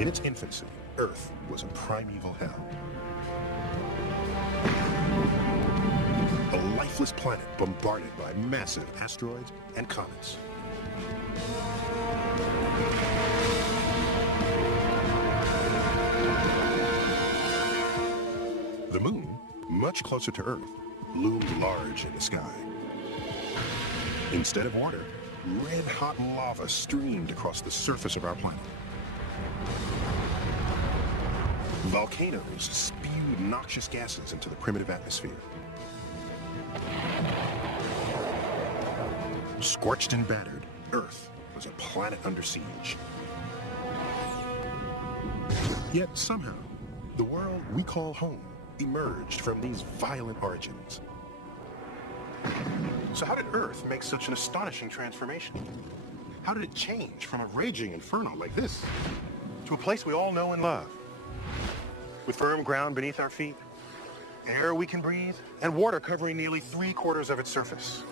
In its infancy, Earth was a primeval hell. A lifeless planet bombarded by massive asteroids and comets. The moon, much closer to Earth, loomed large in the sky. Instead of water, red-hot lava streamed across the surface of our planet. Volcanoes spewed noxious gases into the primitive atmosphere. Scorched and battered, Earth was a planet under siege. Yet somehow, the world we call home emerged from these violent origins. So how did Earth make such an astonishing transformation? How did it change from a raging inferno like this to a place we all know and love? With firm ground beneath our feet, air we can breathe, and water covering nearly 3/4 of its surface.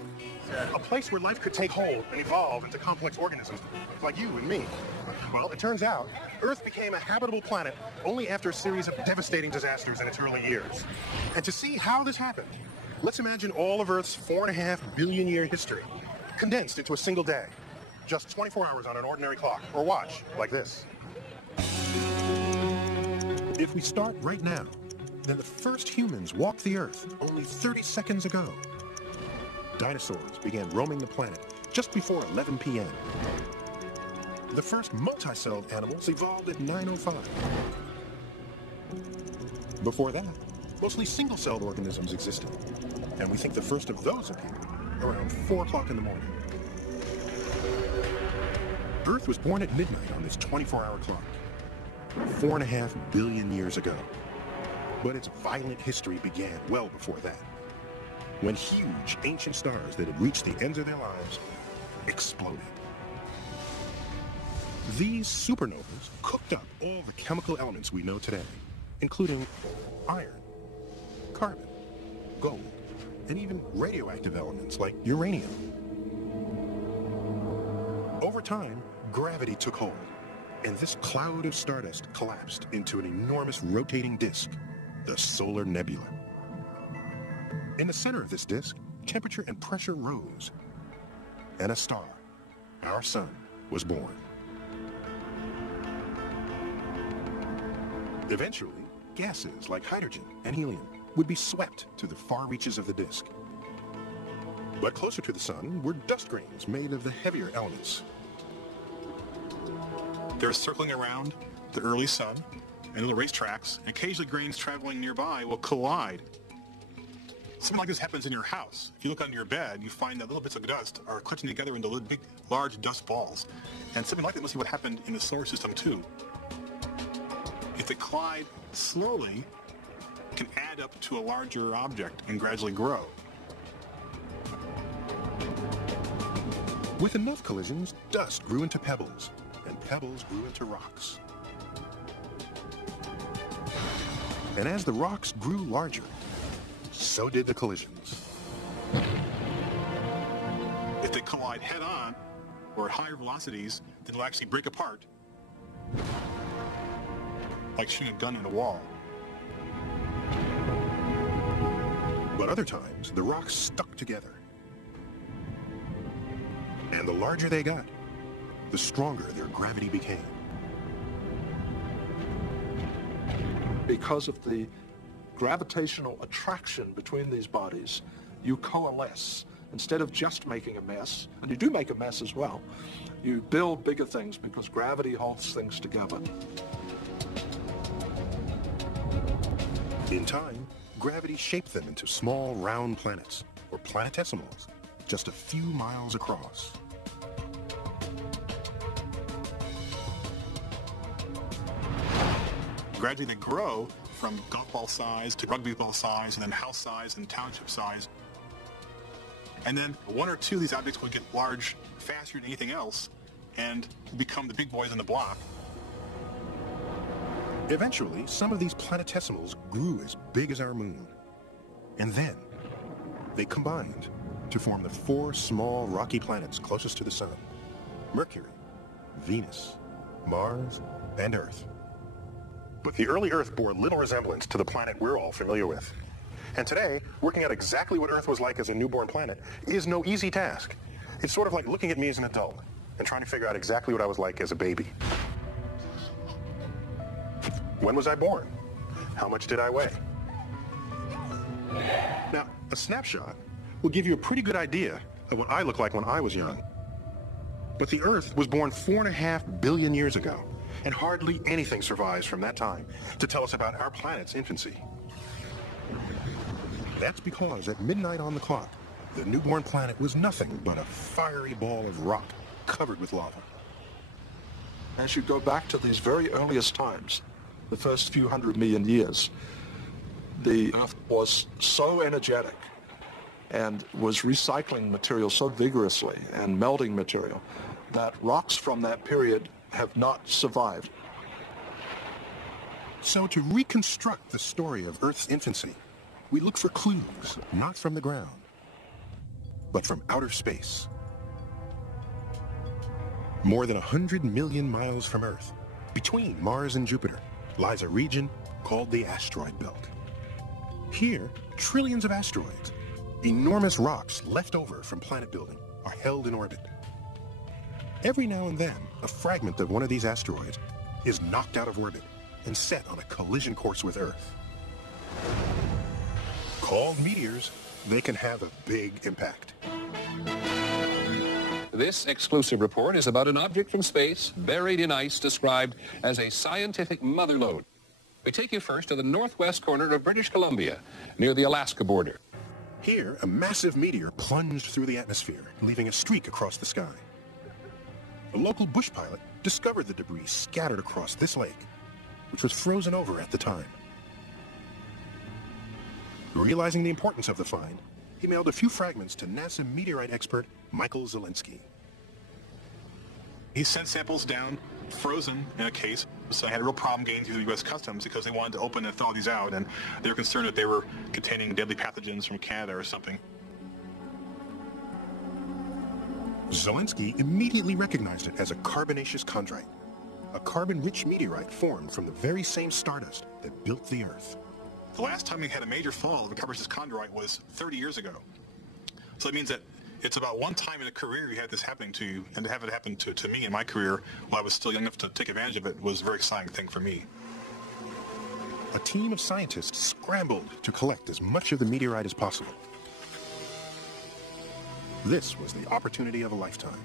A place where life could take hold and evolve into complex organisms like you and me. Well, it turns out, Earth became a habitable planet only after a series of devastating disasters in its early years. And to see how this happened, let's imagine all of Earth's 4.5 billion year history condensed into a single day. Just 24 hours on an ordinary clock or watch like this. If we start right now, then the first humans walked the Earth only 30 seconds ago. Dinosaurs began roaming the planet just before 11 p.m. The first multi-celled animals evolved at 9:05. Before that, mostly single-celled organisms existed, and we think the first of those appeared around 4 o'clock in the morning. Earth was born at midnight on this 24-hour clock, 4.5 billion years ago. But its violent history began well before that, when huge ancient stars that had reached the ends of their lives exploded. These supernovas cooked up all the chemical elements we know today, including iron, carbon, gold, and even radioactive elements like uranium. Over time, gravity took hold, and this cloud of stardust collapsed into an enormous rotating disk, the solar nebula. In the center of this disk, temperature and pressure rose, and a star, our sun, was born. Eventually, gases like hydrogen and helium would be swept to the far reaches of the disk. But closer to the sun were dust grains made of the heavier elements. They're circling around the early sun and little racetracks, and occasionally grains traveling nearby will collide. Something like this happens in your house. If you look under your bed, you find that little bits of dust are clutching together into little big, large dust balls. And something like that must be what happened in the solar system too. If they collide slowly, it can add up to a larger object and gradually grow. With enough collisions, dust grew into pebbles, and pebbles grew into rocks. And as the rocks grew larger, so did the collisions. If they collide head-on, or at higher velocities, then they'll actually break apart, like shooting a gun in a wall. But other times, the rocks stuck together. And the larger they got, the stronger their gravity became. Because of the gravitational attraction between these bodies, you coalesce. Instead of just making a mess, and you do make a mess as well, you build bigger things because gravity holds things together. In time, gravity shaped them into small round planets, or planetesimals, just a few miles across. Gradually they grow from golf ball size to rugby ball size, and then house size and township size. And then one or two of these objects will get large faster than anything else and become the big boys on the block. Eventually, some of these planetesimals grew as big as our moon. And then, they combined to form the 4 small rocky planets closest to the sun: Mercury, Venus, Mars, and Earth. But the early Earth bore little resemblance to the planet we're all familiar with. And today, working out exactly what Earth was like as a newborn planet is no easy task. It's sort of like looking at me as an adult and trying to figure out exactly what I was like as a baby. When was I born? How much did I weigh? Now, a snapshot will give you a pretty good idea of what I looked like when I was young. But the Earth was born 4.5 billion years ago, and hardly anything survives from that time to tell us about our planet's infancy. That's because at midnight on the clock, the newborn planet was nothing but a fiery ball of rock covered with lava. As you go back to these very earliest times, the first few 100 million years, the Earth was so energetic and was recycling material so vigorously and melting material that rocks from that period have not survived. So to reconstruct the story of Earth's infancy, we look for clues, not from the ground, but from outer space. More than 100 million miles from Earth, between Mars and Jupiter, lies a region called the asteroid belt. Here, trillions of asteroids, enormous rocks left over from planet building, are held in orbit. Every now and then, a fragment of one of these asteroids is knocked out of orbit and set on a collision course with Earth. Called meteors, they can have a big impact. This exclusive report is about an object from space buried in ice described as a scientific mother lode. We take you first to the northwest corner of British Columbia, near the Alaska border. Here, a massive meteor plunged through the atmosphere, leaving a streak across the sky. A local bush pilot discovered the debris scattered across this lake, which was frozen over at the time. Realizing the importance of the find, he mailed a few fragments to NASA meteorite expert Michael Zelinsky. He sent samples down, frozen in a case, so I had a real problem getting through the U.S. Customs because they wanted to open and thaw these out, and they were concerned that they were containing deadly pathogens from Canada or something. Zelinsky immediately recognized it as a carbonaceous chondrite, a carbon-rich meteorite formed from the very same stardust that built the Earth. The last time we had a major fall of a carbonaceous chondrite was 30 years ago. So that means that it's about one time in a career you had this happening to you, and to have it happen to me in my career while I was still young enough to take advantage of it was a very exciting thing for me. A team of scientists scrambled to collect as much of the meteorite as possible. This was the opportunity of a lifetime.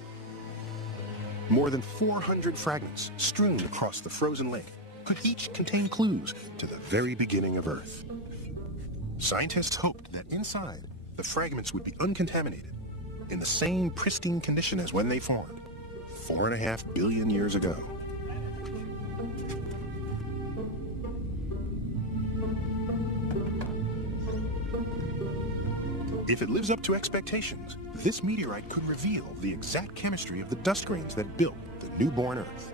More than 400 fragments strewn across the frozen lake could each contain clues to the very beginning of Earth. Scientists hoped that inside, the fragments would be uncontaminated, in the same pristine condition as when they formed, 4.5 billion years ago. If it lives up to expectations, this meteorite could reveal the exact chemistry of the dust grains that built the newborn Earth.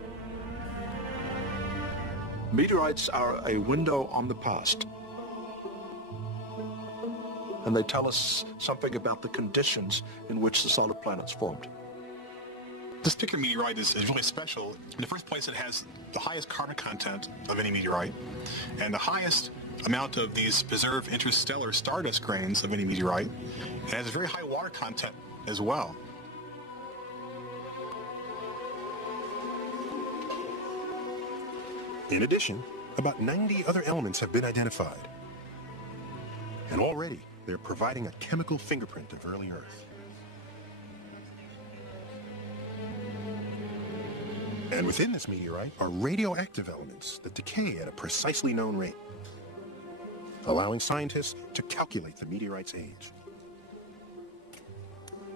Meteorites are a window on the past, and they tell us something about the conditions in which the solar planets formed. This particular meteorite is really special. In the first place, it has the highest carbon content of any meteorite, and the highest amount of these preserved interstellar stardust grains of any meteorite. It has a very high water content as well. In addition, about 90 other elements have been identified. And already, they're providing a chemical fingerprint of early Earth. And within this meteorite are radioactive elements that decay at a precisely known rate, allowing scientists to calculate the meteorite's age.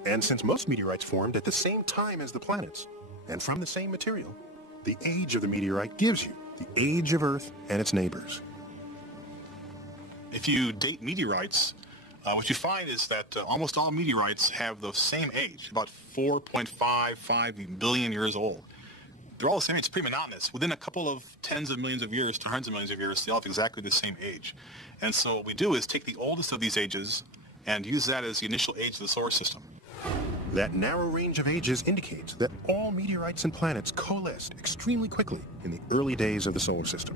And since most meteorites formed at the same time as the planets, and from the same material, the age of the meteorite gives you the age of Earth and its neighbors. If you date meteorites, what you find is that almost all meteorites have the same age, about 4.55 billion years old. They're all the same age. It's pretty monotonous. Within a couple of tens of millions of years to hundreds of millions of years, they all have exactly the same age. And so what we do is take the oldest of these ages and use that as the initial age of the solar system. That narrow range of ages indicates that all meteorites and planets coalesced extremely quickly in the early days of the solar system.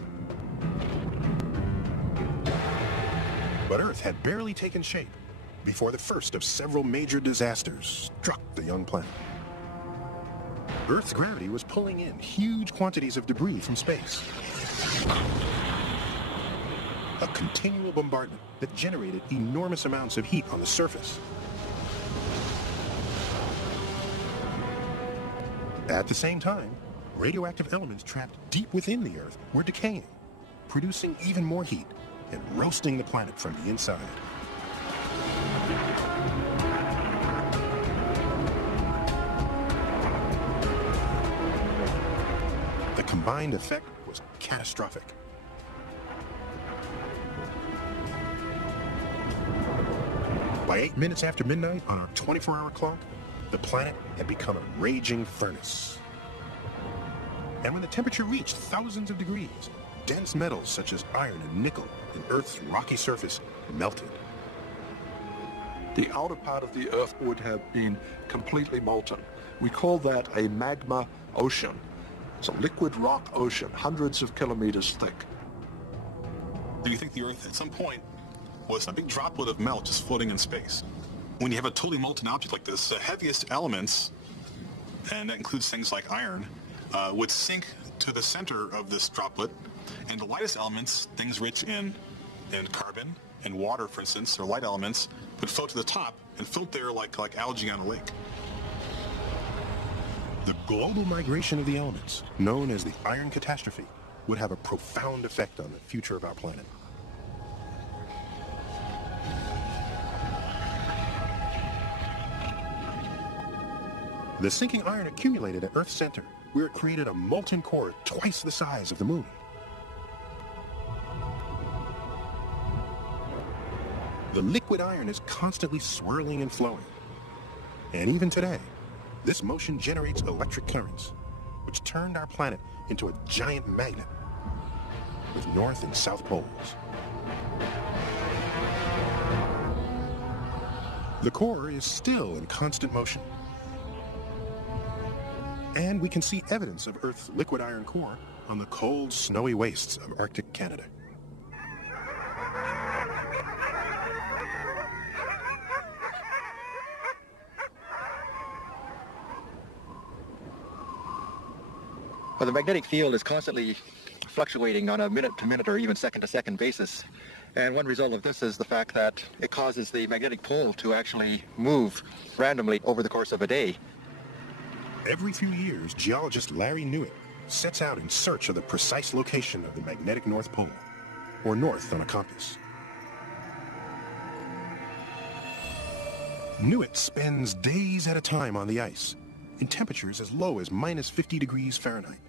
But Earth had barely taken shape before the first of several major disasters struck the young planet. Earth's gravity was pulling in huge quantities of debris from space. A continual bombardment that generated enormous amounts of heat on the surface. At the same time, radioactive elements trapped deep within the Earth were decaying, producing even more heat and roasting the planet from the inside. The combined effect was catastrophic. By 8 minutes after midnight on our 24-hour clock, the planet had become a raging furnace. And when the temperature reached thousands of degrees, dense metals such as iron and nickel in Earth's rocky surface melted. The outer part of the Earth would have been completely molten. We call that a magma ocean. It's a liquid rock ocean, hundreds of kilometers thick. Do you think the Earth at some point was a big droplet of melt just floating in space? When you have a totally molten object like this, the heaviest elements, and that includes things like iron, would sink to the center of this droplet, and the lightest elements, things rich in carbon and water, for instance, or light elements, would float to the top and float there like algae on a lake. The global migration of the elements, known as the Iron Catastrophe, would have a profound effect on the future of our planet. The sinking iron accumulated at Earth's center, where it created a molten core twice the size of the moon. The liquid iron is constantly swirling and flowing. And even today, this motion generates electric currents, which turned our planet into a giant magnet with north and south poles. The core is still in constant motion. And we can see evidence of Earth's liquid iron core on the cold, snowy wastes of Arctic Canada. Well, the magnetic field is constantly fluctuating on a minute-to-minute or even second-to-second basis. And one result of this is the fact that it causes the magnetic pole to actually move randomly over the course of a day. Every few years, geologist Larry Newitt sets out in search of the precise location of the magnetic North Pole, or north on a compass. Newitt spends days at a time on the ice, in temperatures as low as minus 50 degrees Fahrenheit.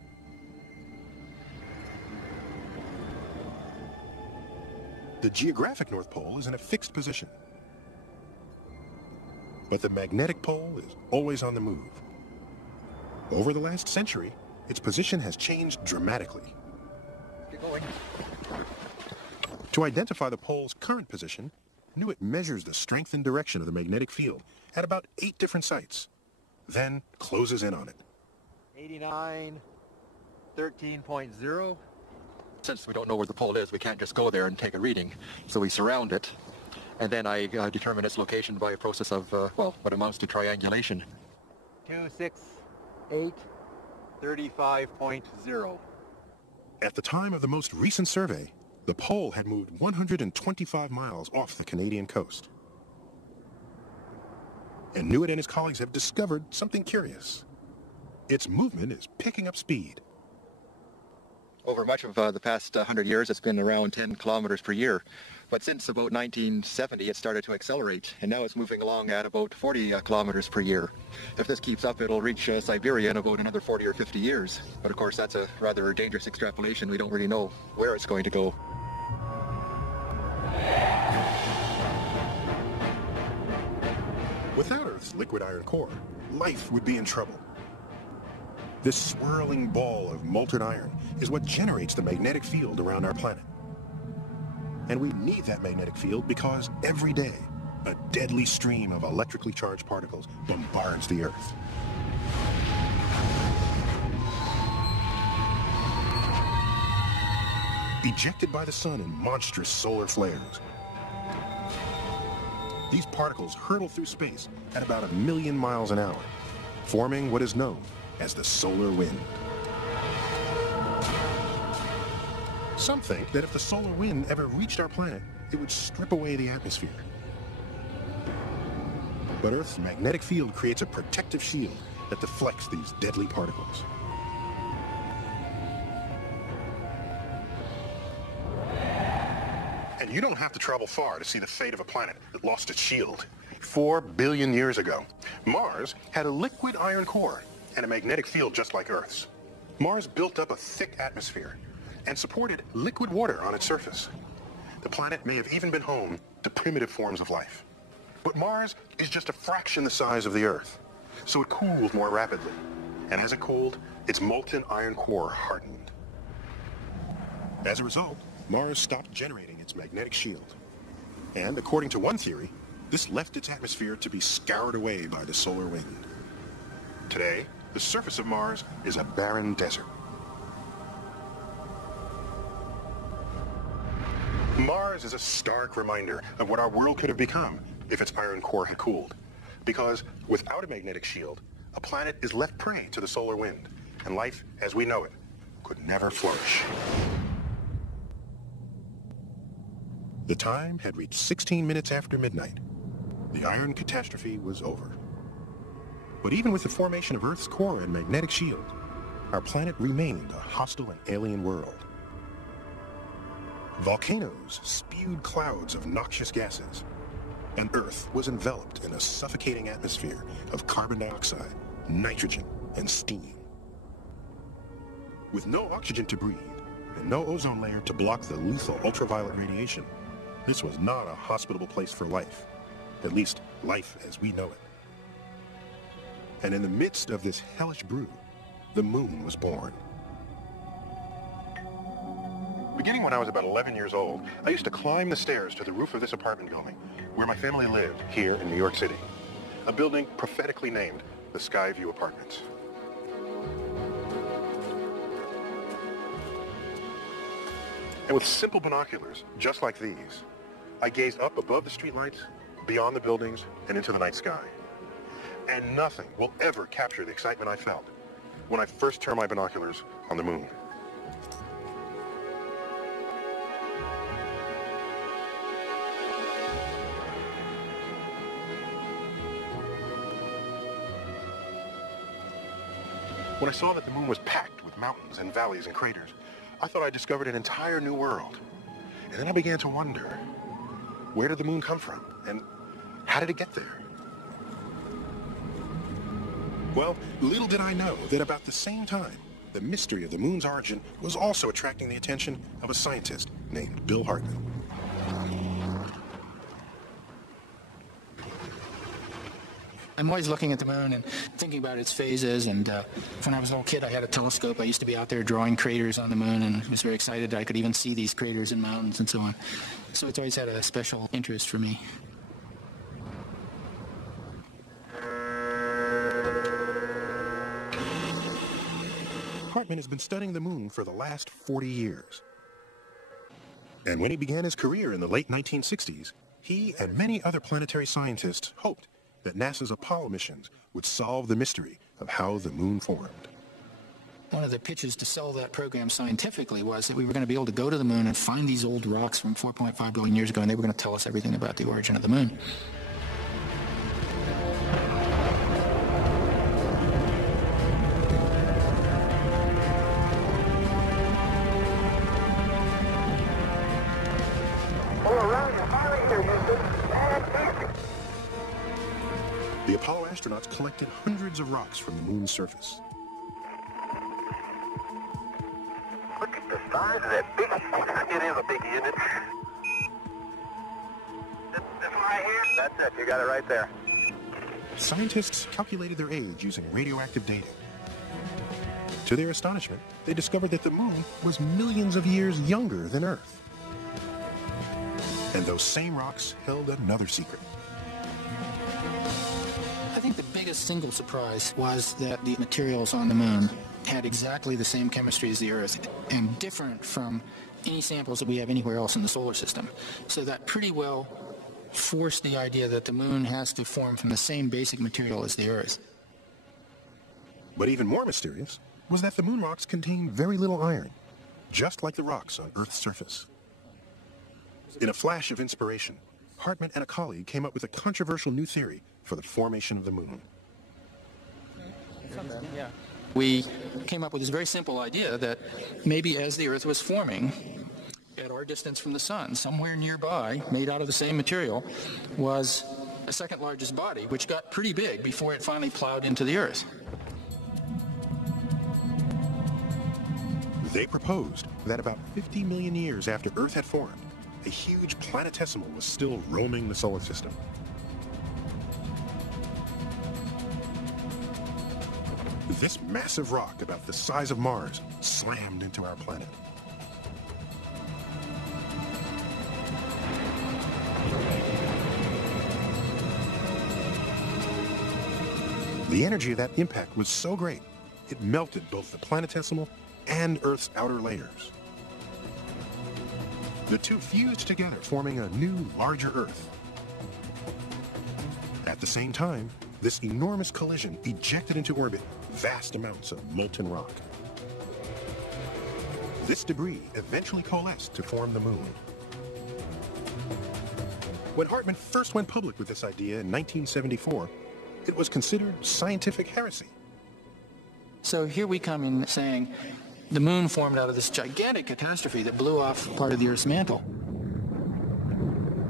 The geographic North Pole is in a fixed position, but the magnetic pole is always on the move. Over the last century, its position has changed dramatically. Keep going. To identify the pole's current position, Newitt measures the strength and direction of the magnetic field at about 8 different sites, then closes in on it. 89, 13.0. Since we don't know where the pole is, we can't just go there and take a reading. So we surround it, and then I determine its location by a process of, what amounts to triangulation. 268, 35.0. At the time of the most recent survey, the pole had moved 125 miles off the Canadian coast. And Newitt and his colleagues have discovered something curious. Its movement is picking up speed. Over much of the past 100 years, it's been around 10 kilometers per year. But since about 1970, it started to accelerate, and now it's moving along at about 40 kilometers per year. If this keeps up, it'll reach Siberia in about another 40 or 50 years. But of course, that's a rather dangerous extrapolation. We don't really know where it's going to go. Without Earth's liquid iron core, life would be in trouble. This swirling ball of molten iron is what generates the magnetic field around our planet. And we need that magnetic field because every day, a deadly stream of electrically charged particles bombards the Earth. ejected by the sun in monstrous solar flares. These particles hurtle through space at about 1 million miles an hour, forming what is known as the solar wind. Some think that if the solar wind ever reached our planet, it would strip away the atmosphere. But Earth's magnetic field creates a protective shield that deflects these deadly particles. And you don't have to travel far to see the fate of a planet that lost its shield. 4 billion years ago, Mars had a liquid iron core and a magnetic field just like Earth's. Mars built up a thick atmosphere and supported liquid water on its surface. The planet may have even been home to primitive forms of life. But Mars is just a fraction the size of the Earth, so it cooled more rapidly. And as it cooled, its molten iron core hardened. As a result, Mars stopped generating its magnetic shield. And according to one theory, this left its atmosphere to be scoured away by the solar wind. Today, the surface of Mars is a barren desert. Mars is a stark reminder of what our world could have become if its iron core had cooled. Because without a magnetic shield, a planet is left prey to the solar wind, and life as we know it could never flourish. The time had reached 16 minutes after midnight. The iron catastrophe was over. But even with the formation of Earth's core and magnetic shield, our planet remained a hostile and alien world. Volcanoes spewed clouds of noxious gases, and Earth was enveloped in a suffocating atmosphere of carbon dioxide, nitrogen, and steam. With no oxygen to breathe and no ozone layer to block the lethal ultraviolet radiation, this was not a hospitable place for life, at least life as we know it. And in the midst of this hellish brew, the moon was born. Beginning when I was about 11 years old, I used to climb the stairs to the roof of this apartment building where my family lived here in New York City, a building prophetically named the Skyview Apartments. And with simple binoculars, just like these, I gazed up above the streetlights, beyond the buildings, and into the night sky. And nothing will ever capture the excitement I felt when I first turned my binoculars on the moon. When I saw that the moon was packed with mountains and valleys and craters, I thought I discovered an entire new world. And then I began to wonder, where did the moon come from? And how did it get there? Well, little did I know that about the same time, the mystery of the moon's origin was also attracting the attention of a scientist named Bill Hartman. I'm always looking at the moon and thinking about its phases, and when I was a little kid I had a telescope. I used to be out there drawing craters on the moon and was very excited that I could even see these craters and mountains and so on. So it's always had a special interest for me. Hartman has been studying the moon for the last 40 years. And when he began his career in the late 1960s, he and many other planetary scientists hoped that NASA's Apollo missions would solve the mystery of how the moon formed. One of the pitches to sell that program scientifically was that we were going to be able to go to the moon and find these old rocks from 4.5 billion years ago, and they were going to tell us everything about the origin of the moon. The Apollo astronauts collected hundreds of rocks from the moon's surface. Look at the size of that big. It is a biggie, isn't it? This one right here? That's it. You got it right there. Scientists calculated their age using radioactive dating. To their astonishment, they discovered that the moon was millions of years younger than Earth. And those same rocks held another secret. I think the biggest single surprise was that the materials on the moon had exactly the same chemistry as the Earth and different from any samples that we have anywhere else in the solar system. So that pretty well forced the idea that the moon has to form from the same basic material as the Earth. But even more mysterious was that the moon rocks contain very little iron, just like the rocks on Earth's surface. In a flash of inspiration, Hartmann and a colleague came up with a controversial new theory for the formation of the moon. We came up with this very simple idea that maybe as the Earth was forming, at our distance from the sun, somewhere nearby, made out of the same material, was a second largest body, which got pretty big before it finally plowed into the Earth. They proposed that about 50 million years after Earth had formed, a huge planetesimal was still roaming the solar system. This massive rock, about the size of Mars, slammed into our planet. The energy of that impact was so great, it melted both the planetesimal and Earth's outer layers. The two fused together, forming a new, larger Earth. At the same time, this enormous collision ejected into orbit vast amounts of molten rock. This debris eventually coalesced to form the moon. When Hartmann first went public with this idea in 1974, it was considered scientific heresy. So here we come in saying the moon formed out of this gigantic catastrophe that blew off part of the Earth's mantle.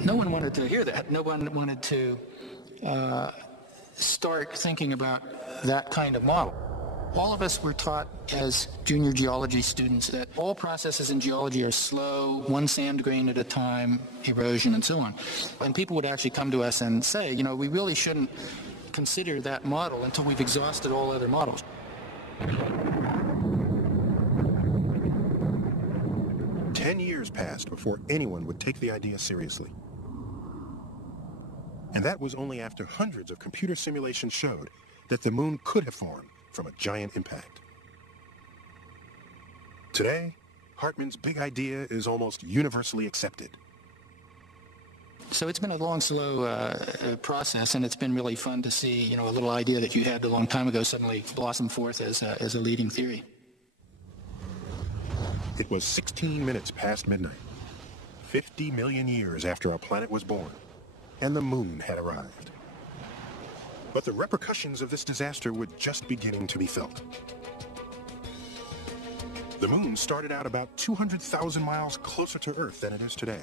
No one wanted to hear that. No one wanted to start thinking about that kind of model. All of us were taught as junior geology students that all processes in geology are slow, one sand grain at a time, erosion, and so on. And people would actually come to us and say, you know, we really shouldn't consider that model until we've exhausted all other models. 10 years passed before anyone would take the idea seriously. And that was only after hundreds of computer simulations showed that the moon could have formed from a giant impact. Today, Hartmann's big idea is almost universally accepted. So it's been a long, slow process, and it's been really fun to see, you know, a little idea that you had a long time ago suddenly blossom forth as a leading theory. It was 16 minutes past midnight, 50 million years after our planet was born, and the moon had arrived. But the repercussions of this disaster were just beginning to be felt. The moon started out about 200,000 miles closer to Earth than it is today,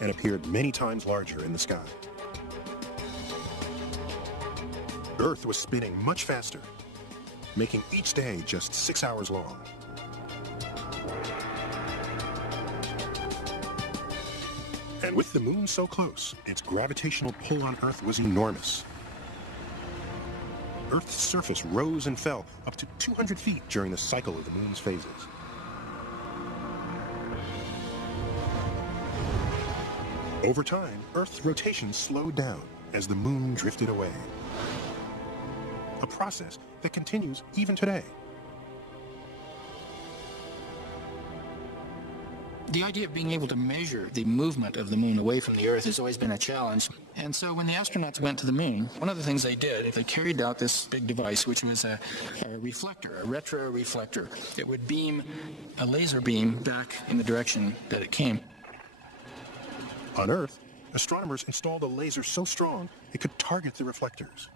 and appeared many times larger in the sky. Earth was spinning much faster, making each day just 6 hours long. And with the moon so close, its gravitational pull on Earth was enormous. Earth's surface rose and fell up to 200 feet during the cycle of the moon's phases. Over time, Earth's rotation slowed down as the moon drifted away. A process that continues even today. The idea of being able to measure the movement of the moon away from the Earth has always been a challenge. And so when the astronauts went to the moon, one of the things they did, they carried out this big device, which was a reflector, a retroreflector. It would beam a laser beam back in the direction that it came. On Earth, astronomers installed a laser so strong it could target the reflectors.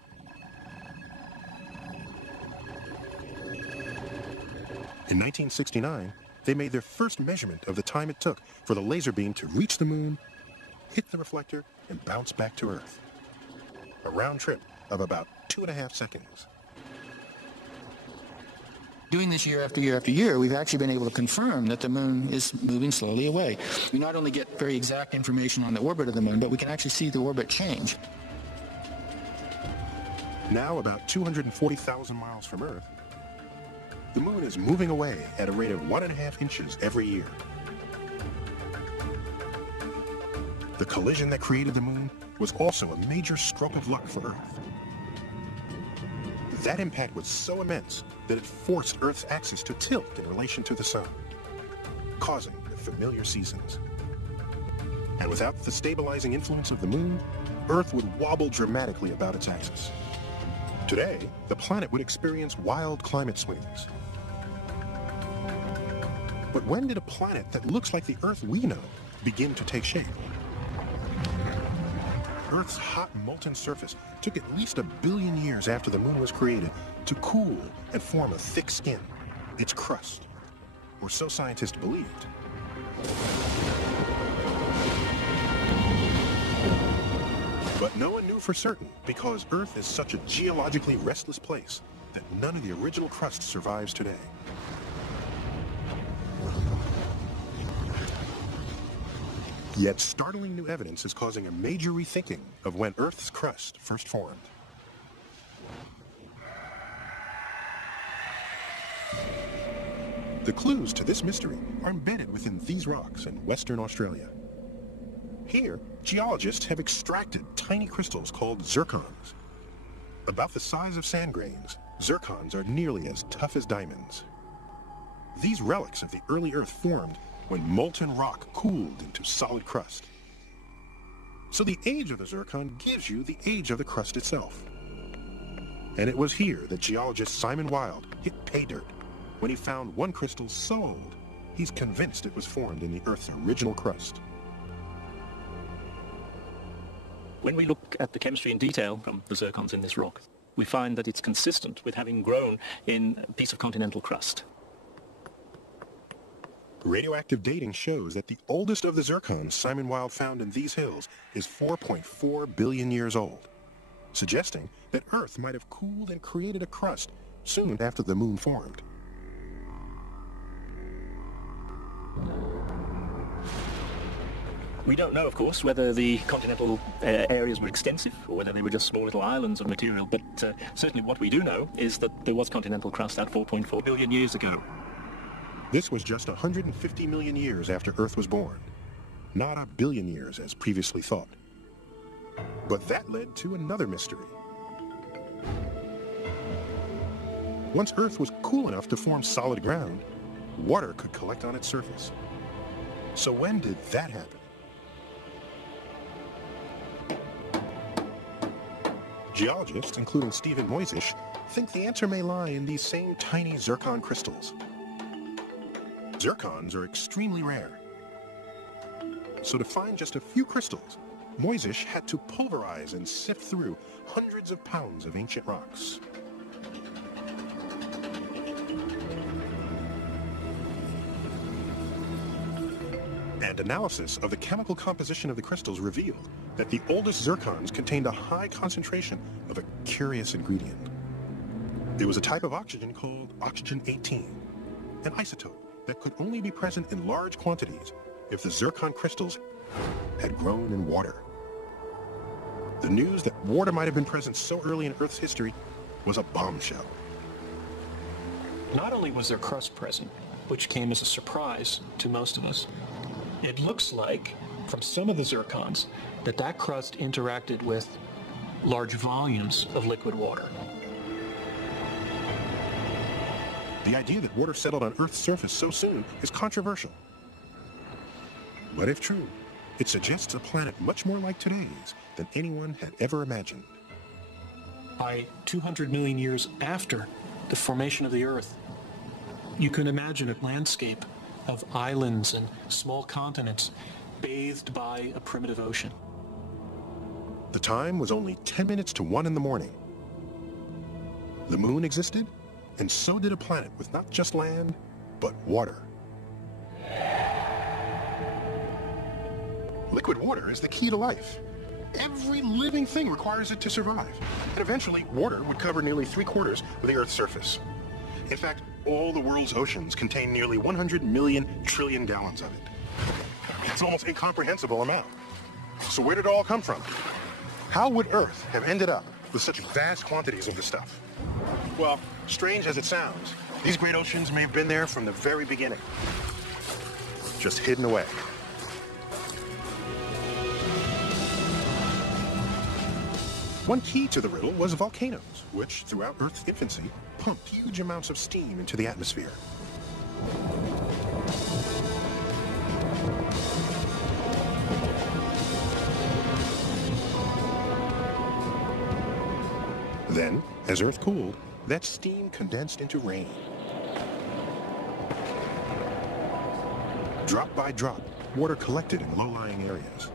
In 1969, they made their first measurement of the time it took for the laser beam to reach the moon, hit the reflector, and bounce back to Earth. A round trip of about 2.5 seconds. Doing this year after year after year, we've actually been able to confirm that the moon is moving slowly away. We not only get very exact information on the orbit of the moon, but we can actually see the orbit change. Now about 240,000 miles from Earth, the moon is moving away at a rate of 1.5 inches every year. The collision that created the moon was also a major stroke of luck for Earth. That impact was so immense that it forced Earth's axis to tilt in relation to the sun, causing the familiar seasons. And without the stabilizing influence of the moon, Earth would wobble dramatically about its axis. Today, the planet would experience wild climate swings. But when did a planet that looks like the Earth we know begin to take shape? Earth's hot molten surface took at least 1 billion years after the moon was created to cool and form a thick skin, its crust, or so scientists believed. But no one knew for certain because Earth is such a geologically restless place that none of the original crust survives today. Yet startling new evidence is causing a major rethinking of when Earth's crust first formed. The clues to this mystery are embedded within these rocks in Western Australia. Here, geologists have extracted tiny crystals called zircons. About the size of sand grains, zircons are nearly as tough as diamonds. These relics of the early Earth formed when molten rock cooled into solid crust. So the age of the zircon gives you the age of the crust itself. And it was here that geologist Simon Wilde hit pay dirt when he found one crystal so old, he's convinced it was formed in the Earth's original crust. When we look at the chemistry in detail from the zircons in this rock, we find that it's consistent with having grown in a piece of continental crust. Radioactive dating shows that the oldest of the zircons Simon Wilde found in these hills is 4.4 billion years old, suggesting that Earth might have cooled and created a crust soon after the moon formed. We don't know, of course, whether the continental areas were extensive or whether they were just small little islands of material, but certainly what we do know is that there was continental crust at 4.4 billion years ago. This was just 150 million years after Earth was born, not 1 billion years as previously thought. But that led to another mystery. Once Earth was cool enough to form solid ground, water could collect on its surface. So when did that happen? Geologists, including Stephen Moisish, think the answer may lie in these same tiny zircon crystals. Zircons are extremely rare. So to find just a few crystals, Moisish had to pulverize and sift through hundreds of pounds of ancient rocks. And analysis of the chemical composition of the crystals revealed that the oldest zircons contained a high concentration of a curious ingredient. It was a type of oxygen called oxygen-18, an isotope that could only be present in large quantities if the zircon crystals had grown in water. The news that water might have been present so early in Earth's history was a bombshell. Not only was there crust present, which came as a surprise to most of us, it looks like, from some of the zircons, that crust interacted with large volumes of liquid water. The idea that water settled on Earth's surface so soon is controversial. But if true, it suggests a planet much more like today's than anyone had ever imagined. By 200 million years after the formation of the Earth, you can imagine a landscape of islands and small continents bathed by a primitive ocean. The time was only 10 minutes to 1 in the morning. The moon existed, and so did a planet with not just land, but water. Liquid water is the key to life. Every living thing requires it to survive. And eventually, water would cover nearly 3/4 of the Earth's surface. In fact, all the world's oceans contain nearly 100 million trillion gallons of it. It's an almost incomprehensible amount. So where did it all come from? How would Earth have ended up with such vast quantities of this stuff? Well, strange as it sounds, these great oceans may have been there from the very beginning, just hidden away. One key to the riddle was volcanoes, which, throughout Earth's infancy, pumped huge amounts of steam into the atmosphere. Then, as Earth cooled, that steam condensed into rain. Drop by drop, water collected in low-lying areas.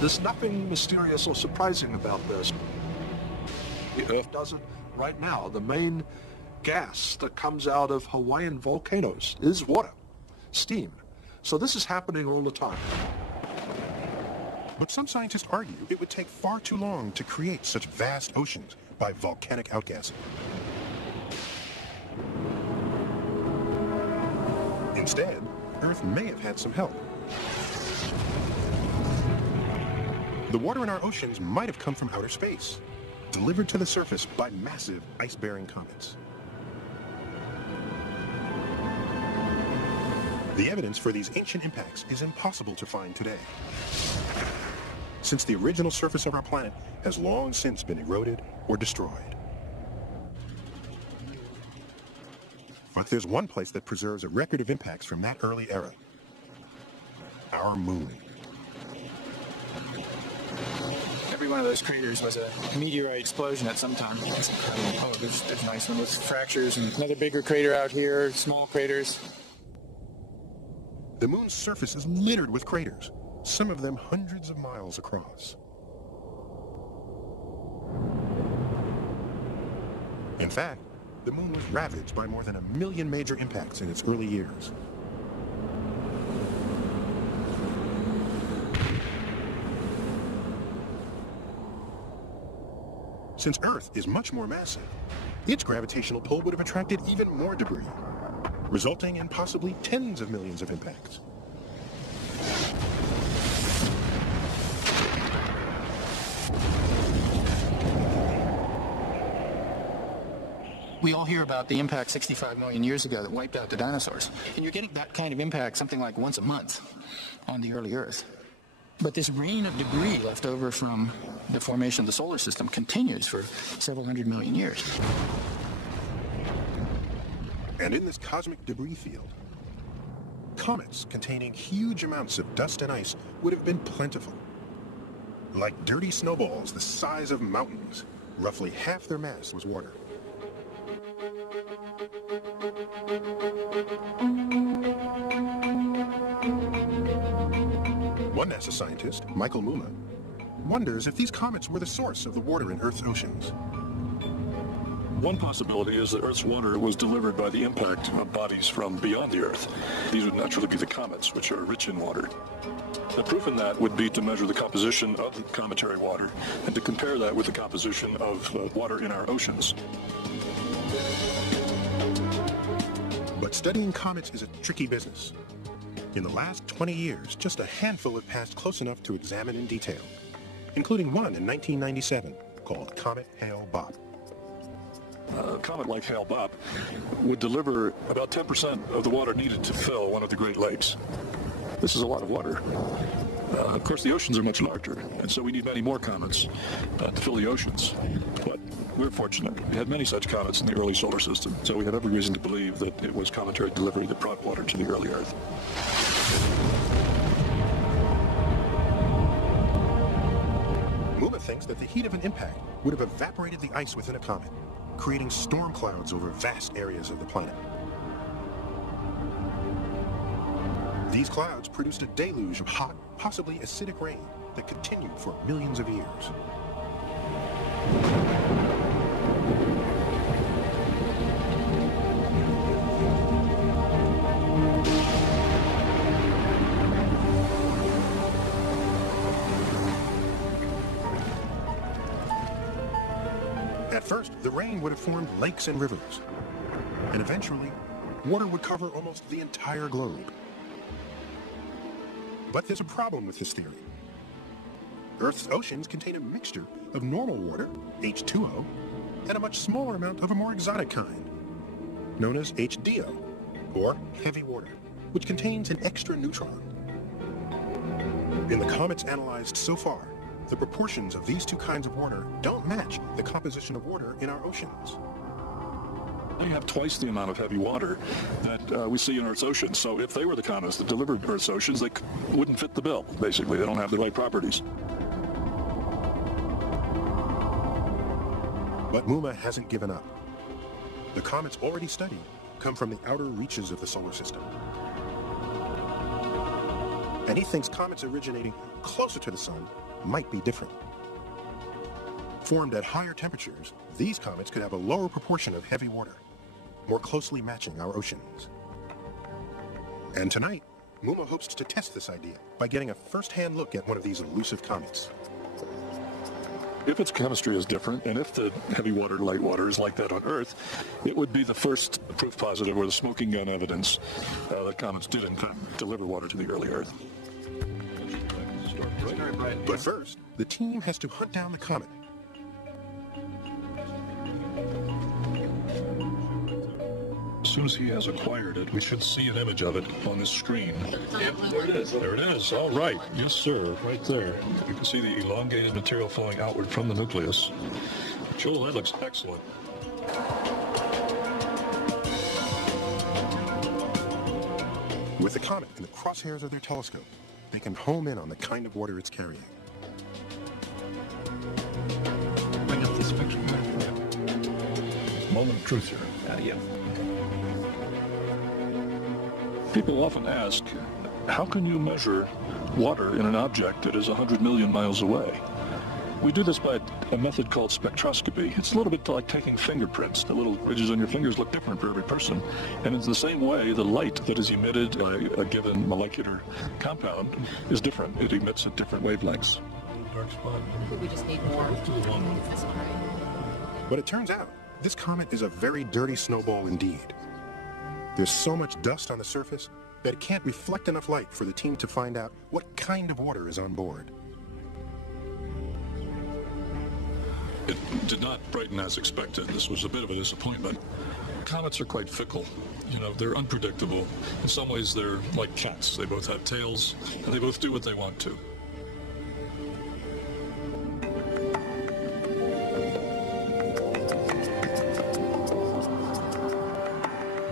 There's nothing mysterious or surprising about this. The Earth does it right now. The main gas that comes out of Hawaiian volcanoes is water, steam. So this is happening all the time. But some scientists argue it would take far too long to create such vast oceans by volcanic outgassing. Instead, Earth may have had some help. The water in our oceans might have come from outer space, delivered to the surface by massive ice-bearing comets. The evidence for these ancient impacts is impossible to find today, since the original surface of our planet has long since been eroded or destroyed. But there's one place that preserves a record of impacts from that early era: our moon. Every one of those craters was a meteorite explosion at some time. That's incredible. Oh, there's a nice one with fractures, and another bigger crater out here, small craters. The moon's surface is littered with craters, some of them hundreds of miles across. In fact, the moon was ravaged by more than 1 million major impacts in its early years. Since Earth is much more massive, its gravitational pull would have attracted even more debris, resulting in possibly tens of millions of impacts. We all hear about the impact 65 million years ago that wiped out the dinosaurs. And you're getting that kind of impact something like once a month on the early Earth. But this rain of debris left over from the formation of the solar system continues for several hundred million years. And in this cosmic debris field, comets containing huge amounts of dust and ice would have been plentiful. Like dirty snowballs the size of mountains, roughly half their mass was water. One NASA scientist, Michael Muma, wonders if these comets were the source of the water in Earth's oceans. One possibility is that Earth's water was delivered by the impact of bodies from beyond the Earth. These would naturally be the comets, which are rich in water. The proof in that would be to measure the composition of the cometary water and to compare that with the composition of water in our oceans. But studying comets is a tricky business. In the last 20 years, just a handful have passed close enough to examine in detail, including one in 1997 called Comet Hale-Bopp. A comet like Hale-Bopp would deliver about 10% of the water needed to fill one of the Great Lakes. This is a lot of water. Of course, the oceans are much larger, and so we need many more comets to fill the oceans. But we're fortunate. We had many such comets in the early solar system, so we have every reason to believe that it was cometary delivery that brought water to the early Earth. Muma thinks that the heat of an impact would have evaporated the ice within a comet, creating storm clouds over vast areas of the planet. These clouds produced a deluge of hot, possibly acidic rain that continued for millions of years. At first, the rain would have formed lakes and rivers, and eventually, water would cover almost the entire globe. But there's a problem with this theory. Earth's oceans contain a mixture of normal water, H2O, and a much smaller amount of a more exotic kind, known as HDO, or heavy water, which contains an extra neutron. In the comets analyzed so far, the proportions of these two kinds of water don't match the composition of water in our oceans. They have twice the amount of heavy water that we see in Earth's oceans. So if they were the comets that delivered Earth's oceans, they wouldn't fit the bill, basically. They don't have the right properties. But Mumma hasn't given up. The comets already studied come from the outer reaches of the solar system. And he thinks comets originating closer to the sun might be different. Formed at higher temperatures, these comets could have a lower proportion of heavy water, more closely matching our oceans. And tonight, Mumma hopes to test this idea by getting a first-hand look at one of these elusive comets. If its chemistry is different, and if the heavy water, light water is like that on Earth, it would be the first proof positive or the smoking gun evidence that comets did in fact deliver water to the early Earth. But first, the team has to hunt down the comet. As soon as he has acquired it, we should see an image of it on this screen. Yep, there it is. There it is. All right. Yes, sir. Right there. You can see the elongated material flowing outward from the nucleus. Joel, that looks excellent. With the comet in the crosshairs of their telescope, they can home in on the kind of water it's carrying. Bring up this picture. Moment of truth here. Yeah. People often ask, how can you measure water in an object that is 100 million miles away? We do this by a method called spectroscopy. It's a little bit like taking fingerprints. The little ridges on your fingers look different for every person. And in the same way, the light that is emitted by a given molecular compound is different. It emits at different wavelengths. Dark spot. We just need more. But it turns out, this comet is a very dirty snowball indeed. There's so much dust on the surface that it can't reflect enough light for the team to find out what kind of water is on board. It did not brighten as expected. This was a bit of a disappointment. Comets are quite fickle. You know, they're unpredictable. In some ways, they're like cats. They both have tails, and they both do what they want to.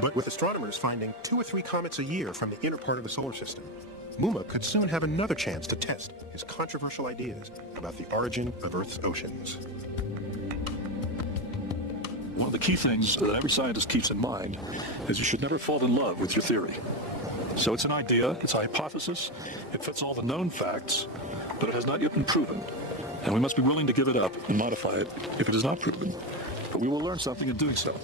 But with astronomers finding 2 or 3 comets a year from the inner part of the solar system, Mumma could soon have another chance to test his controversial ideas about the origin of Earth's oceans. One of the key things that every scientist keeps in mind is you should never fall in love with your theory. So it's an idea, it's a hypothesis, it fits all the known facts, but it has not yet been proven. And we must be willing to give it up and modify it if it is not proven. But we will learn something in doing so.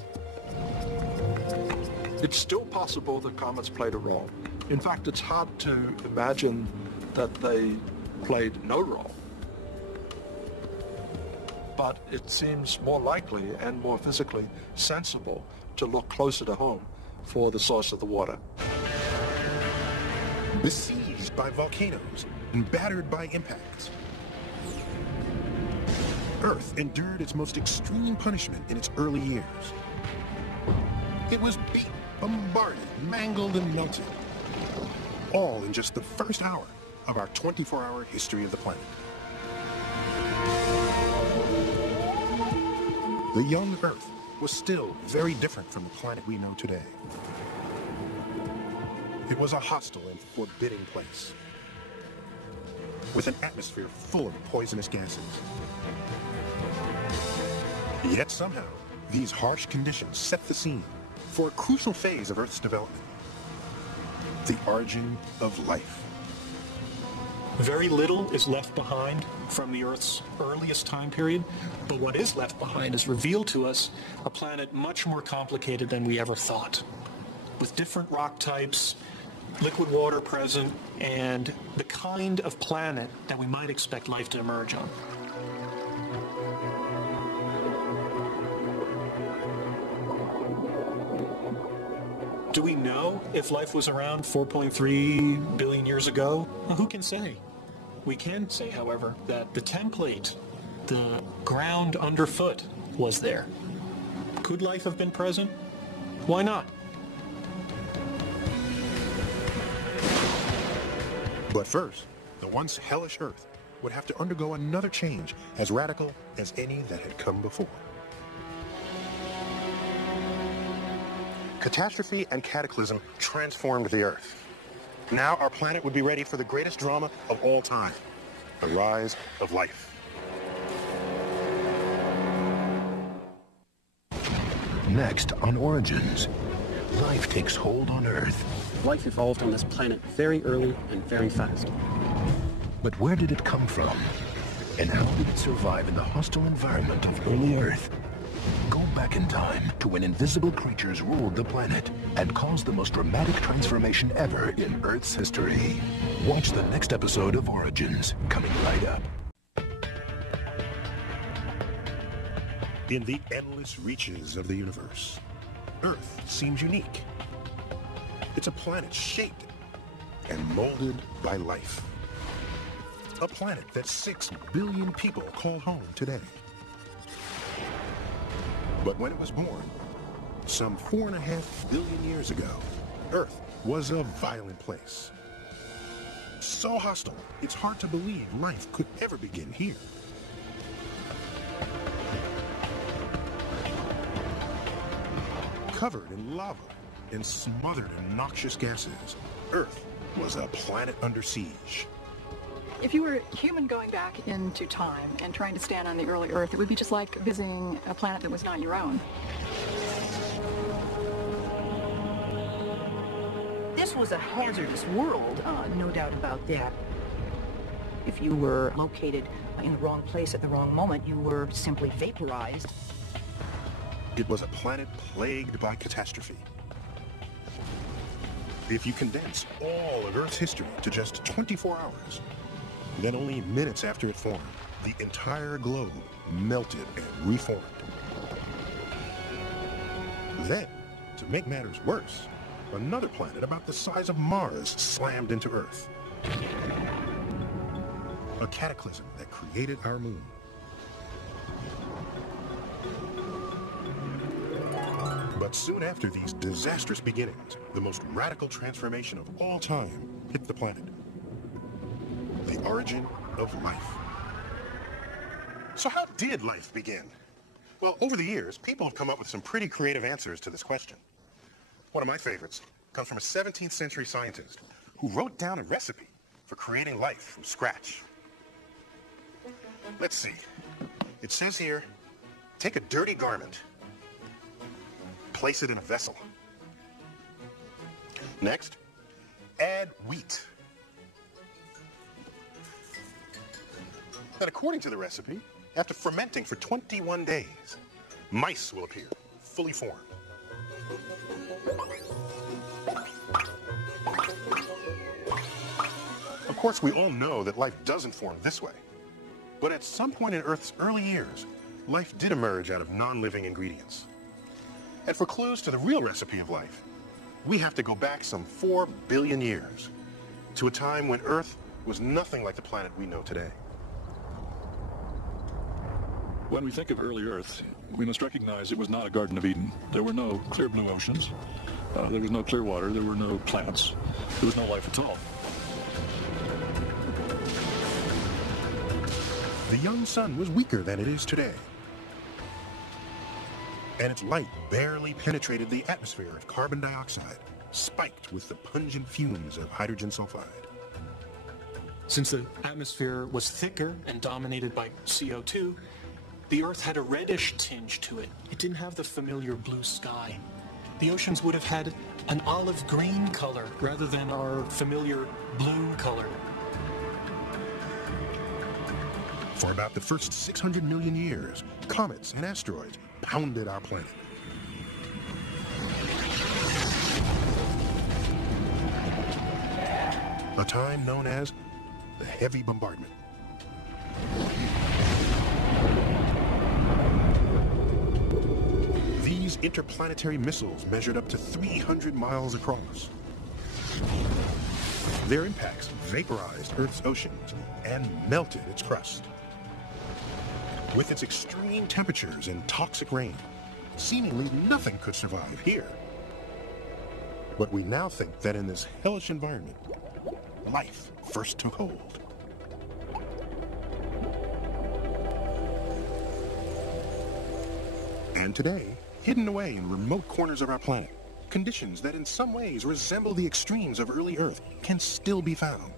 It's still possible that comets played a role. In fact, it's hard to imagine that they played no role. But it seems more likely and more physically sensible to look closer to home for the source of the water. Besieged by volcanoes and battered by impacts, Earth endured its most extreme punishment in its early years. It was beaten, bombarded, mangled, and melted, all in just the first hour of our 24-hour history of the planet. The young Earth was still very different from the planet we know today. It was a hostile and forbidding place, with an atmosphere full of poisonous gases. Yet somehow, these harsh conditions set the scene for a crucial phase of Earth's development, the origin of life. Very little is left behind from the Earth's earliest time period, but what is left behind has revealed to us a planet much more complicated than we ever thought, with different rock types, liquid water present, and the kind of planet that we might expect life to emerge on. Do we know if life was around 4.3 billion years ago? Well, who can say? We can say, however, that the template, the ground underfoot, was there. Could life have been present? Why not? But first, the once hellish Earth would have to undergo another change as radical as any that had come before. Catastrophe and cataclysm transformed the Earth. Now our planet would be ready for the greatest drama of all time, the rise of life. Next on Origins, life takes hold on Earth. Life evolved on this planet very early and very fast. But where did it come from? And how did it survive in the hostile environment of early Earth? Go back in time to when invisible creatures ruled the planet and caused the most dramatic transformation ever in Earth's history. Watch the next episode of Origins, coming right up. In the endless reaches of the universe, Earth seems unique. It's a planet shaped and molded by life. A planet that 6 billion people call home today. But when it was born, some 4.5 billion years ago, Earth was a violent place. So hostile, it's hard to believe life could ever begin here. Covered in lava and smothered in noxious gases, Earth was a planet under siege. If you were a human going back into time and trying to stand on the early Earth, it would be just like visiting a planet that was not your own. This was a hazardous world, no doubt about that. If you were located in the wrong place at the wrong moment, you were simply vaporized. It was a planet plagued by catastrophe. If you condense all of Earth's history to just 24 hours, then only minutes after it formed, the entire globe melted and reformed. Then, to make matters worse, another planet about the size of Mars slammed into Earth. A cataclysm that created our moon. But soon after these disastrous beginnings, the most radical transformation of all time hit the planet. The origin of life. So how did life begin? Well, over the years, people have come up with some pretty creative answers to this question. One of my favorites comes from a 17th century scientist who wrote down a recipe for creating life from scratch. Let's see. It says here, take a dirty garment, place it in a vessel. Next, add wheat. Then, according to the recipe, after fermenting for 21 days, mice will appear, fully formed. Of course, we all know that life doesn't form this way. But at some point in Earth's early years, life did emerge out of non-living ingredients. And for clues to the real recipe of life, we have to go back some 4 billion years to a time when Earth was nothing like the planet we know today. When we think of early Earth, we must recognize it was not a Garden of Eden. There were no clear blue oceans. There was no clear water. There were no plants. There was no life at all. The young sun was weaker than it is today. And its light barely penetrated the atmosphere of carbon dioxide, spiked with the pungent fumes of hydrogen sulfide. Since the atmosphere was thicker and dominated by CO2, the Earth had a reddish tinge to it. It didn't have the familiar blue sky. The oceans would have had an olive green color rather than our familiar blue color. For about the first 600 million years, comets and asteroids pounded our planet. A time known as the Heavy Bombardment. These interplanetary missiles measured up to 300 miles across. Their impacts vaporized Earth's oceans and melted its crust. With its extreme temperatures and toxic rain, seemingly nothing could survive here. But we now think that in this hellish environment, life first took hold. And today, hidden away in remote corners of our planet, conditions that in some ways resemble the extremes of early Earth can still be found.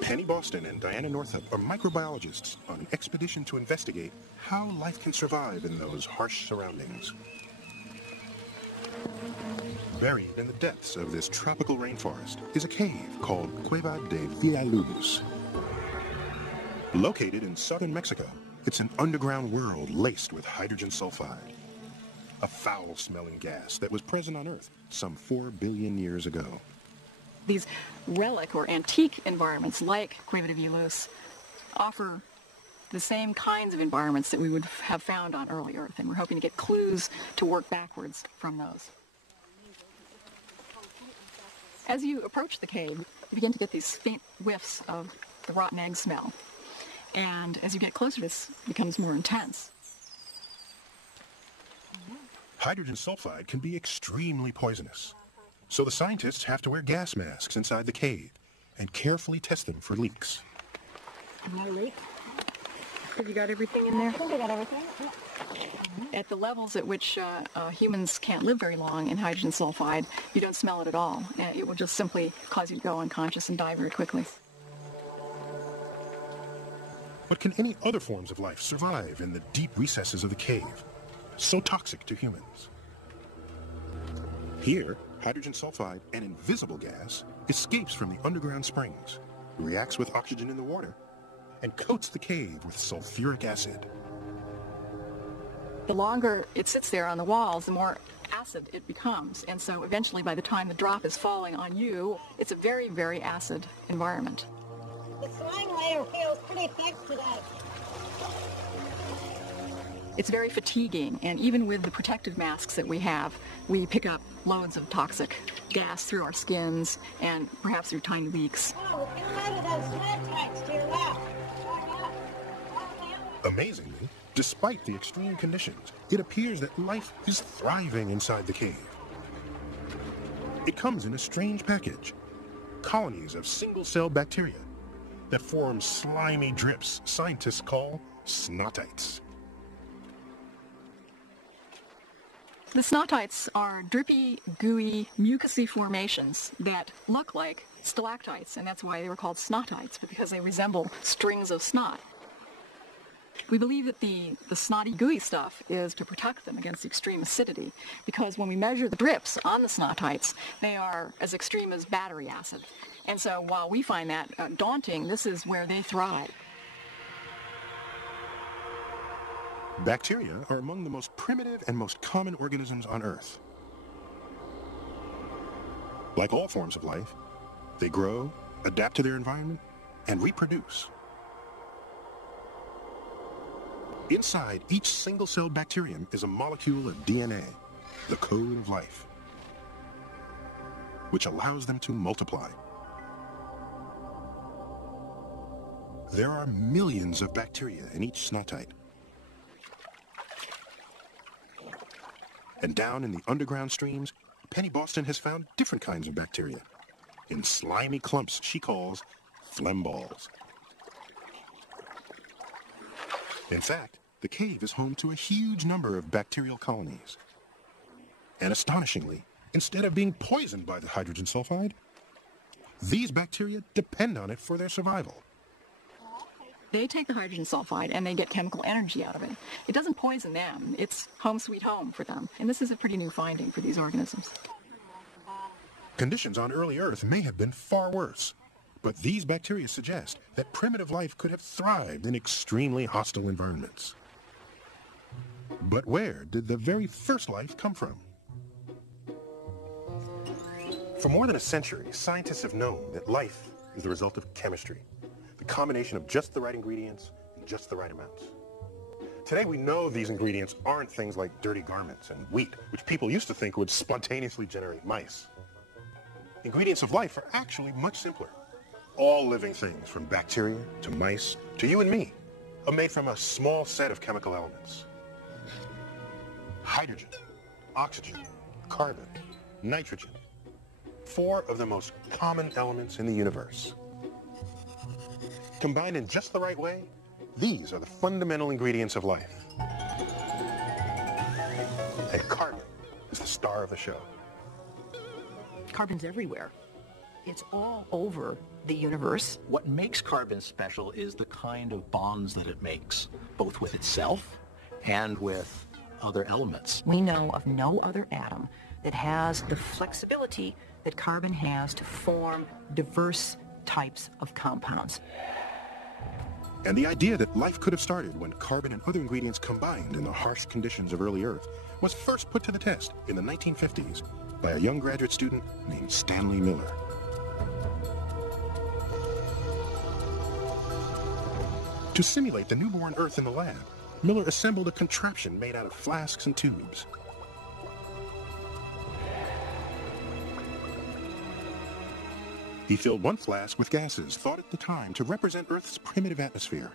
Penny Boston and Diana Northup are microbiologists on an expedition to investigate how life can survive in those harsh surroundings. Buried in the depths of this tropical rainforest is a cave called Cueva de Villaluz. Located in southern Mexico, it's an underground world laced with hydrogen sulfide, a foul-smelling gas that was present on Earth some 4 billion years ago. These relic or antique environments like Cueva de Villaluz offer the same kinds of environments that we would have found on early Earth, and we're hoping to get clues to work backwards from those. As you approach the cave, you begin to get these faint whiffs of the rotten egg smell. And as you get closer, this becomes more intense. Hydrogen sulfide can be extremely poisonous. So the scientists have to wear gas masks inside the cave and carefully test them for leaks. No leak? Have you got everything in there? I think I got everything. Yeah. At the levels at which humans can't live very long in hydrogen sulfide, you don't smell it at all. It will just simply cause you to go unconscious and die very quickly. But can any other forms of life survive in the deep recesses of the cave, so toxic to humans? Here, hydrogen sulfide, an invisible gas, escapes from the underground springs, reacts with oxygen in the water, and coats the cave with sulfuric acid. The longer it sits there on the walls, the more acid it becomes. And so eventually, by the time the drop is falling on you, it's a very, very acid environment. The slime layer feels pretty thick today. It's very fatiguing, and even with the protective masks that we have, we pick up loads of toxic gas through our skins and perhaps through tiny leaks. Oh, get rid of those stalactites to your left. Amazingly, despite the extreme conditions, it appears that life is thriving inside the cave. It comes in a strange package, colonies of single-cell bacteria that form slimy drips scientists call snotites. The snotites are drippy, gooey, mucousy formations that look like stalactites, and that's why they were called snotites, because they resemble strings of snot. We believe that the snotty, gooey stuff is to protect them against extreme acidity, because when we measure the drips on the snotites, they are as extreme as battery acid. And so while we find that daunting, this is where they thrive. Bacteria are among the most primitive and most common organisms on Earth. Like all forms of life, they grow, adapt to their environment, and reproduce. Inside each single-celled bacterium is a molecule of DNA, the code of life, which allows them to multiply. There are millions of bacteria in each snotite. And down in the underground streams, Penny Boston has found different kinds of bacteria in slimy clumps she calls phlegm balls. In fact, the cave is home to a huge number of bacterial colonies. And astonishingly, instead of being poisoned by the hydrogen sulfide, these bacteria depend on it for their survival. They take the hydrogen sulfide and they get chemical energy out of it. It doesn't poison them. It's home sweet home for them. And this is a pretty new finding for these organisms. Conditions on early Earth may have been far worse, but these bacteria suggest that primitive life could have thrived in extremely hostile environments. But where did the very first life come from? For more than a century, scientists have known that life is the result of chemistry, the combination of just the right ingredients in just the right amounts. Today we know these ingredients aren't things like dirty garments and wheat, which people used to think would spontaneously generate mice. Ingredients of life are actually much simpler. All living things, from bacteria to mice to you and me, are made from a small set of chemical elements. Hydrogen, oxygen, carbon, nitrogen. 4 of the most common elements in the universe. Combined in just the right way, These are the fundamental ingredients of life. And carbon is the star of the show. Carbon's everywhere. It's all over the universe. What makes carbon special is the kind of bonds that it makes, both with itself and with other elements. We know of no other atom that has the flexibility that carbon has to form diverse types of compounds. And the idea that life could have started when carbon and other ingredients combined in the harsh conditions of early Earth was first put to the test in the 1950s by a young graduate student named Stanley Miller. To simulate the newborn Earth in the lab, Miller assembled a contraption made out of flasks and tubes. He filled one flask with gases thought at the time to represent Earth's primitive atmosphere,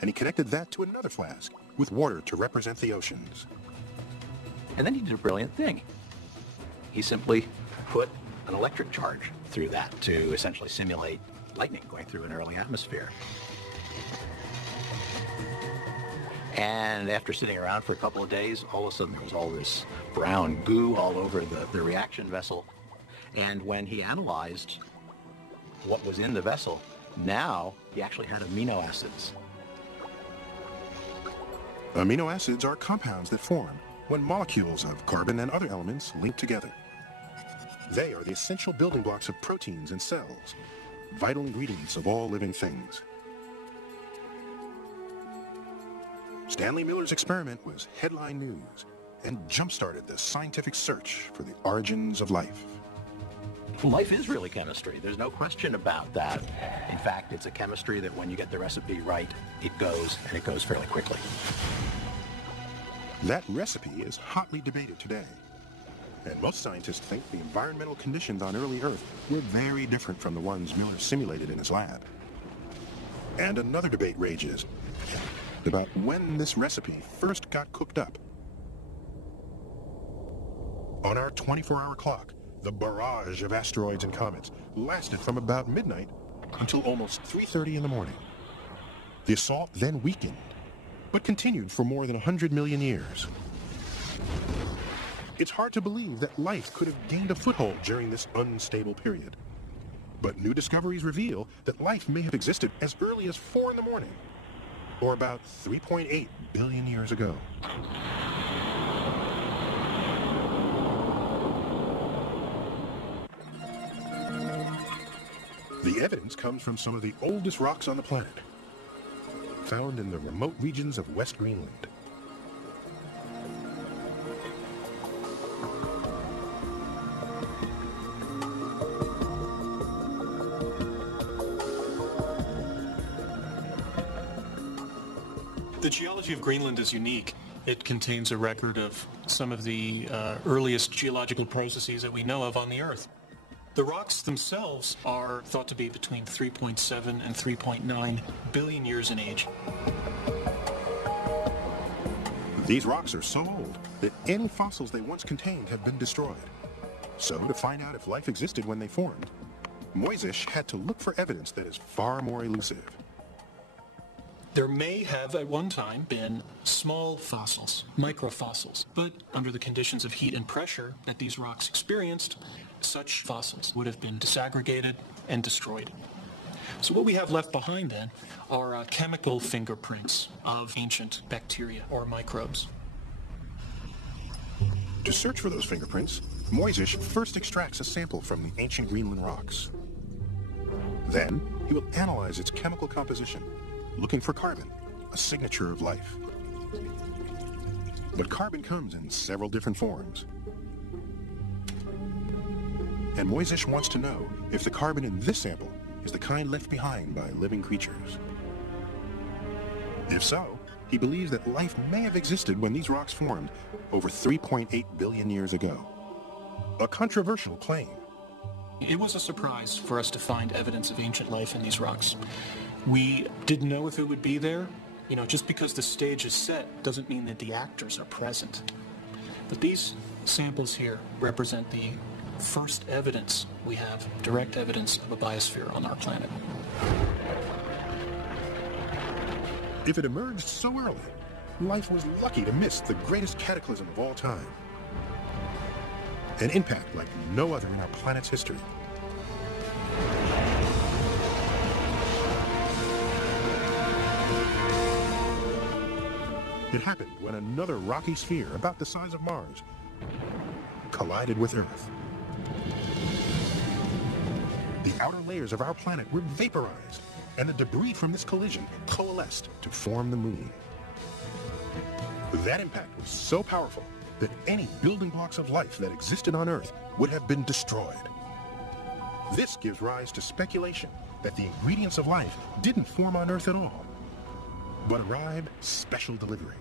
and he connected that to another flask with water to represent the oceans. And then he did a brilliant thing. He simply put an electric charge through that to essentially simulate lightning going through an early atmosphere. And after sitting around for a couple of days, all of a sudden there was all this brown goo all over the reaction vessel. And when he analyzed what was in the vessel, now he actually had amino acids. Amino acids are compounds that form when molecules of carbon and other elements link together. They are the essential building blocks of proteins and cells, vital ingredients of all living things. Stanley Miller's experiment was headline news and jump-started the scientific search for the origins of life. Life is really chemistry. There's no question about that. In fact, it's a chemistry that when you get the recipe right, it goes, and it goes fairly quickly. That recipe is hotly debated today. And most scientists think the environmental conditions on early Earth were very different from the ones Miller simulated in his lab. And another debate rages about when this recipe first got cooked up. On our 24-hour clock, the barrage of asteroids and comets lasted from about midnight until almost 3:30 in the morning. The assault then weakened, but continued for more than 100 million years. It's hard to believe that life could have gained a foothold during this unstable period. But new discoveries reveal that life may have existed as early as 4 in the morning, or about 3.8 billion years ago. The evidence comes from some of the oldest rocks on the planet, found in the remote regions of West Greenland. The geology of Greenland is unique. It contains a record of some of the earliest geological processes that we know of on the Earth. The rocks themselves are thought to be between 3.7 and 3.9 billion years in age. These rocks are so old that any fossils they once contained have been destroyed. So, to find out if life existed when they formed, Moisish had to look for evidence that is far more elusive. There may have at one time been small fossils, microfossils, but under the conditions of heat and pressure that these rocks experienced, such fossils would have been disaggregated and destroyed. So what we have left behind then are chemical fingerprints of ancient bacteria or microbes. To search for those fingerprints, Moisish first extracts a sample from the ancient Greenland rocks. Then, he will analyze its chemical composition, looking for carbon, a signature of life. But carbon comes in several different forms. And Moisish wants to know if the carbon in this sample is the kind left behind by living creatures. If so, he believes that life may have existed when these rocks formed over 3.8 billion years ago. A controversial claim. It was a surprise for us to find evidence of ancient life in these rocks. We didn't know if it would be there. You know, just because the stage is set doesn't mean that the actors are present. But these samples here represent the first evidence we have, direct evidence of a biosphere on our planet. If it emerged so early, life was lucky to miss the greatest cataclysm of all time. An impact like no other in our planet's history. It happened when another rocky sphere about the size of Mars collided with Earth. The outer layers of our planet were vaporized, and the debris from this collision coalesced to form the Moon. That impact was so powerful that any building blocks of life that existed on Earth would have been destroyed. This gives rise to speculation that the ingredients of life didn't form on Earth at all, but arrived special delivery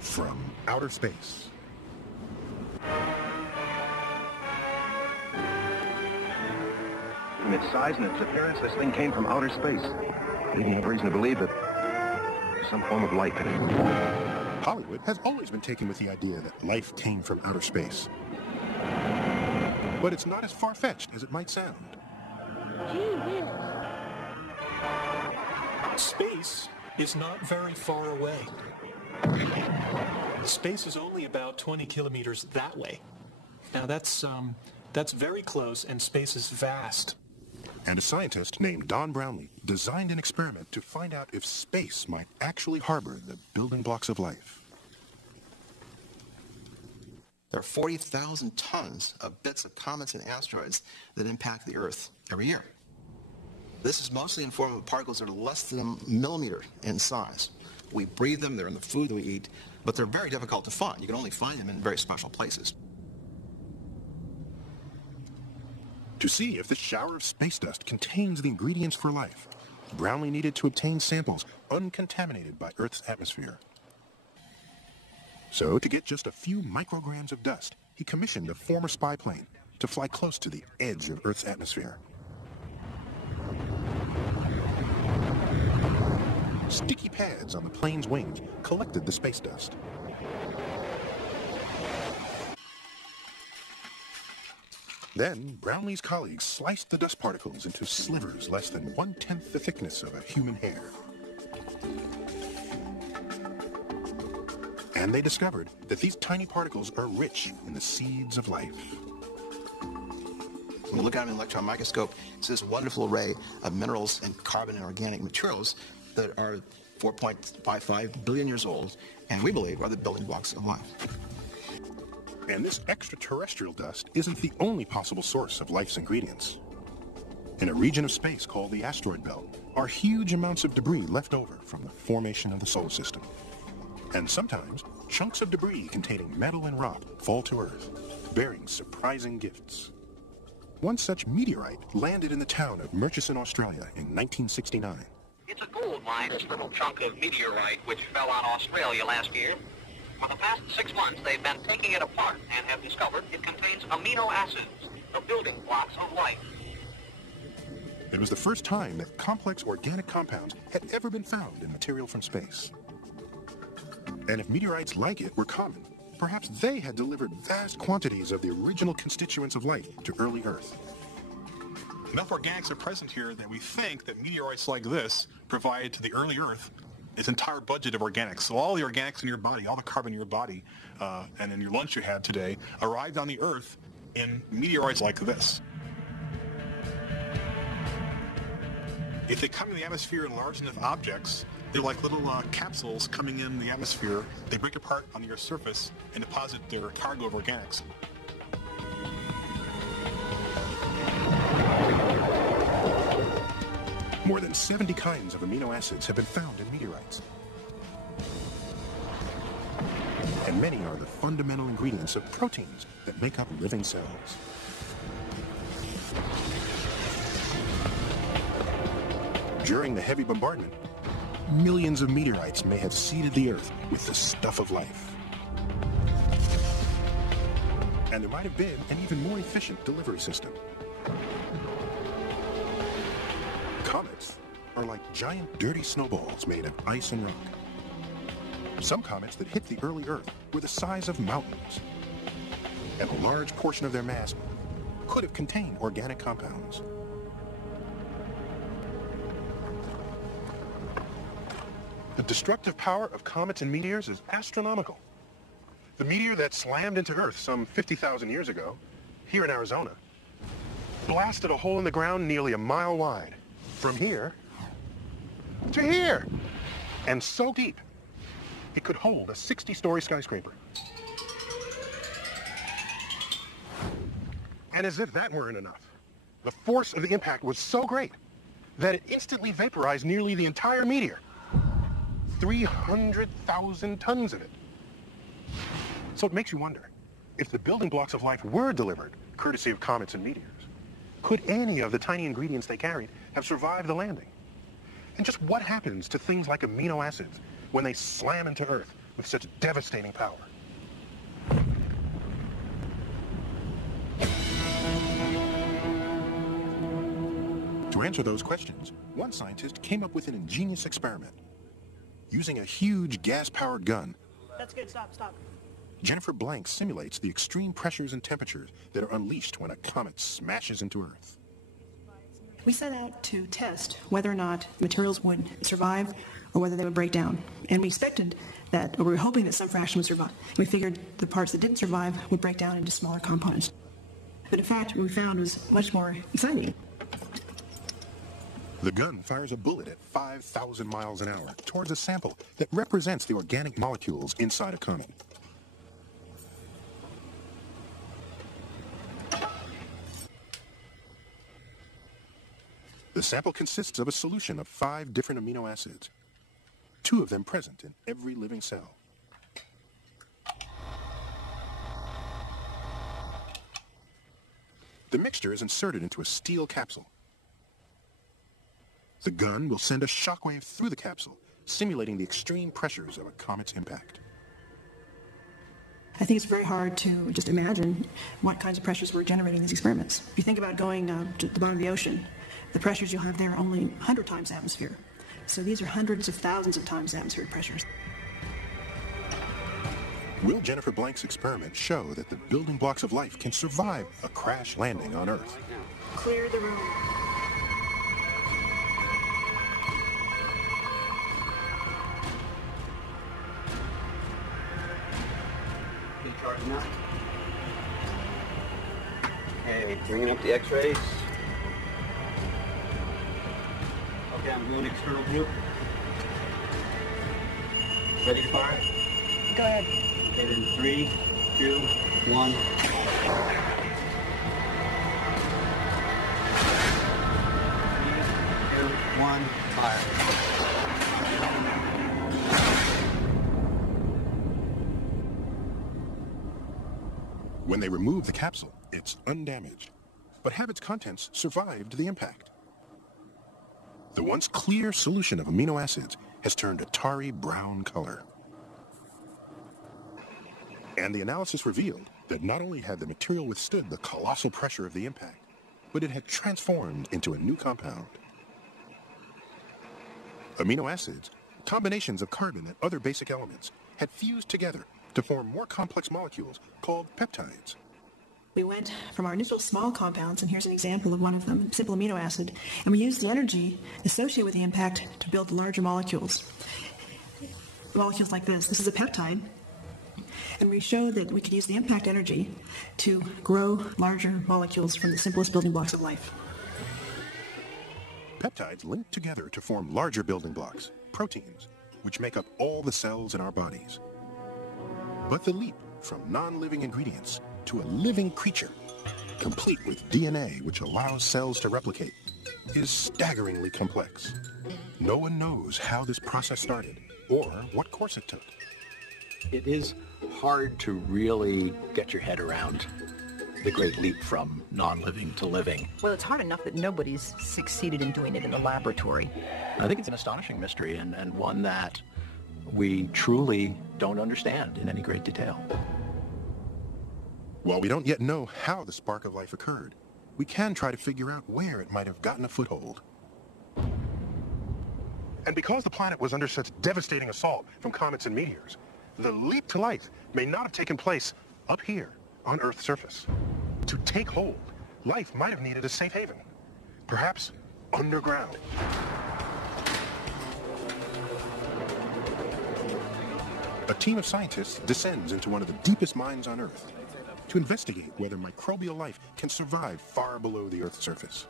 from outer space. From its size and its appearance, this thing came from outer space. I even have reason to believe that there's some form of life in it. Hollywood has always been taken with the idea that life came from outer space. But it's not as far-fetched as it might sound. Space is not very far away. Space is only about 20 kilometers that way. Now that's very close, and space is vast. And a scientist named Don Brownlee designed an experiment to find out if space might actually harbor the building blocks of life. There are 40,000 tons of bits of comets and asteroids that impact the Earth every year. This is mostly in form of particles that are less than a millimeter in size. We breathe them, they're in the food that we eat, but they're very difficult to find. You can only find them in very special places. To see if this shower of space dust contains the ingredients for life, Brownlee needed to obtain samples uncontaminated by Earth's atmosphere. So, to get just a few micrograms of dust, he commissioned a former spy plane to fly close to the edge of Earth's atmosphere. Sticky pads on the plane's wings collected the space dust. Then, Brownlee's colleagues sliced the dust particles into slivers less than 1/10 the thickness of a human hair. And they discovered that these tiny particles are rich in the seeds of life. When you look at them in an electron microscope, it's this wonderful array of minerals and carbon and organic materials that are 4.55 billion years old, and we believe are the building blocks of life. And this extraterrestrial dust isn't the only possible source of life's ingredients. In a region of space called the asteroid belt are huge amounts of debris left over from the formation of the solar system. And sometimes, chunks of debris containing metal and rock fall to Earth, bearing surprising gifts. One such meteorite landed in the town of Murchison, Australia in 1969. It's a gold mine, this little chunk of meteorite which fell on Australia last year. For the past 6 months, they've been taking it apart and have discovered it contains amino acids, the building blocks of life. It was the first time that complex organic compounds had ever been found in material from space. And if meteorites like it were common, perhaps they had delivered vast quantities of the original constituents of life to early Earth. Enough organics are present here that we think that meteorites like this provided to the early Earth its entire budget of organics. So all the organics in your body, all the carbon in your body, and in your lunch you had today, arrived on the Earth in meteorites like this. If they come in the atmosphere in large enough objects, they're like little capsules coming in the atmosphere. They break apart on the Earth's surface and deposit their cargo of organics. More than 70 kinds of amino acids have been found in meteorites. And many are the fundamental ingredients of proteins that make up living cells. During the heavy bombardment, millions of meteorites may have seeded the Earth with the stuff of life. And there might have been an even more efficient delivery system. Comets are like giant dirty snowballs made of ice and rock. Some comets that hit the early Earth were the size of mountains, and a large portion of their mass could have contained organic compounds. The destructive power of comets and meteors is astronomical. The meteor that slammed into Earth some 50,000 years ago, here in Arizona, blasted a hole in the ground nearly a mile wide, from here to here, and so deep it could hold a 60-story skyscraper. And as if that weren't enough, the force of the impact was so great that it instantly vaporized nearly the entire meteor. 300,000 tons of it. So it makes you wonder, if the building blocks of life were delivered courtesy of comets and meteors, could any of the tiny ingredients they carried have survived the landing? And just what happens to things like amino acids when they slam into Earth with such devastating power? To answer those questions, one scientist came up with an ingenious experiment. Using a huge gas-powered gun, That's good. Stop. Jennifer Blank simulates the extreme pressures and temperatures that are unleashed when a comet smashes into Earth. We set out to test whether or not materials would survive or whether they would break down. And we expected that, or we were hoping that some fraction would survive. We figured the parts that didn't survive would break down into smaller components. But in fact, what we found was much more exciting. The gun fires a bullet at 5,000 miles an hour towards a sample that represents the organic molecules inside a comet. The sample consists of a solution of 5 different amino acids, 2 of them present in every living cell. The mixture is inserted into a steel capsule. The gun will send a shockwave through the capsule, simulating the extreme pressures of a comet's impact. I think it's very hard to just imagine what kinds of pressures were generating these experiments. If you think about going to the bottom of the ocean, the pressures you'll have there are only 100 times atmosphere. So these are hundreds of thousands of times atmospheric pressures. Will Jennifer Blank's experiment show that the building blocks of life can survive a crash landing on Earth? Clear the room. Charging up. Okay, bringing up the X-rays. Okay, I'm doing external view. Ready to fire? Go ahead. Okay, then 3, 2, 1. 3, 2, 1, fire. When they remove the capsule, it's undamaged, but have its contents survived the impact. The once clear solution of amino acids has turned a tarry brown color. And the analysis revealed that not only had the material withstood the colossal pressure of the impact, but it had transformed into a new compound. Amino acids, combinations of carbon and other basic elements, had fused together to form more complex molecules called peptides. We went from our initial small compounds, and here's an example of one of them, simple amino acid, and we used the energy associated with the impact to build larger molecules. Molecules like this. This is a peptide, and we showed that we could use the impact energy to grow larger molecules from the simplest building blocks of life. Peptides link together to form larger building blocks, proteins, which make up all the cells in our bodies. But the leap from non-living ingredients to a living creature, complete with DNA which allows cells to replicate, is staggeringly complex. No one knows how this process started or what course it took. It is hard to really get your head around the great leap from non-living to living. Well, it's hard enough that nobody's succeeded in doing it in the laboratory. I think it's an astonishing mystery and one that we truly don't understand in any great detail. While we don't yet know how the spark of life occurred, we can try to figure out where it might have gotten a foothold. And because the planet was under such devastating assault from comets and meteors, the leap to life may not have taken place up here on Earth's surface. To take hold, life might have needed a safe haven, perhaps underground. A team of scientists descends into one of the deepest mines on Earth to investigate whether microbial life can survive far below the Earth's surface.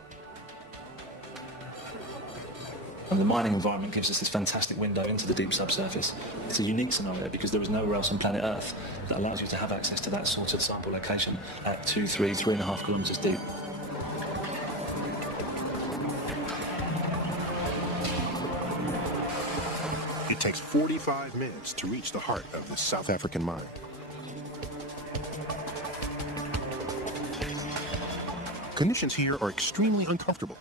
And the mining environment gives us this fantastic window into the deep subsurface. It's a unique scenario because there is nowhere else on planet Earth that allows you to have access to that sort of sample location at 2, 3, 3.5 kilometres deep. It takes 45 minutes to reach the heart of this South African mine. Conditions here are extremely uncomfortable.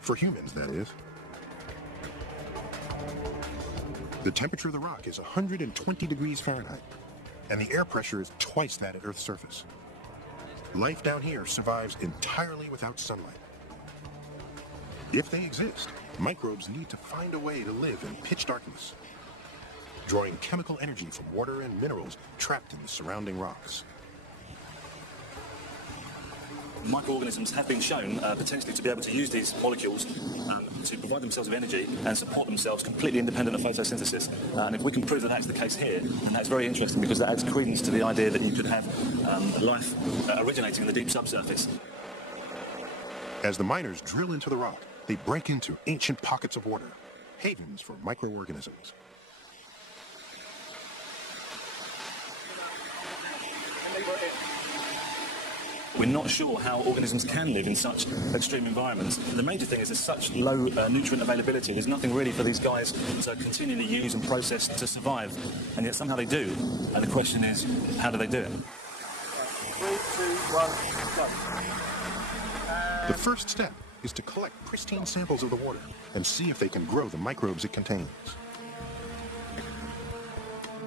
For humans, that is. The temperature of the rock is 120 degrees Fahrenheit, and the air pressure is twice that at Earth's surface. Life down here survives entirely without sunlight. If they exist, microbes need to find a way to live in pitch darkness, drawing chemical energy from water and minerals trapped in the surrounding rocks. Microorganisms have been shown potentially to be able to use these molecules to provide themselves with energy and support themselves completely independent of photosynthesis. And if we can prove that that's the case here, then that's very interesting because that adds credence to the idea that you could have life originating in the deep subsurface. As the miners drill into the rock, they break into ancient pockets of water, havens for microorganisms. We're not sure how organisms can live in such extreme environments. The major thing is there's such low nutrient availability. There's nothing really for these guys to continually use and process to survive, and yet somehow they do. And the question is, how do they do it? 3, 2, 1, go. The first step is to collect pristine samples of the water and see if they can grow the microbes it contains.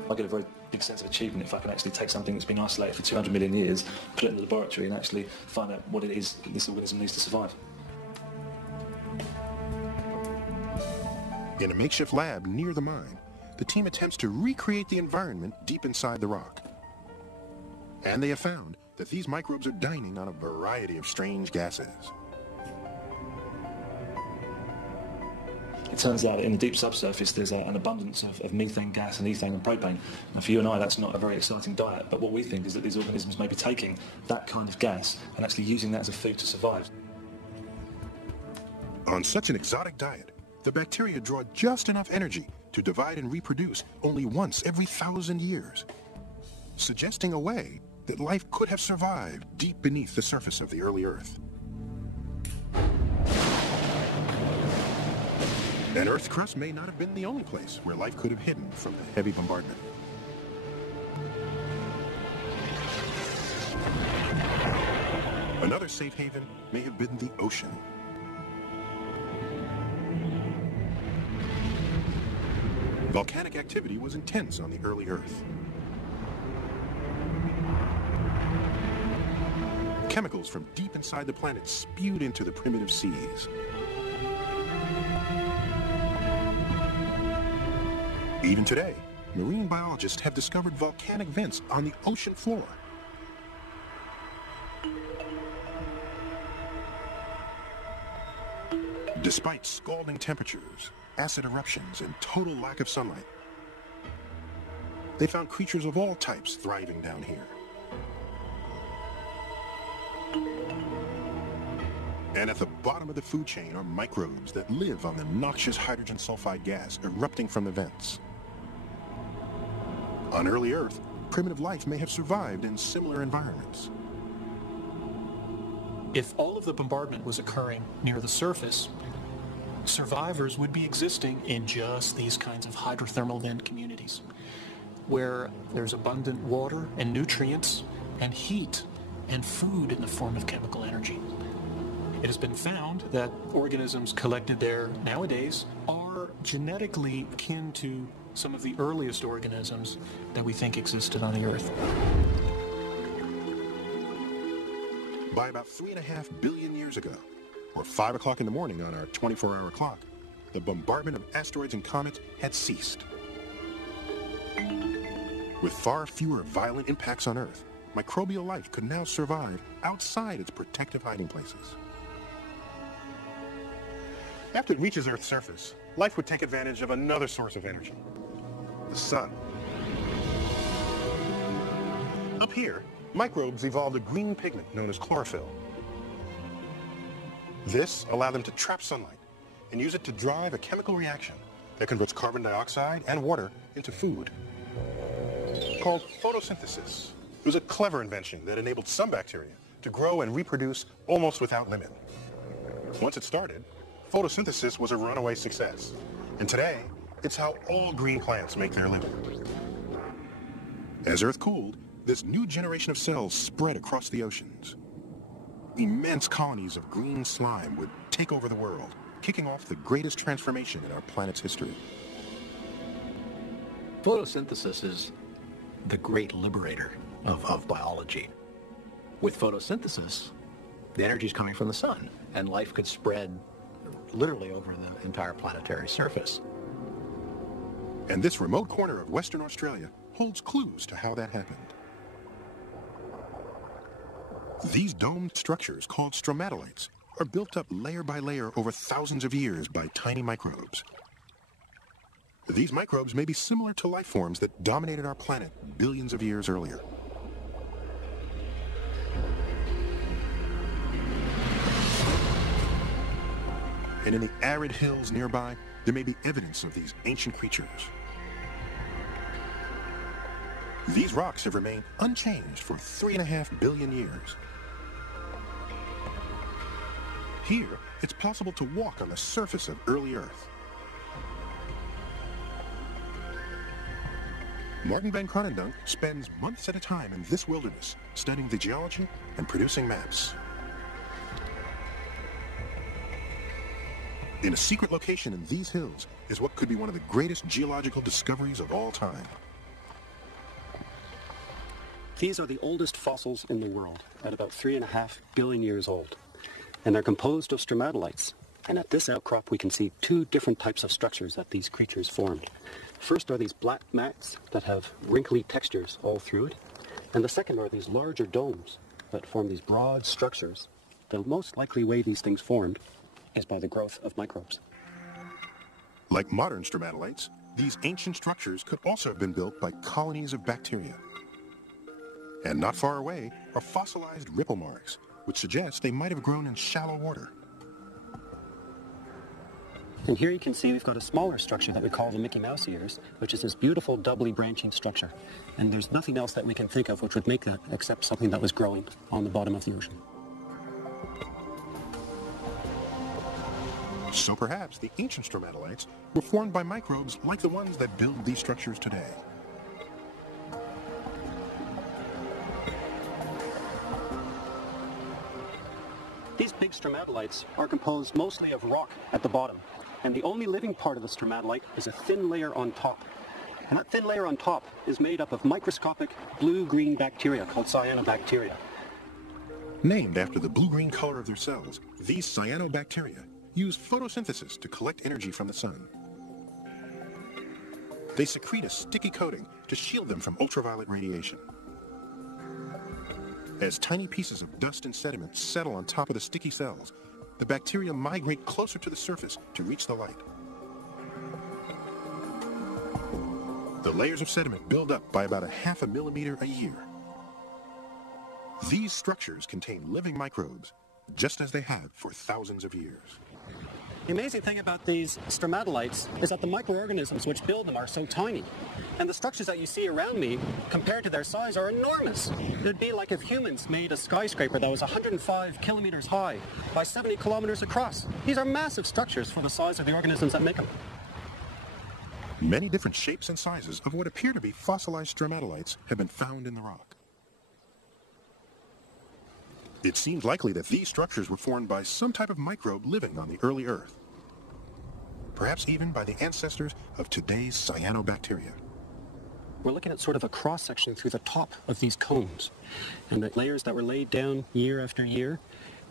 I get a very big sense of achievement if I can actually take something that's been isolated for 200 million years, put it in the laboratory and actually find out what it is this organism needs to survive. In a makeshift lab near the mine, the team attempts to recreate the environment deep inside the rock. And they have found that these microbes are dining on a variety of strange gases. It turns out that in the deep subsurface there's an abundance of methane gas and ethane and propane. And for you and I, that's not a very exciting diet, but what we think is that these organisms may be taking that kind of gas and actually using that as a food to survive. On such an exotic diet, the bacteria draw just enough energy to divide and reproduce only once every 1,000 years, suggesting a way that life could have survived deep beneath the surface of the early Earth. And Earth's crust may not have been the only place where life could have hidden from the heavy bombardment. Another safe haven may have been the ocean. Volcanic activity was intense on the early Earth. Chemicals from deep inside the planet spewed into the primitive seas. Even today, marine biologists have discovered volcanic vents on the ocean floor. Despite scalding temperatures, acid eruptions, and total lack of sunlight, they found creatures of all types thriving down here. And at the bottom of the food chain are microbes that live on the noxious hydrogen sulfide gas erupting from the vents. On early Earth, primitive life may have survived in similar environments. If all of the bombardment was occurring near the surface, survivors would be existing in just these kinds of hydrothermal vent communities, where there's abundant water and nutrients and heat and food in the form of chemical energy. It has been found that organisms collected there nowadays are genetically akin to some of the earliest organisms that we think existed on the Earth. By about 3.5 billion years ago, or 5 o'clock in the morning on our 24-hour clock, the bombardment of asteroids and comets had ceased. With far fewer violent impacts on Earth, microbial life could now survive outside its protective hiding places. After it reaches Earth's surface, life would take advantage of another source of energy, the sun. Up here, microbes evolved a green pigment known as chlorophyll. This allowed them to trap sunlight and use it to drive a chemical reaction that converts carbon dioxide and water into food, called photosynthesis. It was a clever invention that enabled some bacteria to grow and reproduce almost without limit. Once it started, photosynthesis was a runaway success. And today, it's how all green plants make their living. As Earth cooled, this new generation of cells spread across the oceans. Immense colonies of green slime would take over the world, kicking off the greatest transformation in our planet's history. Photosynthesis is the great liberator of biology. With photosynthesis, the energy is coming from the sun, and life could spread literally over the entire planetary surface. And this remote corner of Western Australia holds clues to how that happened. These domed structures, called stromatolites, are built up layer by layer over thousands of years by tiny microbes. These microbes may be similar to life forms that dominated our planet billions of years earlier. And in the arid hills nearby, there may be evidence of these ancient creatures. These rocks have remained unchanged for 3.5 billion years. Here, it's possible to walk on the surface of early Earth. Martin van Kranendonk spends months at a time in this wilderness, studying the geology and producing maps. In a secret location in these hills is what could be one of the greatest geological discoveries of all time. These are the oldest fossils in the world, at about 3.5 billion years old. And they're composed of stromatolites. And at this outcrop we can see two different types of structures that these creatures formed. First are these black mats that have wrinkly textures all through it. And the second are these larger domes that form these broad structures. The most likely way these things formed is by the growth of microbes. Like modern stromatolites, these ancient structures could also have been built by colonies of bacteria. And not far away are fossilized ripple marks, which suggest they might have grown in shallow water. And here you can see we've got a smaller structure that we call the Mickey Mouse ears, which is this beautiful doubly branching structure. And there's nothing else that we can think of which would make that except something that was growing on the bottom of the ocean. So perhaps the ancient stromatolites were formed by microbes like the ones that build these structures today. These big stromatolites are composed mostly of rock at the bottom, and the only living part of the stromatolite is a thin layer on top. And that thin layer on top is made up of microscopic blue-green bacteria called cyanobacteria. Named after the blue-green color of their cells, these cyanobacteria use photosynthesis to collect energy from the sun. They secrete a sticky coating to shield them from ultraviolet radiation. As tiny pieces of dust and sediment settle on top of the sticky cells, the bacteria migrate closer to the surface to reach the light. The layers of sediment build up by about 0.5 millimeter a year. These structures contain living microbes, just as they have for thousands of years. The amazing thing about these stromatolites is that the microorganisms which build them are so tiny. And the structures that you see around me, compared to their size, are enormous. It would be like if humans made a skyscraper that was 105 kilometers high by 70 kilometers across. These are massive structures for the size of the organisms that make them. Many different shapes and sizes of what appear to be fossilized stromatolites have been found in the rock. It seems likely that these structures were formed by some type of microbe living on the early Earth. Perhaps even by the ancestors of today's cyanobacteria. We're looking at sort of a cross-section through the top of these cones, and the layers that were laid down year after year.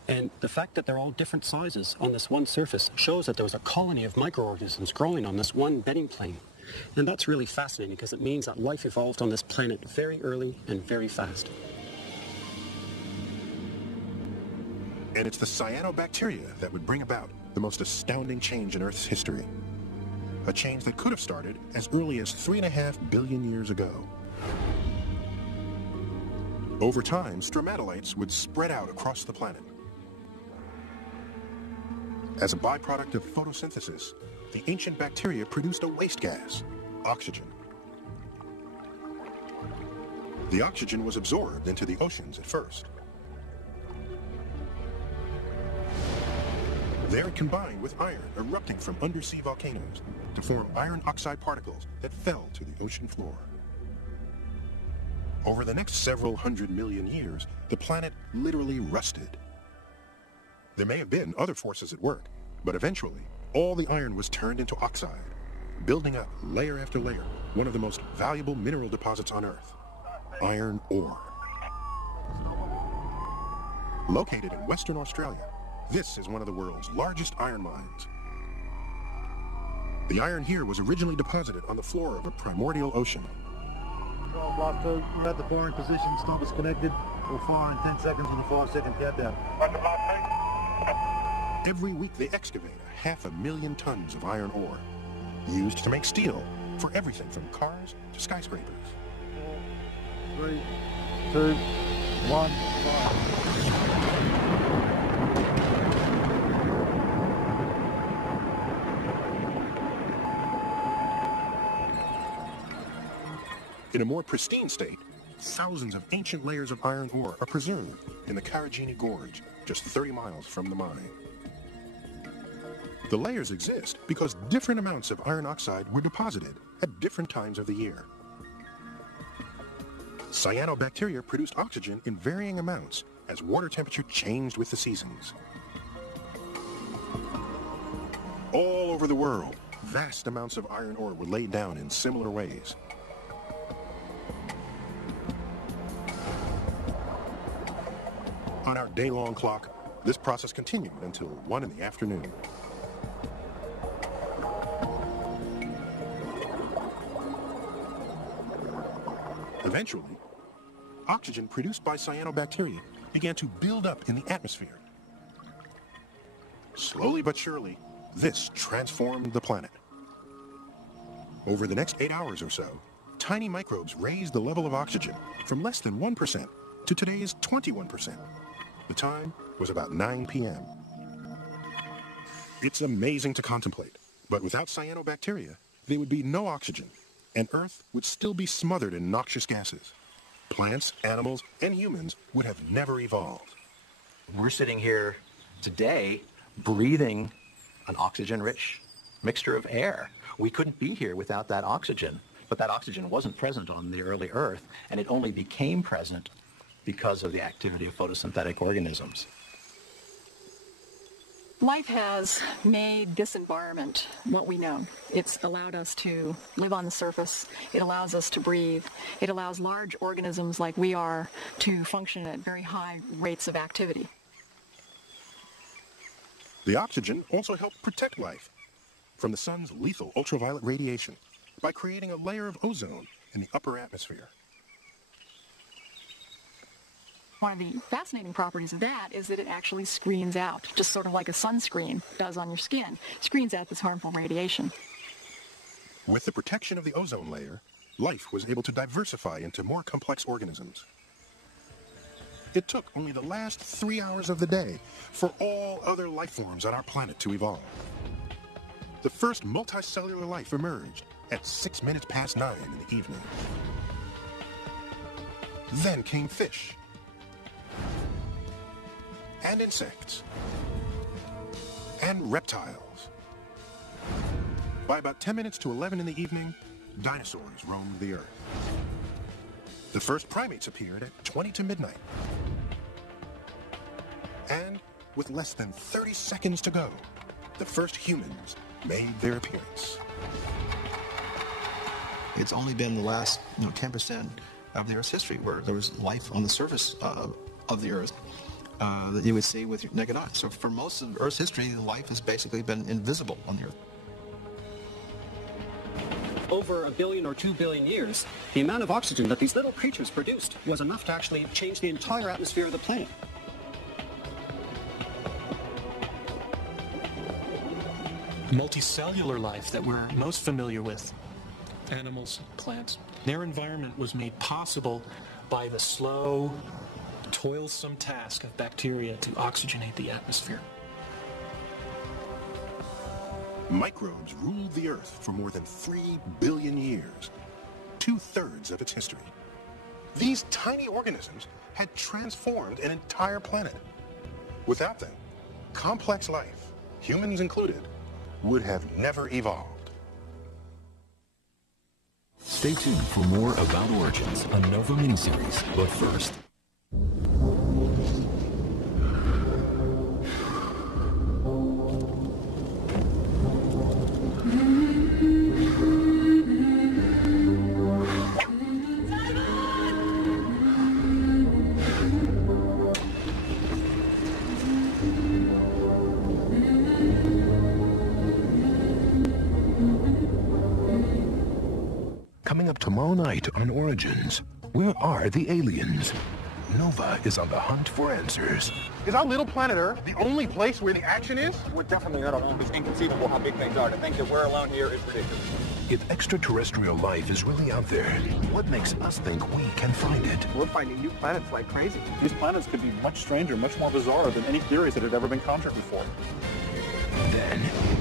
And the fact that they're all different sizes on this one surface shows that there was a colony of microorganisms growing on this one bedding plane. And that's really fascinating because it means that life evolved on this planet very early and very fast. And it's the cyanobacteria that would bring about the most astounding change in Earth's history. A change that could have started as early as 3.5 billion years ago. Over time, stromatolites would spread out across the planet. As a byproduct of photosynthesis, the ancient bacteria produced a waste gas, oxygen. The oxygen was absorbed into the oceans at first. There it combined with iron erupting from undersea volcanoes to form iron oxide particles that fell to the ocean floor. Over the next several 100 million years, the planet literally rusted. There may have been other forces at work, but eventually, all the iron was turned into oxide, building up layer after layer, one of the most valuable mineral deposits on Earth, iron ore. Located in Western Australia, this is one of the world's largest iron mines. The iron here was originally deposited on the floor of a primordial ocean. Block 2, we're at the firing position, stop is connected. We'll fire in 10 seconds with a 5-second countdown. Every week they excavate 500,000 tons of iron ore, used to make steel for everything from cars to skyscrapers. 3, 2, 1, fire. In a more pristine state, thousands of ancient layers of iron ore are preserved in the Karijini Gorge, just 30 miles from the mine. The layers exist because different amounts of iron oxide were deposited at different times of the year. Cyanobacteria produced oxygen in varying amounts as water temperature changed with the seasons. All over the world, vast amounts of iron ore were laid down in similar ways. On our day-long clock, this process continued until 1 in the afternoon. Eventually, oxygen produced by cyanobacteria began to build up in the atmosphere. Slowly but surely, this transformed the planet. Over the next 8 hours or so, tiny microbes raised the level of oxygen from less than 1% to today's 21%. The time was about 9 p.m. It's amazing to contemplate, but without cyanobacteria, there would be no oxygen, and Earth would still be smothered in noxious gases. Plants, animals, and humans would have never evolved. We're sitting here today breathing an oxygen-rich mixture of air. We couldn't be here without that oxygen, but that oxygen wasn't present on the early Earth, and it only became present because of the activity of photosynthetic organisms. Life has made this environment what we know. It's allowed us to live on the surface. It allows us to breathe. It allows large organisms like we are to function at very high rates of activity. The oxygen also helped protect life from the sun's lethal ultraviolet radiation by creating a layer of ozone in the upper atmosphere. One of the fascinating properties of that is that it actually screens out, just sort of like a sunscreen does on your skin, screens out this harmful radiation. With the protection of the ozone layer, life was able to diversify into more complex organisms. It took only the last 3 hours of the day for all other life forms on our planet to evolve. The first multicellular life emerged at 6 minutes past 9 in the evening. Then came fish, and insects, and reptiles. By about 10 minutes to 11 in the evening, dinosaurs roamed the Earth. The first primates appeared at 20 to midnight. And with less than 30 seconds to go, the first humans made their appearance. It's only been the last 10% of the Earth's history where there was life on the surface of the Earth that you would see with your naked eye. So for most of Earth's history, life has basically been invisible on the Earth. Over 1 billion or 2 billion years, the amount of oxygen that these little creatures produced was enough to actually change the entire atmosphere of the planet. Multicellular life that we're most familiar with, animals, plants, their environment was made possible by the slow, toilsome task of bacteria to oxygenate the atmosphere. Microbes ruled the Earth for more than 3 billion years, 2/3 of its history. These tiny organisms had transformed an entire planet. Without them, complex life, humans included, would have never evolved. Stay tuned for more about Origins, a Nova miniseries. But first, coming up tomorrow night on Origins, where are the aliens? Nova is on the hunt for answers. Is our little planet Earth the only place where the action is? We're definitely not alone. It's inconceivable how big things are. To think that we're alone here is ridiculous. If extraterrestrial life is really out there, what makes us think we can find it? We're finding new planets like crazy. These planets could be much stranger, much more bizarre than any theories that had ever been conjured before. Then,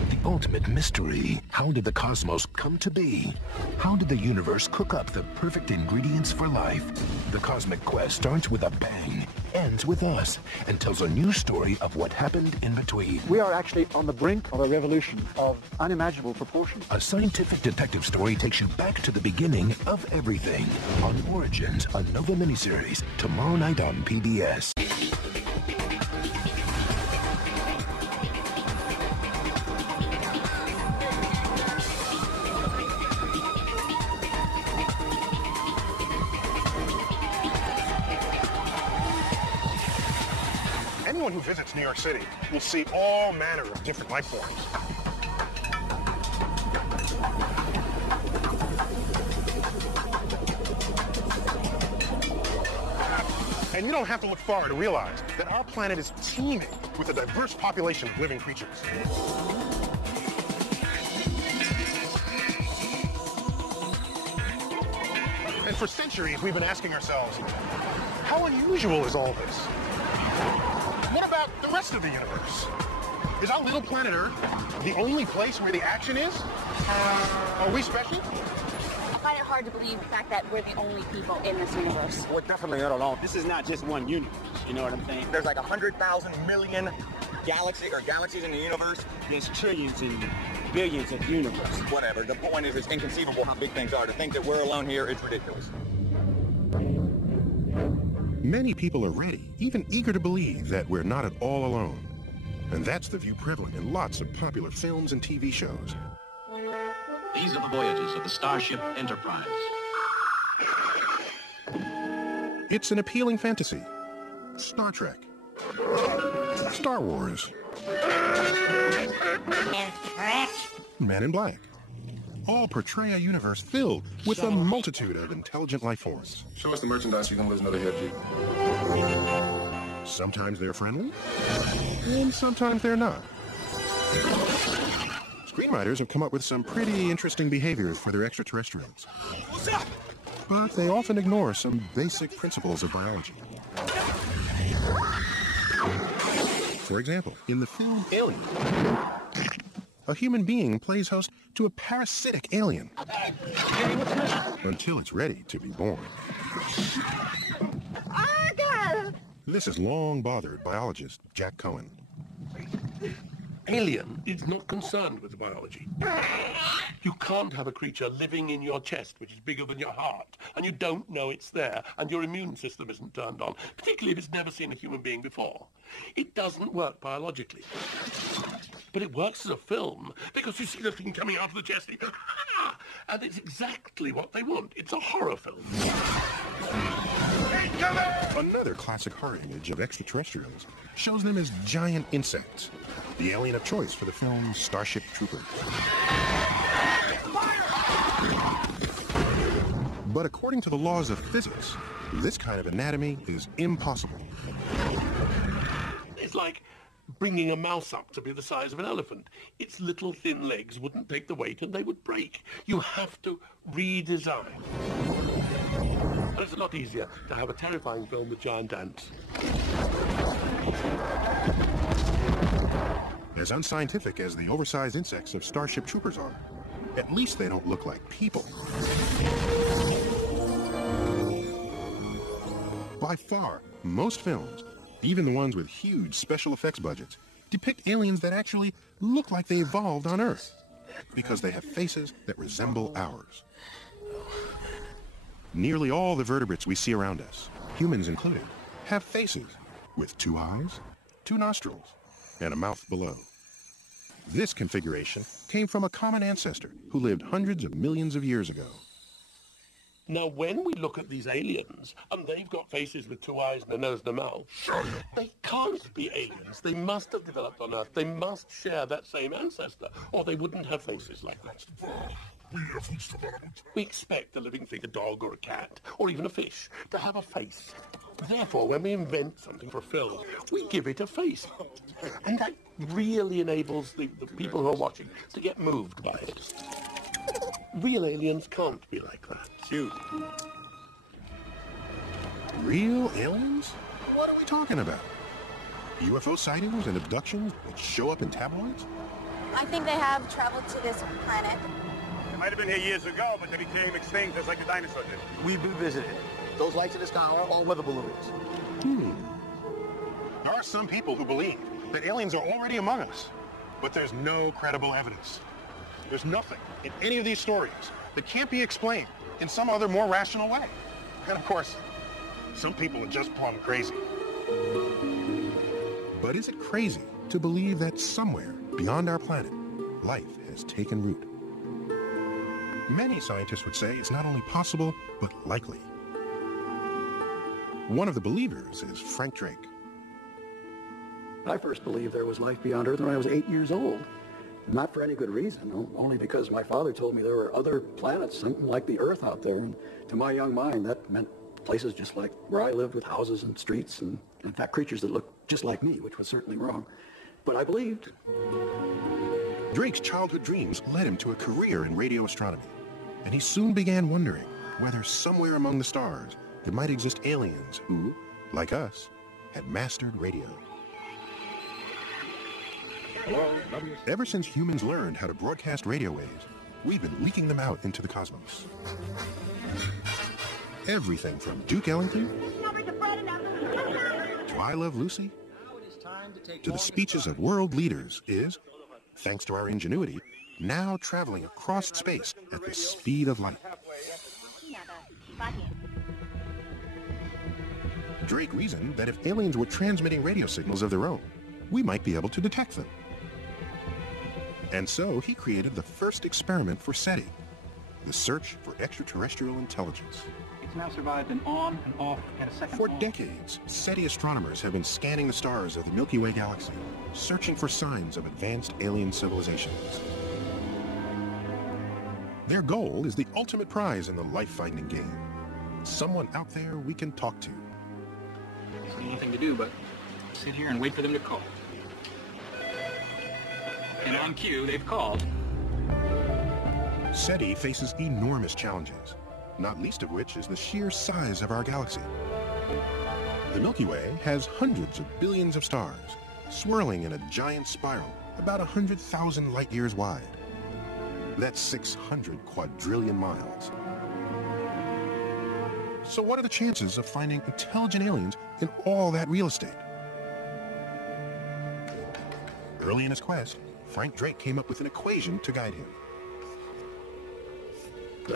the ultimate mystery. How did the cosmos come to be? How did the universe cook up the perfect ingredients for life? The cosmic quest starts with a bang, ends with us, and tells a new story of what happened in between. We are actually on the brink of a revolution of unimaginable proportions. A scientific detective story takes you back to the beginning of everything. On Origins, a Nova miniseries, tomorrow night on PBS. Anyone who visits New York City will see all manner of different life forms. And you don't have to look far to realize that our planet is teeming with a diverse population of living creatures. And for centuries, we've been asking ourselves, how unusual is all this? What about the rest of the universe? Is our little planet Earth the only place where the action is? Are we special? I find it hard to believe the fact that we're the only people in this universe. We're definitely not alone. This is not just one universe, you know what I'm saying? There's like 100,000 million galaxies in the universe. There's trillions and billions of universes. Whatever. The point is, it's inconceivable how big things are. To think that we're alone here is ridiculous. Many people are ready, even eager to believe that we're not at all alone. And that's the view prevalent in lots of popular films and TV shows. These are the voyages of the Starship Enterprise. It's an appealing fantasy. Star Trek. Star Wars. Men in Black. All portray a universe filled with a multitude of intelligent life forms. Show us the merchandise, you can lose another headgear. Sometimes they're friendly, and sometimes they're not. Screenwriters have come up with some pretty interesting behaviors for their extraterrestrials. But they often ignore some basic principles of biology. For example, in the film Alien, a human being plays host to a parasitic alien until it's ready to be born. This has long bothered biologist Jack Cohen. Alien is not concerned with the biology. You can't have a creature living in your chest, which is bigger than your heart, and you don't know it's there, and your immune system isn't turned on, particularly if it's never seen a human being before. It doesn't work biologically. But it works as a film, because you see the thing coming out of the chest, and it's exactly what they want. It's a horror film. Another classic horror image of extraterrestrials shows them as giant insects, the alien of choice for the film Starship Troopers. But according to the laws of physics, this kind of anatomy is impossible. It's like bringing a mouse up to be the size of an elephant. Its little thin legs wouldn't take the weight and they would break. You have to redesign. And it's a lot easier to have a terrifying film with giant ants. As unscientific as the oversized insects of Starship Troopers are, at least they don't look like people. By far, most films, even the ones with huge special effects budgets, depict aliens that actually look like they evolved on Earth, because they have faces that resemble ours. Nearly all the vertebrates we see around us, humans included, have faces with 2 eyes, 2 nostrils, and a mouth below. This configuration came from a common ancestor who lived hundreds of millions of years ago. Now, when we look at these aliens, and they've got faces with 2 eyes and a nose and a mouth, they can't be aliens. They must have developed on Earth. They must share that same ancestor, or they wouldn't have faces like that. We expect a living thing, a dog or a cat, or even a fish, to have a face. Therefore, when we invent something for a film, we give it a face. And that really enables the people who are watching to get moved by it. Real aliens can't be like that. Cute. Real aliens? What are we talking about? UFO sightings and abductions that show up in tabloids? I think they have traveled to this planet. They might have been here years ago, but they became extinct just like the dinosaurs did. We've been visited. Those lights in the sky are all weather balloons. There are some people who believe that aliens are already among us, but there's no credible evidence. There's nothing in any of these stories that can't be explained in some other more rational way. And of course, some people are just plumb crazy. But is it crazy to believe that somewhere beyond our planet, life has taken root? Many scientists would say it's not only possible, but likely. One of the believers is Frank Drake. I first believed there was life beyond Earth when I was 8 years old. Not for any good reason, only because my father told me there were other planets, something like the Earth out there. And to my young mind, that meant places just like where I lived, with houses and streets, and in fact creatures that looked just like me, which was certainly wrong. But I believed. Drake's childhood dreams led him to a career in radio astronomy, and he soon began wondering whether somewhere among the stars there might exist aliens who, like us, had mastered radio. Ever since humans learned how to broadcast radio waves, we've been leaking them out into the cosmos. Everything from Duke Ellington to I Love Lucy to the speeches of world leaders is, thanks to our ingenuity, now traveling across space at the speed of light. Drake reasoned that if aliens were transmitting radio signals of their own, we might be able to detect them. And so he created the first experiment for SETI, the search for extraterrestrial intelligence. It's now survived an on and off and a second For decades, SETI astronomers have been scanning the stars of the Milky Way galaxy, searching for signs of advanced alien civilizations. Their goal is the ultimate prize in the life-finding game. Someone out there we can talk to. There's nothing to do but sit here and wait for them to call. And on cue, they've called. SETI faces enormous challenges, not least of which is the sheer size of our galaxy. The Milky Way has hundreds of billions of stars, swirling in a giant spiral about 100,000 light years wide. That's 600 quadrillion miles. So what are the chances of finding intelligent aliens in all that real estate? Early in his quest, Frank Drake came up with an equation to guide him.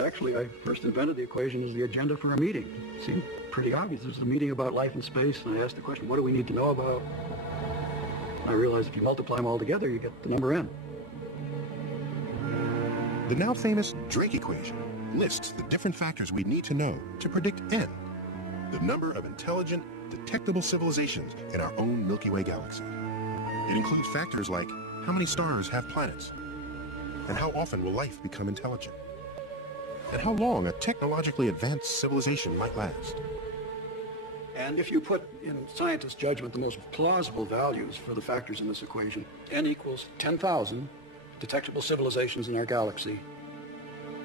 Actually, I first invented the equation as the agenda for a meeting. It seemed pretty obvious. There's a meeting about life in space, and I asked the question, what do we need to know about? I realized if you multiply them all together, you get the number n. The now famous Drake equation lists the different factors we need to know to predict n, the number of intelligent, detectable civilizations in our own Milky Way galaxy. It includes factors like how many stars have planets, and how often will life become intelligent, and how long a technologically advanced civilization might last. And if you put in scientists' judgment the most plausible values for the factors in this equation, n equals 10,000 detectable civilizations in our galaxy.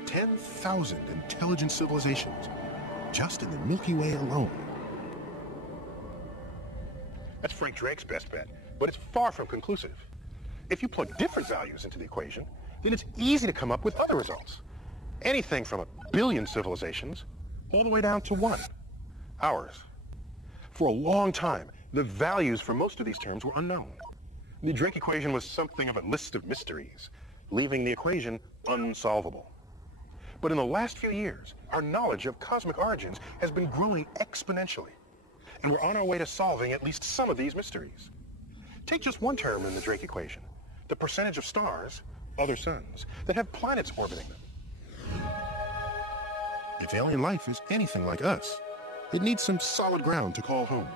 10,000 intelligent civilizations. just in the Milky Way alone. That's Frank Drake's best bet, but it's far from conclusive. If you plug different values into the equation, then it's easy to come up with other results. Anything from 1 billion civilizations all the way down to 1, ours. For a long time, the values for most of these terms were unknown. The Drake equation was something of a list of mysteries, leaving the equation unsolvable. But in the last few years, our knowledge of cosmic origins has been growing exponentially, and we're on our way to solving at least some of these mysteries. Take just one term in the Drake equation, the percentage of stars, other suns, that have planets orbiting them. If alien life is anything like us, it needs some solid ground to call home.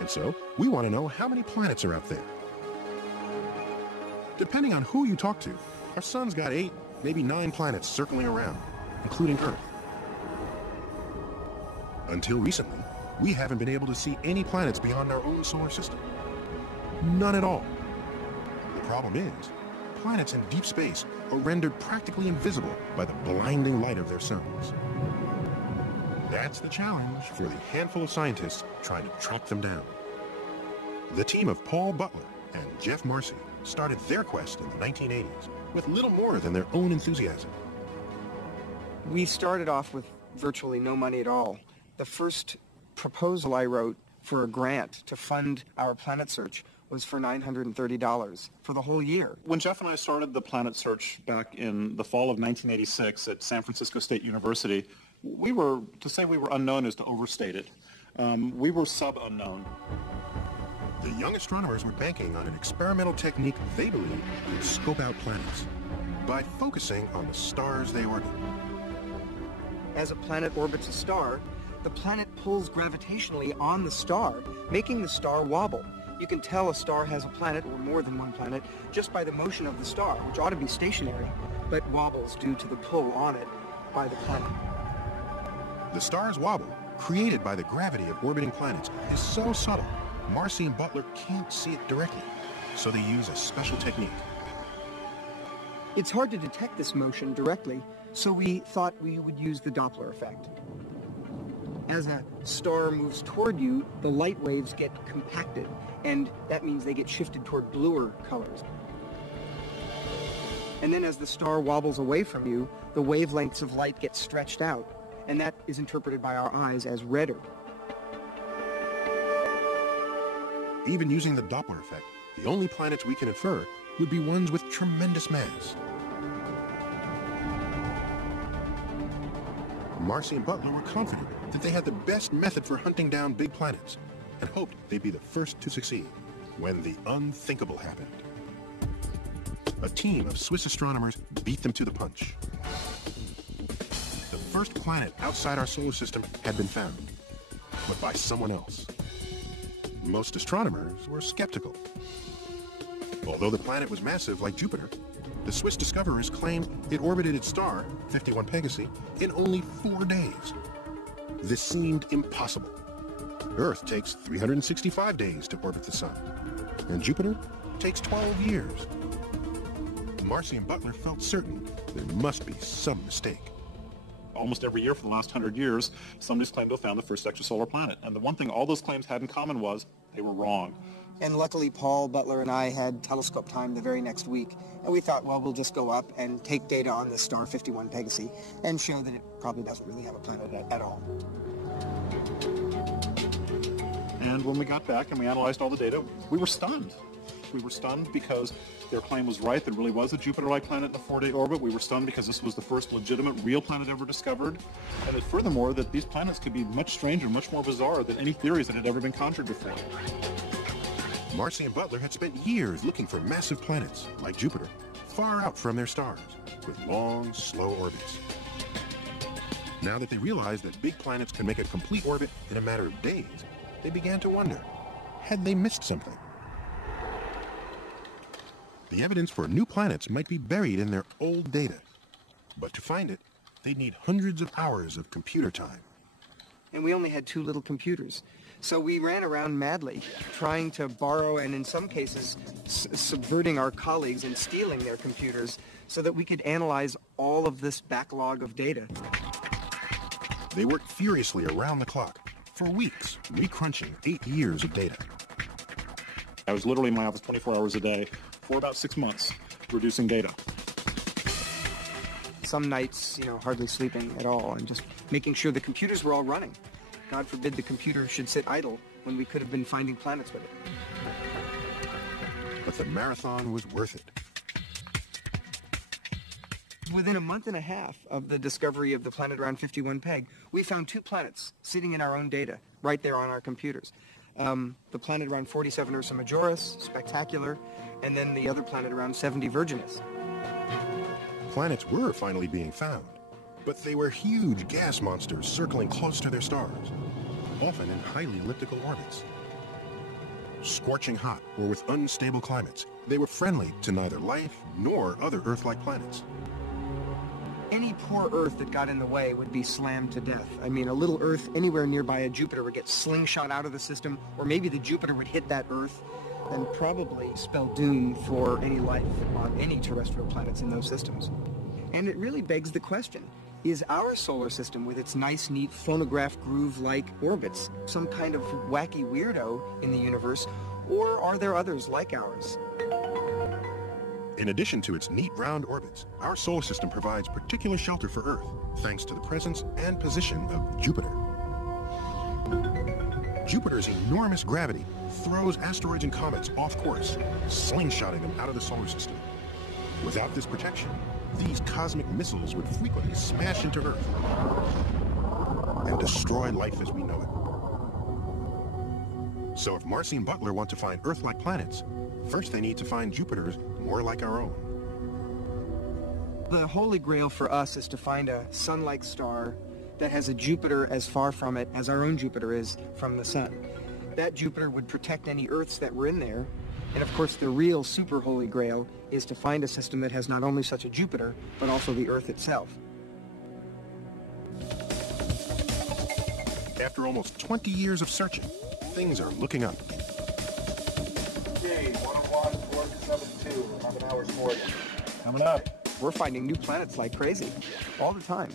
And so, we want to know how many planets are out there. Depending on who you talk to, our sun's got 8, maybe 9 planets circling around, including Earth. Until recently, we haven't been able to see any planets beyond our own solar system. None at all. The problem is, planets in deep space are rendered practically invisible by the blinding light of their suns. That's the challenge for the handful of scientists trying to track them down. The team of Paul Butler and Jeff Marcy started their quest in the 1980s with little more than their own enthusiasm. We started off with virtually no money at all. The first proposal I wrote for a grant to fund our planet search was for $930 for the whole year. When Jeff and I started the planet search back in the fall of 1986 at San Francisco State University, to say we were unknown is to overstate it. We were sub-unknown. The young astronomers were banking on an experimental technique they believed would scope out planets by focusing on the stars they orbit. As a planet orbits a star, the planet pulls gravitationally on the star, making the star wobble. You can tell a star has a planet, or more than one planet, just by the motion of the star, which ought to be stationary, but wobbles due to the pull on it by the planet. The star's wobble, created by the gravity of orbiting planets, is so subtle, Marcy and Butler can't see it directly, so they use a special technique. It's hard to detect this motion directly, so we thought we would use the Doppler effect. As a star moves toward you, the light waves get compacted, and that means they get shifted toward bluer colors. And then as the star wobbles away from you, the wavelengths of light get stretched out, and that is interpreted by our eyes as redder. Even using the Doppler effect, the only planets we can infer would be ones with tremendous mass. Marcy and Butler were confident that they had the best method for hunting down big planets and hoped they'd be the first to succeed when the unthinkable happened. A team of Swiss astronomers beat them to the punch. The first planet outside our solar system had been found, but by someone else. Most astronomers were skeptical. Although the planet was massive like Jupiter, the Swiss discoverers claimed it orbited its star, 51 Pegasi, in only 4 days. This seemed impossible. Earth takes 365 days to orbit the sun, and Jupiter takes 12 years. Marcy and Butler felt certain there must be some mistake. Almost every year for the last 100 years, somebody's claimed to have found the first extrasolar planet. And the one thing all those claims had in common was they were wrong. And luckily, Paul Butler and I had telescope time the very next week. And we thought, well, we'll just go up and take data on this star, 51 Pegasi, and show that it probably doesn't really have a planet at all. And when we got back and we analyzed all the data, we were stunned. We were stunned because their claim was right. There really was a Jupiter-like planet in a 4-day orbit. We were stunned because this was the first legitimate real planet ever discovered. And that furthermore, that these planets could be much stranger, much more bizarre than any theories that had ever been conjured before. Marcy and Butler had spent years looking for massive planets, like Jupiter, far out from their stars, with long, slow orbits. Now that they realized that big planets can make a complete orbit in a matter of days, they began to wonder, had they missed something? The evidence for new planets might be buried in their old data, but to find it, they'd need hundreds of hours of computer time. And we only had 2 little computers. So we ran around madly, trying to borrow and in some cases subverting our colleagues and stealing their computers so that we could analyze all of this backlog of data. They worked furiously around the clock for weeks, recrunching 8 years of data. I was literally in my office 24 hours a day for about 6 months, reducing data. Some nights, hardly sleeping at all and just making sure the computers were all running. God forbid the computer should sit idle when we could have been finding planets with it. But the marathon was worth it. Within a month and a half of the discovery of the planet around 51 Peg, we found 2 planets sitting in our own data, right there on our computers. The planet around 47 Ursa Majoris, spectacular, and then the other planet around 70 Virginis. Planets were finally being found, but they were huge gas monsters circling close to their stars, often in highly elliptical orbits. Scorching hot or with unstable climates, they were friendly to neither life nor other Earth-like planets. Any poor Earth that got in the way would be slammed to death. I mean, a little Earth anywhere nearby a Jupiter would get slingshot out of the system, or maybe the Jupiter would hit that Earth and probably spell doom for any life on any terrestrial planets in those systems. And it really begs the question, is our solar system with its nice, neat, phonograph groove-like orbits some kind of wacky weirdo in the universe, or are there others like ours? In addition to its neat round orbits, our solar system provides particular shelter for Earth, thanks to the presence and position of Jupiter. Jupiter's enormous gravity throws asteroids and comets off course, slingshotting them out of the solar system. Without this protection, these cosmic missiles would frequently smash into Earth and destroy life as we know it. So if Marcy and Butler want to find Earth-like planets, first they need to find Jupiters more like our own. The holy grail for us is to find a sun-like star that has a Jupiter as far from it as our own Jupiter is from the sun. That Jupiter would protect any Earths that were in there. And of course, the real super holy grail is to find a system that has not only such a Jupiter, but also the Earth itself. After almost 20 years of searching, things are looking up. Okay, 101, 472, 11 hours 40. Coming up. We're finding new planets like crazy, all the time.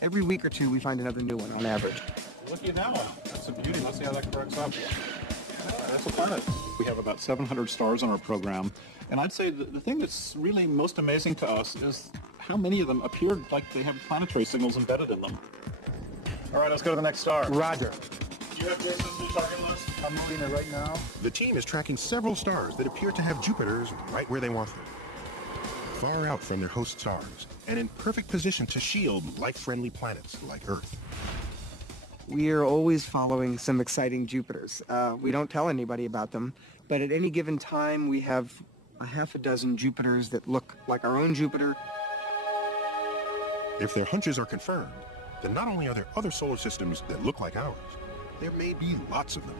Every week or two, we find another new one on average. Look at that one. That's a beauty. Let's see how that corrects up. That's a planet. We have about 700 stars on our program, and I'd say the thing that's really most amazing to us is how many of them appeared like they have planetary signals embedded in them. All right, let's go to the next star. Roger. Do you have Jason's target list? I'm moving it right now. The team is tracking several stars that appear to have Jupiters right where they want them, far out from their host stars, and in perfect position to shield life-friendly planets like Earth. We are always following some exciting Jupiters. We don't tell anybody about them, but at any given time we have a half a dozen Jupiters that look like our own Jupiter. If their hunches are confirmed, then not only are there other solar systems that look like ours, there may be lots of them.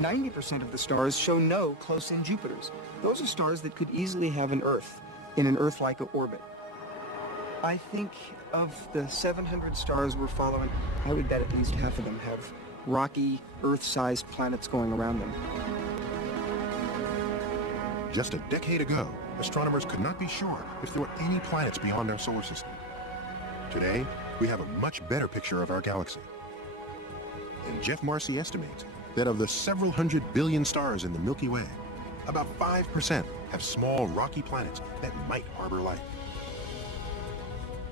90% of the stars show no close-in Jupiters. Those are stars that could easily have an Earth in an Earth-like orbit. I think of the 700 stars we're following, I would bet at least half of them have rocky, Earth-sized planets going around them. Just a decade ago, astronomers could not be sure if there were any planets beyond our solar system. Today, we have a much better picture of our galaxy. And Jeff Marcy estimates that of the several hundred billion stars in the Milky Way, about 5% have small rocky planets that might harbor life.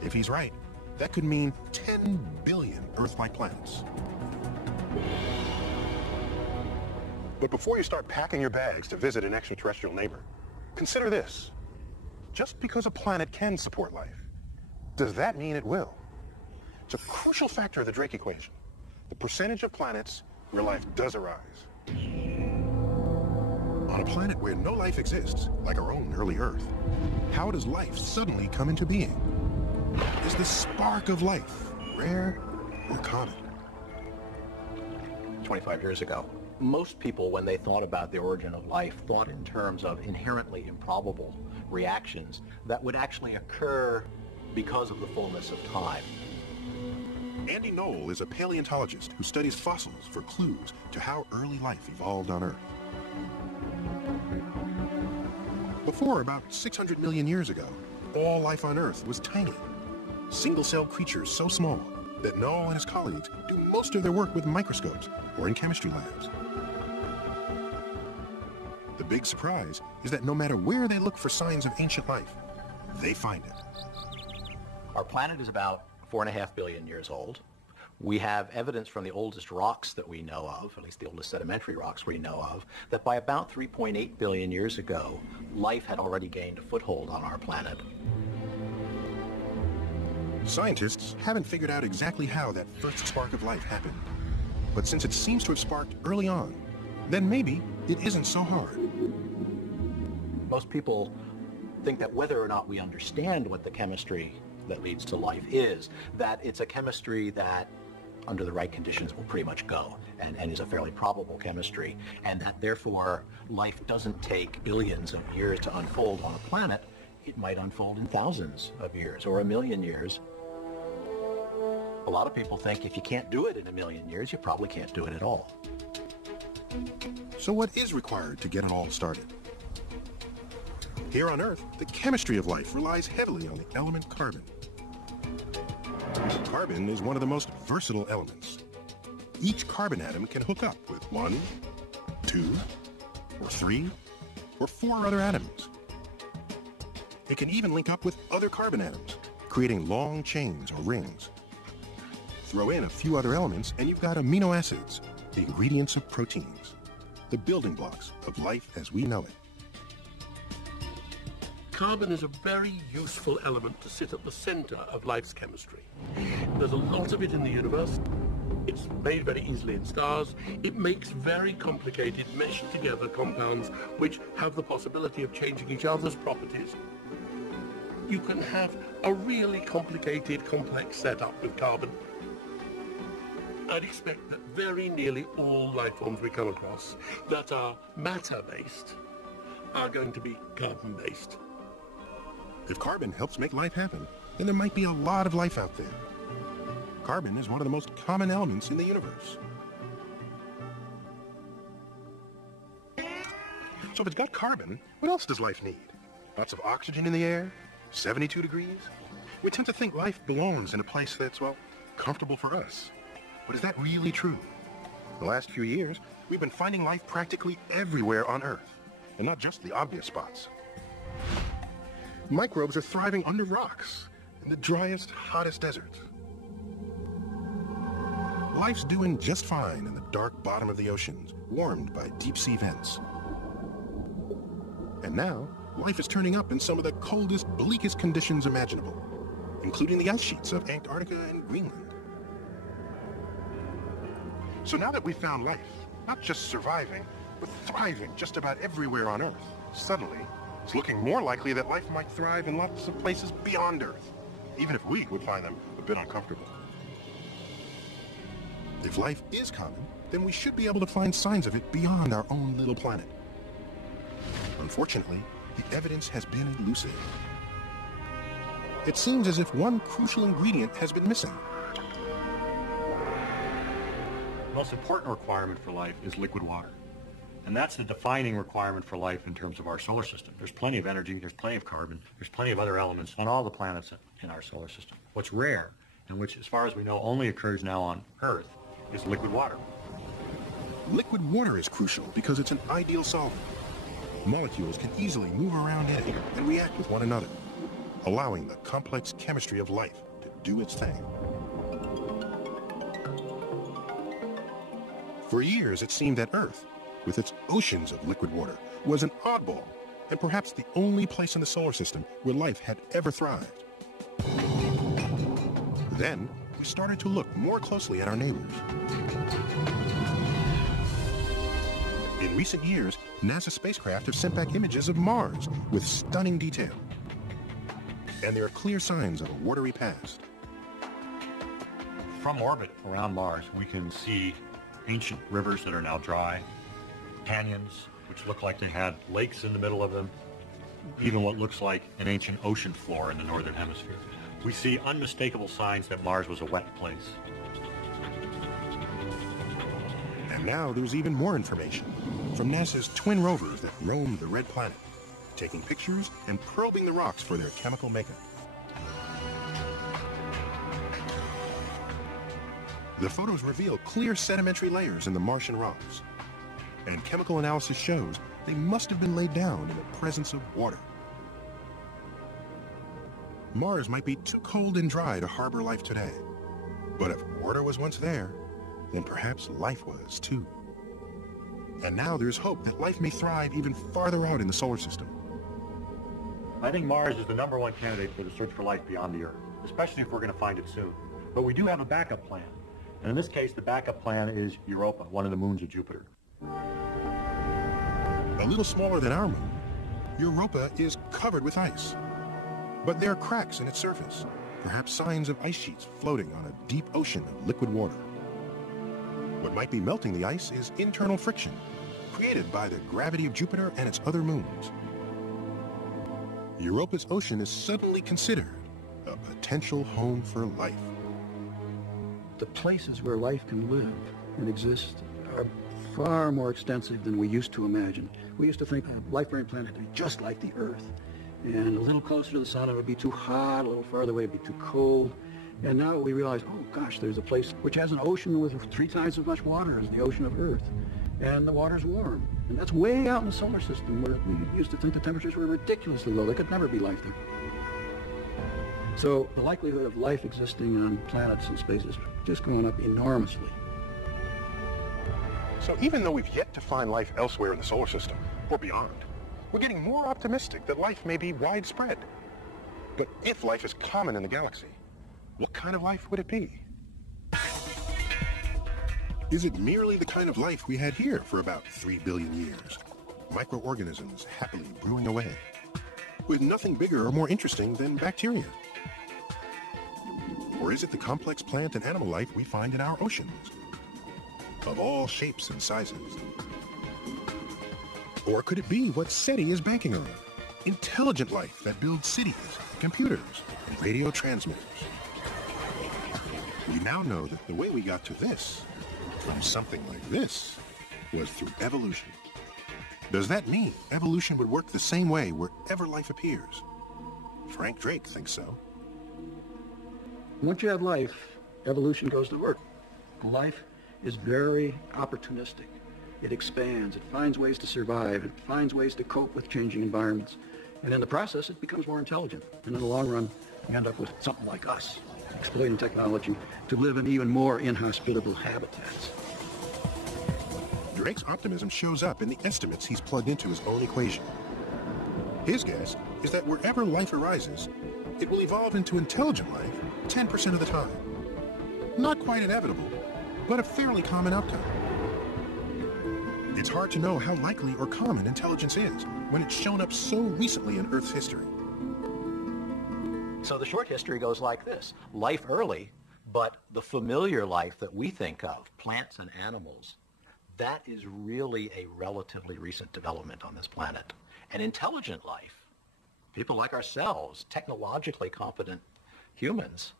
If he's right, that could mean 10 billion Earth-like planets. But before you start packing your bags to visit an extraterrestrial neighbor, consider this. Just because a planet can support life, does that mean it will? It's a crucial factor of the Drake equation, the percentage of planets where life does arise. On a planet where no life exists, like our own early Earth, how does life suddenly come into being? Is the spark of life rare or common? 25 years ago, most people, when they thought about the origin of life, thought in terms of inherently improbable reactions that would actually occur because of the fullness of time. Andy Knoll is a paleontologist who studies fossils for clues to how early life evolved on Earth. Before about 600 million years ago, all life on Earth was tiny. Single-celled creatures so small that Noel and his colleagues do most of their work with microscopes or in chemistry labs. The big surprise is that no matter where they look for signs of ancient life, they find it. Our planet is about 4.5 billion years old. We have evidence from the oldest rocks that we know of, at least the oldest sedimentary rocks we know of, that by about 3.8 billion years ago, life had already gained a foothold on our planet. Scientists haven't figured out exactly how that first spark of life happened. But since it seems to have sparked early on, then maybe it isn't so hard. Most people think that whether or not we understand what the chemistry that leads to life is, that it's a chemistry that, under the right conditions, will pretty much go, and is a fairly probable chemistry, and that therefore life doesn't take billions of years to unfold on a planet. It might unfold in thousands of years or 1,000,000 years. A lot of people think if you can't do it in 1,000,000 years, you probably can't do it at all. So what is required to get it all started? Here on Earth, the chemistry of life relies heavily on the element carbon. Carbon is one of the most versatile elements. Each carbon atom can hook up with 1, 2, or 3, or 4 other atoms. It can even link up with other carbon atoms, creating long chains or rings. Throw in a few other elements and you've got amino acids, the ingredients of proteins, the building blocks of life as we know it. Carbon is a very useful element to sit at the center of life's chemistry. There's a lot of it in the universe. It's made very easily in stars. It makes very complicated, meshed together compounds which have the possibility of changing each other's properties. You can have a really complicated, complex setup with carbon. I'd expect that very nearly all life forms we come across that are matter-based are going to be carbon-based. If carbon helps make life happen, then there might be a lot of life out there. Carbon is one of the most common elements in the universe. So if it's got carbon, what else does life need? Lots of oxygen in the air? 72 degrees? We tend to think life belongs in a place that's, well, comfortable for us. But is that really true? The last few years, we've been finding life practically everywhere on Earth, and not just the obvious spots. Microbes are thriving under rocks, in the driest, hottest deserts. Life's doing just fine in the dark bottom of the oceans, warmed by deep-sea vents. And now, life is turning up in some of the coldest, bleakest conditions imaginable, including the ice sheets of Antarctica and Greenland. So now that we've found life, not just surviving, but thriving just about everywhere on Earth, suddenly, it's looking more likely that life might thrive in lots of places beyond Earth, even if we would find them a bit uncomfortable. If life is common, then we should be able to find signs of it beyond our own little planet. Unfortunately, the evidence has been elusive. It seems as if one crucial ingredient has been missing. The most important requirement for life is liquid water. And that's the defining requirement for life in terms of our solar system. There's plenty of energy, there's plenty of carbon, there's plenty of other elements on all the planets in our solar system. What's rare, and which, as far as we know, only occurs now on Earth, is liquid water. Liquid water is crucial because it's an ideal solvent. Molecules can easily move around in it and react with one another, allowing the complex chemistry of life to do its thing. For years, it seemed that Earth, with its oceans of liquid water, was an oddball, and perhaps the only place in the solar system where life had ever thrived. Then, we started to look more closely at our neighbors. In recent years, NASA spacecraft have sent back images of Mars with stunning detail. And there are clear signs of a watery past. From orbit around Mars, we can see ancient rivers that are now dry, canyons which look like they had lakes in the middle of them, even what looks like an ancient ocean floor in the northern hemisphere. We see unmistakable signs that Mars was a wet place. And now there's even more information from NASA's twin rovers that roam the red planet, taking pictures and probing the rocks for their chemical makeup. The photos reveal clear sedimentary layers in the Martian rocks. And chemical analysis shows they must have been laid down in the presence of water. Mars might be too cold and dry to harbor life today. But if water was once there, then perhaps life was too. And now there's hope that life may thrive even farther out in the solar system. I think Mars is the #1 candidate for the search for life beyond the Earth, especially if we're going to find it soon. But we do have a backup plan. And in this case, the backup plan is Europa, one of the moons of Jupiter. A little smaller than our moon, Europa is covered with ice. But there are cracks in its surface, perhaps signs of ice sheets floating on a deep ocean of liquid water. What might be melting the ice is internal friction, created by the gravity of Jupiter and its other moons. Europa's ocean is suddenly considered a potential home for life. The places where life can live and exist are far more extensive than we used to imagine. We used to think a life-bearing planet would be just like the Earth. And a little closer to the sun it would be too hot, a little farther away it would be too cold. And now we realize, oh gosh, there's a place which has an ocean with 3 times as much water as the ocean of Earth. And the water's warm. And that's way out in the solar system where we used to think the temperatures were ridiculously low. There could never be life there. So the likelihood of life existing on planets in space is just going up enormously. So even though we've yet to find life elsewhere in the solar system, or beyond, we're getting more optimistic that life may be widespread. But if life is common in the galaxy, what kind of life would it be? Is it merely the kind of life we had here for about 3 billion years? Microorganisms happily brewing away, with nothing bigger or more interesting than bacteria? Or is it the complex plant and animal life we find in our oceans, of all shapes and sizes? Or could it be what SETI is banking on? Intelligent life that builds cities, computers, and radio transmitters. We now know that the way we got to this, from something like this, was through evolution. Does that mean evolution would work the same way wherever life appears? Frank Drake thinks so. Once you have life, evolution goes to work. Life is very opportunistic. It expands, it finds ways to survive, it finds ways to cope with changing environments. And in the process, it becomes more intelligent. And in the long run, you end up with something like us, exploiting technology to live in even more inhospitable habitats. Drake's optimism shows up in the estimates he's plugged into his own equation. His guess is that wherever life arises, it will evolve into intelligent life 10% of the time. Not quite inevitable, but a fairly common outcome. It's hard to know how likely or common intelligence is when it's shown up so recently in Earth's history. So the short history goes like this. Life early, but the familiar life that we think of, plants and animals, that is really a relatively recent development on this planet. And intelligent life, people like ourselves, technologically competent humans,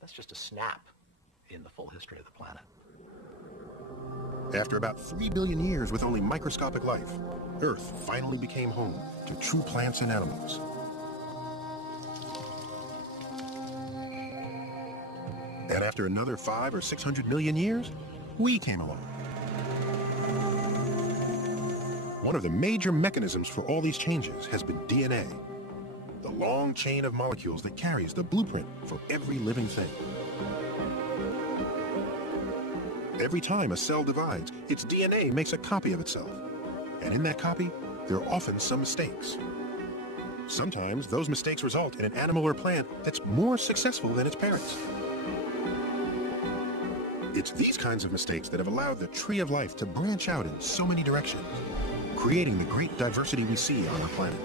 that's just a snap in the full history of the planet. After about 3 billion years with only microscopic life, Earth finally became home to true plants and animals. And after another 500 or 600 million years, we came along. One of the major mechanisms for all these changes has been DNA, the long chain of molecules that carries the blueprint for every living thing. Every time a cell divides, its DNA makes a copy of itself. And in that copy, there are often some mistakes. Sometimes those mistakes result in an animal or plant that's more successful than its parents. It's these kinds of mistakes that have allowed the tree of life to branch out in so many directions, creating the great diversity we see on our planet.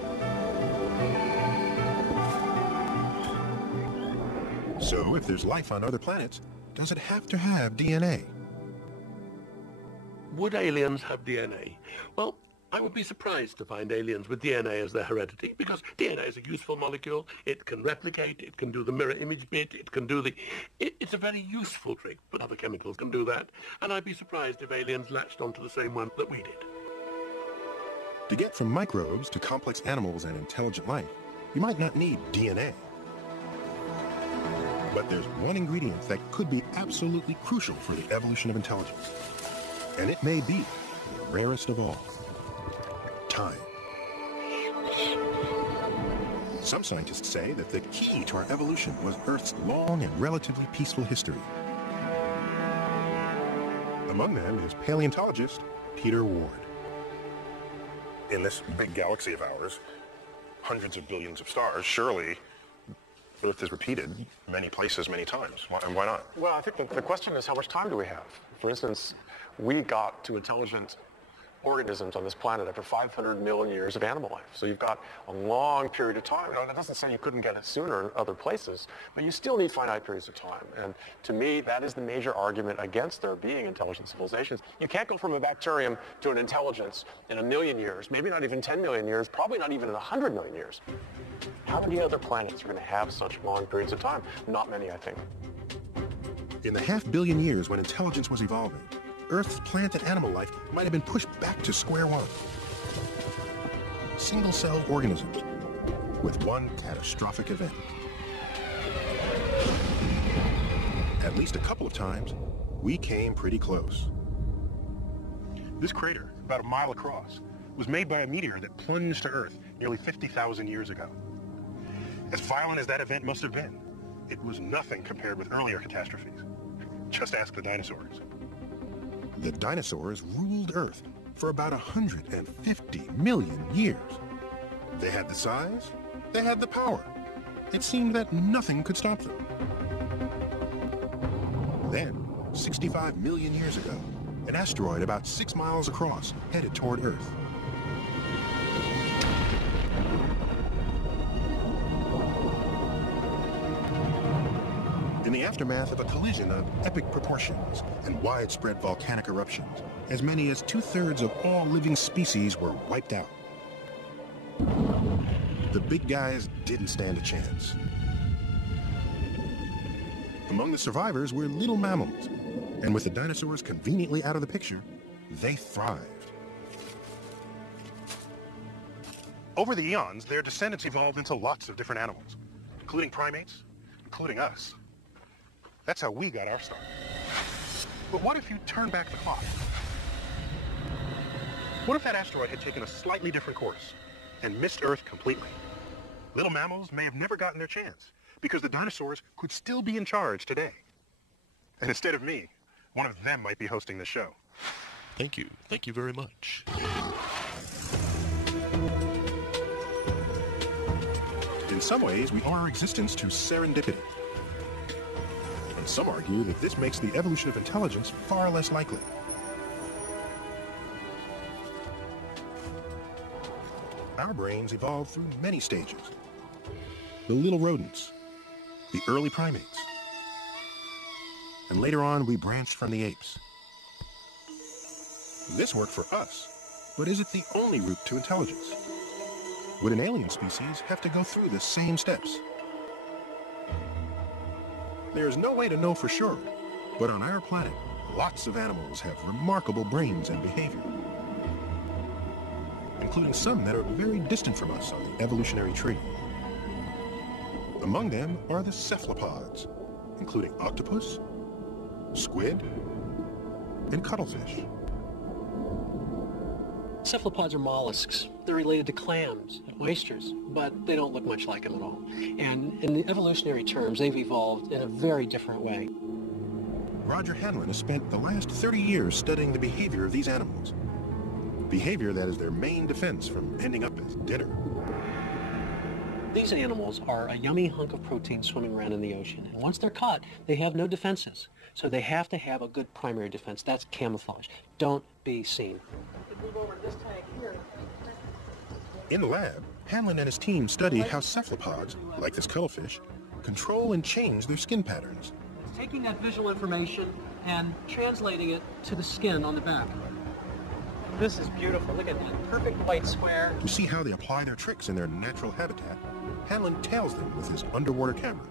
So if there's life on other planets, does it have to have DNA? Would aliens have DNA? Well, I would be surprised to find aliens with DNA as their heredity, because DNA is a useful molecule. It can replicate, it can do the mirror image bit, it can do the... It's a very useful trick, but other chemicals can do that. And I'd be surprised if aliens latched onto the same one that we did. To get from microbes to complex animals and intelligent life, you might not need DNA. But there's one ingredient that could be absolutely crucial for the evolution of intelligence. And it may be the rarest of all. Time. Some scientists say that the key to our evolution was Earth's long and relatively peaceful history. Among them is paleontologist Peter Ward. In this big galaxy of ours, hundreds of billions of stars, surely Earth is repeated many places, many times. And why not? Well, I think the question is, how much time do we have? For instance, we got to intelligent organisms on this planet after 500 million years of animal life. So you've got a long period of time. You know, that doesn't say you couldn't get it sooner in other places, but you still need finite periods of time. And to me, that is the major argument against there being intelligent civilizations. You can't go from a bacterium to an intelligence in 1 million years, maybe not even 10 million years, probably not even in 100 million years. How many other planets are going to have such long periods of time? Not many, I think. In the 500 million years when intelligence was evolving, Earth's plant and animal life might have been pushed back to square one. Single-cell organisms with one catastrophic event. At least a couple of times, we came pretty close. This crater, about a mile across, was made by a meteor that plunged to Earth nearly 50,000 years ago. As violent as that event must have been, it was nothing compared with earlier catastrophes. Just ask the dinosaurs. The dinosaurs ruled Earth for about 150 million years. They had the size, they had the power. It seemed that nothing could stop them. Then, 65 million years ago, an asteroid about 6 miles across headed toward Earth. In the aftermath of a collision of epic proportions and widespread volcanic eruptions, as many as 2/3 of all living species were wiped out. The big guys didn't stand a chance. Among the survivors were little mammals, and with the dinosaurs conveniently out of the picture, they thrived. Over the eons, their descendants evolved into lots of different animals, including primates, including us. That's how we got our start. But what if you turn back the clock? What if that asteroid had taken a slightly different course and missed Earth completely? Little mammals may have never gotten their chance because the dinosaurs could still be in charge today. And instead of me, one of them might be hosting the show. Thank you. Thank you very much. In some ways, we owe our existence to serendipity. Some argue that this makes the evolution of intelligence far less likely. Our brains evolved through many stages. The little rodents, the early primates, and later on we branched from the apes. This worked for us, but is it the only route to intelligence? Would an alien species have to go through the same steps? There's no way to know for sure, but on our planet, lots of animals have remarkable brains and behavior, including some that are very distant from us on the evolutionary tree. Among them are the cephalopods, including octopus, squid, and cuttlefish. Cephalopods are mollusks. They're related to clams and oysters, but they don't look much like them at all. And in the evolutionary terms, they've evolved in a very different way. Roger Hanlon has spent the last 30 years studying the behavior of these animals. Behavior that is their main defense from ending up as dinner. These animals are a yummy hunk of protein swimming around in the ocean. And once they're caught, they have no defenses. So they have to have a good primary defense. That's camouflage. Don't be seen. Move over this tank here. In the lab, Hanlon and his team study how cephalopods, like this cuttlefish, control and change their skin patterns. It's taking that visual information and translating it to the skin on the back. This is beautiful. Look at that perfect white square. To see how they apply their tricks in their natural habitat, Hanlon tails them with his underwater camera.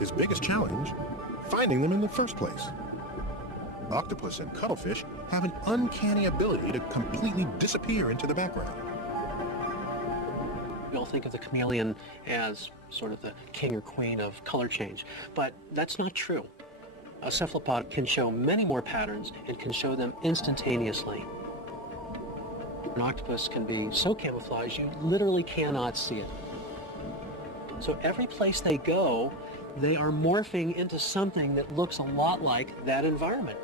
His biggest challenge, finding them in the first place. Octopus and cuttlefish have an uncanny ability to completely disappear into the background. We all think of the chameleon as sort of the king or queen of color change. But that's not true. A cephalopod can show many more patterns and can show them instantaneously. An octopus can be so camouflaged you literally cannot see it. So every place they go, they are morphing into something that looks a lot like that environment.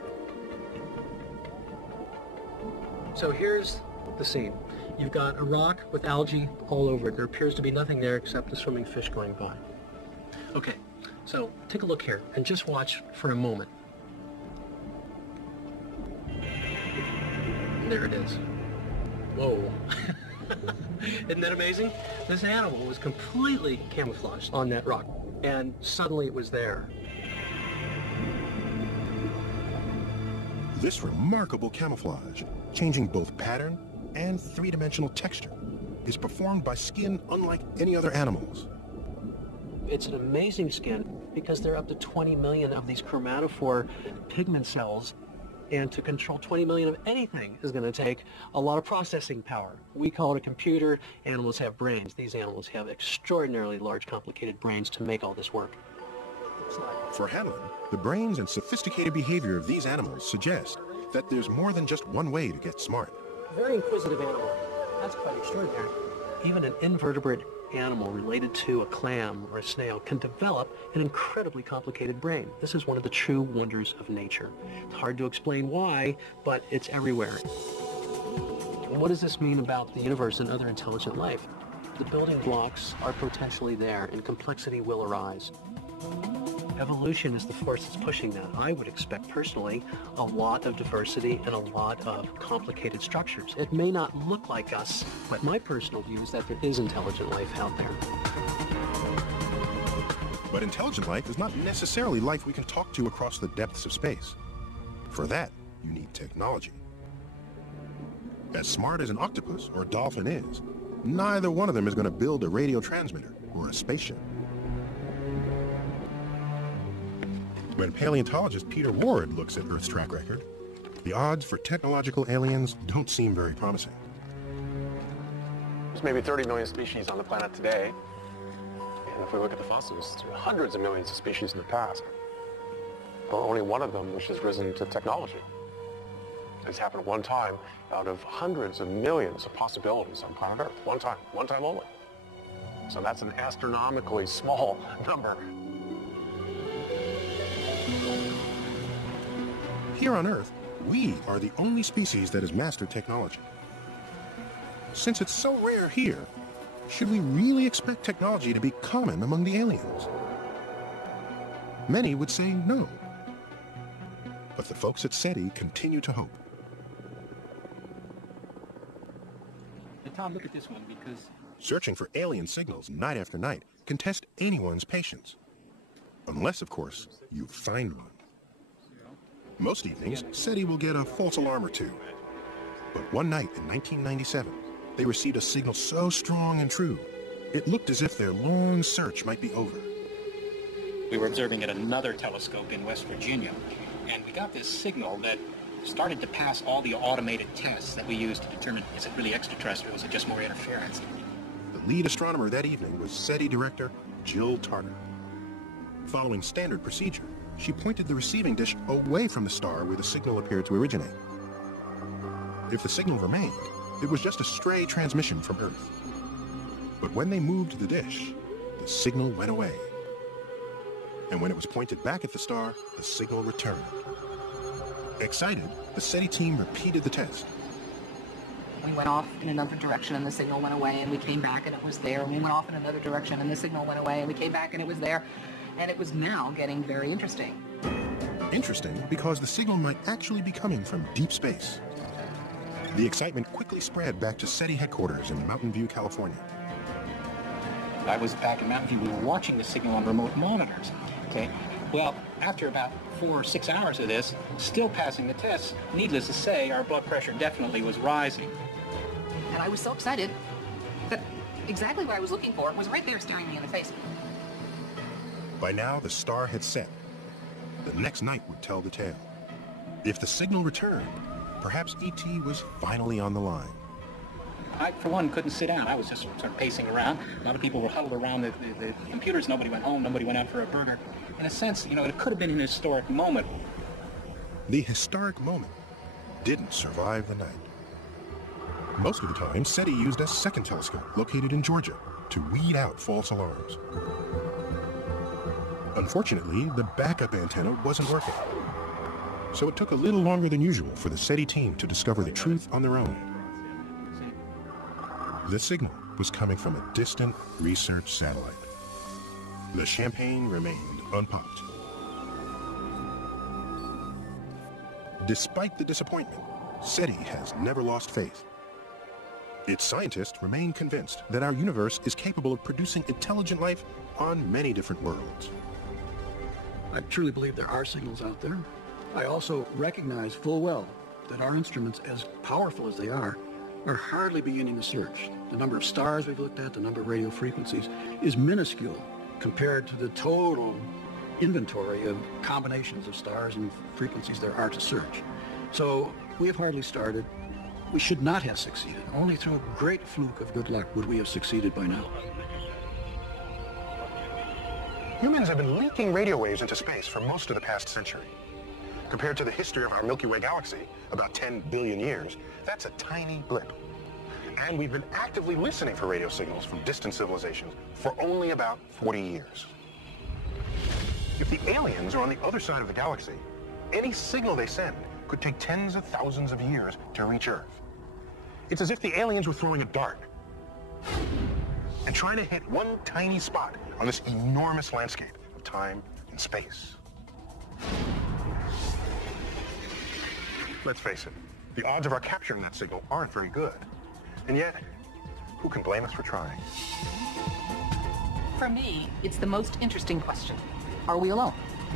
So here's the scene. You've got a rock with algae all over it. There appears to be nothing there except the swimming fish going by. Okay, so take a look here and just watch for a moment. There it is. Whoa. Isn't that amazing? This animal was completely camouflaged on that rock, and suddenly it was there. This remarkable camouflage, changing both pattern and three-dimensional texture, is performed by skin unlike any other animal's. It's an amazing skin because there are up to 20 million of these chromatophore pigment cells, and to control 20 million of anything is going to take a lot of processing power. We call it a computer. Animals have brains. These animals have extraordinarily large, complicated brains to make all this work. For Hanlon, the brains and sophisticated behavior of these animals suggest that there's more than just one way to get smart. Very inquisitive animal. That's quite extraordinary. Even an invertebrate animal related to a clam or a snail can develop an incredibly complicated brain. This is one of the true wonders of nature. It's hard to explain why, but it's everywhere. What does this mean about the universe and other intelligent life? The building blocks are potentially there, and complexity will arise. Evolution is the force that's pushing that. I would expect, personally, a lot of diversity and a lot of complicated structures. It may not look like us, but my personal view is that there is intelligent life out there. But intelligent life is not necessarily life we can talk to across the depths of space. For that, you need technology. As smart as an octopus or a dolphin is, neither one of them is going to build a radio transmitter or a spaceship. When paleontologist Peter Ward looks at Earth's track record, the odds for technological aliens don't seem very promising. There's maybe 30 million species on the planet today. And if we look at the fossils, there are hundreds of millions of species in the past. But only one of them which has risen to technology. It's happened one time out of hundreds of millions of possibilities on planet Earth. One time only. So that's an astronomically small number. Here on Earth, we are the only species that has mastered technology. Since it's so rare here, should we really expect technology to be common among the aliens? Many would say no. But the folks at SETI continue to hope. Tom, look at this one, because Searching for alien signals night after night can test anyone's patience. Unless, of course, you find one. Most evenings, SETI will get a false alarm or two. But one night in 1997, they received a signal so strong and true, it looked as if their long search might be over. we were observing at another telescope in West Virginia, and we got this signal that started to pass all the automated tests that we use to determine, is it really extraterrestrial, is it just more interference? The lead astronomer that evening was SETI director Jill Tarter. Following standard procedure, she pointed the receiving dish away from the star where the signal appeared to originate. If the signal remained, it was just a stray transmission from Earth. But when they moved the dish, the signal went away. And when it was pointed back at the star, the signal returned. Excited, the SETI team repeated the test. We went off in another direction and the signal went away, and we came back and it was there. And we went off in another direction and the signal went away, and we came back and it was there. And it was now getting very interesting. Interesting because the signal might actually be coming from deep space. The excitement quickly spread back to SETI headquarters in Mountain View, California. I was back in Mountain View. We were watching the signal on remote monitors. Okay. Well, after about 4 or 6 hours of this, still passing the tests, needless to say, our blood pressure definitely was rising. And I was so excited that exactly what I was looking for was right there staring me in the face. By now, the star had set. The next night would tell the tale. If the signal returned, perhaps ET was finally on the line. I, for one, couldn't sit down. I was just sort of pacing around. A lot of people were huddled around the computers. Nobody went home. Nobody went out for a burger. In a sense, you know, it could have been an historic moment. The historic moment didn't survive the night. Most of the time, SETI used a second telescope located in Georgia to weed out false alarms. Unfortunately, the backup antenna wasn't working, so it took a little longer than usual for the SETI team to discover the truth on their own. The signal was coming from a distant research satellite. The champagne remained unpopped. Despite the disappointment, SETI has never lost faith. Its scientists remain convinced that our universe is capable of producing intelligent life on many different worlds. I truly believe there are signals out there. I also recognize full well that our instruments, as powerful as they are hardly beginning the search. The number of stars we've looked at, the number of radio frequencies, is minuscule compared to the total inventory of combinations of stars and frequencies there are to search. So we have hardly started. We should not have succeeded. Only through a great fluke of good luck would we have succeeded by now. Humans have been leaking radio waves into space for most of the past century. Compared to the history of our Milky Way galaxy, about 10 billion years, that's a tiny blip. And we've been actively listening for radio signals from distant civilizations for only about 40 years. If the aliens are on the other side of the galaxy, any signal they send could take tens of thousands of years to reach Earth. It's as if the aliens were throwing a dart and trying to hit one tiny spot on this enormous landscape of time and space. Let's face it, the odds of our capturing that signal aren't very good. And yet, who can blame us for trying? For me, it's the most interesting question. Are we alone?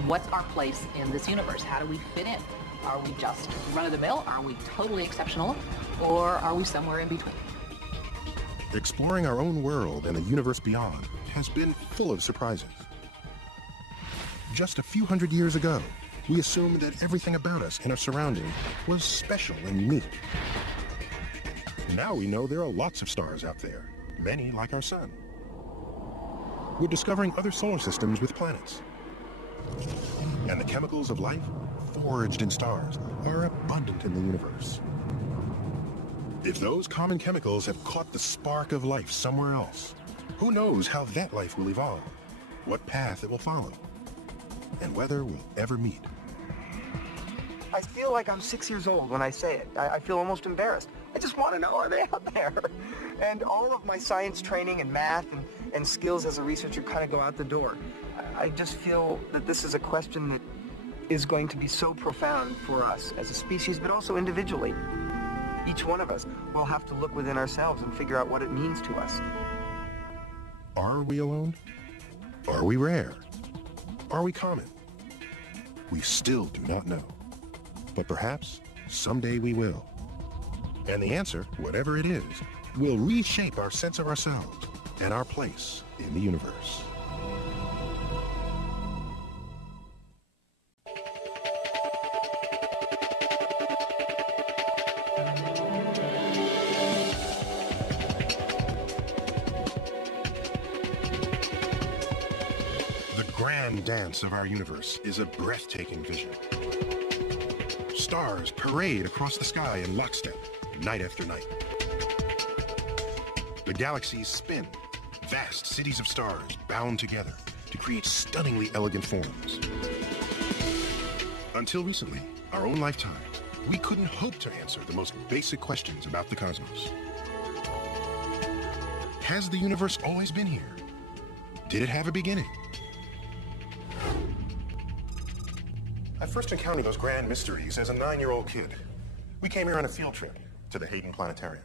What's our place in this universe? How do we fit in? Are we just run-of-the-mill? Are we totally exceptional? Or are we somewhere in between? Exploring our own world and the universe beyond has been full of surprises. Just a few hundred years ago, we assumed that everything about us and our surroundings was special and unique. Now we know there are lots of stars out there, many like our sun. We're discovering other solar systems with planets. And the chemicals of life, forged in stars, are abundant in the universe. If those common chemicals have caught the spark of life somewhere else, who knows how that life will evolve, what path it will follow, and whether we'll ever meet. I feel like I'm 6 years old when I say it. I feel almost embarrassed. I just want to know, are they out there? And all of my science training and math and skills as a researcher kind of go out the door. I just feel that this is a question that is going to be so profound for us as a species, but also individually. Each one of us will have to look within ourselves and figure out what it means to us. Are we alone? Are we rare? Are we common? We still do not know. But perhaps someday we will. And the answer, whatever it is, will reshape our sense of ourselves and our place in the universe. The grand dance of our universe is a breathtaking vision. Stars parade across the sky in lockstep, night after night. The galaxies spin, vast cities of stars bound together to create stunningly elegant forms. Until recently, our own lifetime, we couldn't hope to answer the most basic questions about the cosmos. Has the universe always been here? Did it have a beginning? I first encountered those grand mysteries as a 9-year-old kid. We came here on a field trip to the Hayden Planetarium.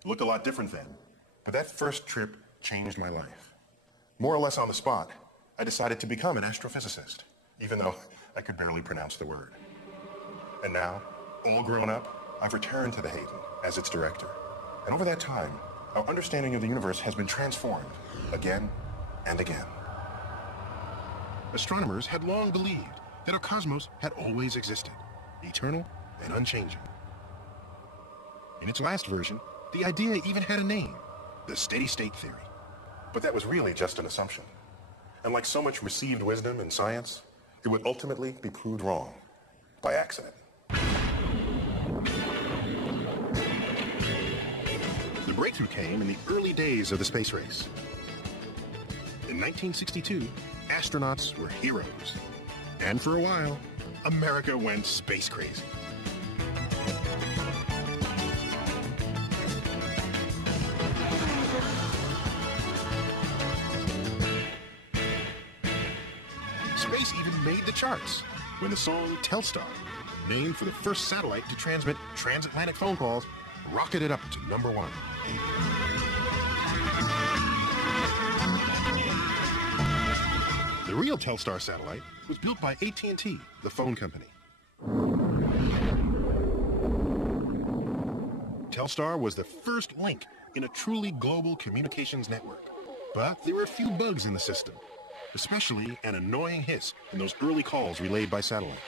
It looked a lot different then, but that first trip changed my life. More or less on the spot, I decided to become an astrophysicist, even though I could barely pronounce the word. And now, all grown up, I've returned to the Hayden as its director. And over that time, our understanding of the universe has been transformed again and again. Astronomers had long believed that our cosmos had always existed, eternal and unchanging. In its last version, The idea even had a name, the steady-state theory. But that was really just an assumption. And like so much received wisdom in science, it would ultimately be proved wrong by accident. The breakthrough came in the early days of the space race. In 1962, astronauts were heroes. And for a while, America went space crazy. Space even made the charts when the song Telstar, named for the first satellite to transmit transatlantic phone calls, rocketed up to #1. The real Telstar satellite was built by AT&T, the phone company. Telstar was the first link in a truly global communications network. But there were a few bugs in the system, especially an annoying hiss in those early calls relayed by satellite.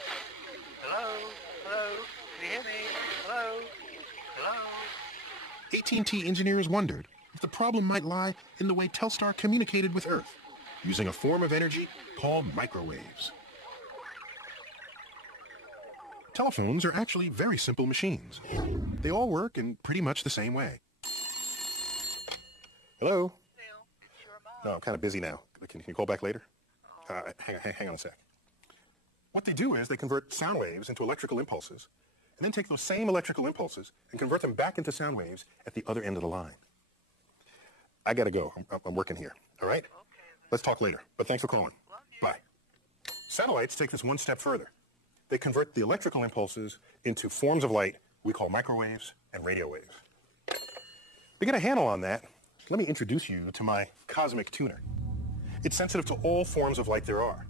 Hello? Hello? Can you hear me? Hello? Hello? AT&T engineers wondered if the problem might lie in the way Telstar communicated with Earth, using a form of energy called microwaves. Telephones are actually very simple machines. They all work in pretty much the same way. Hello? No, I'm kind of busy now. Can you call back later? Hang on a sec. What they do is they convert sound waves into electrical impulses, and then take those same electrical impulses and convert them back into sound waves at the other end of the line. I gotta go. I'm working here. All right? Let's talk later. But thanks for calling. Bye. Satellites take this one step further. They convert the electrical impulses into forms of light we call microwaves and radio waves. To get a handle on that, let me introduce you to my cosmic tuner. It's sensitive to all forms of light there are.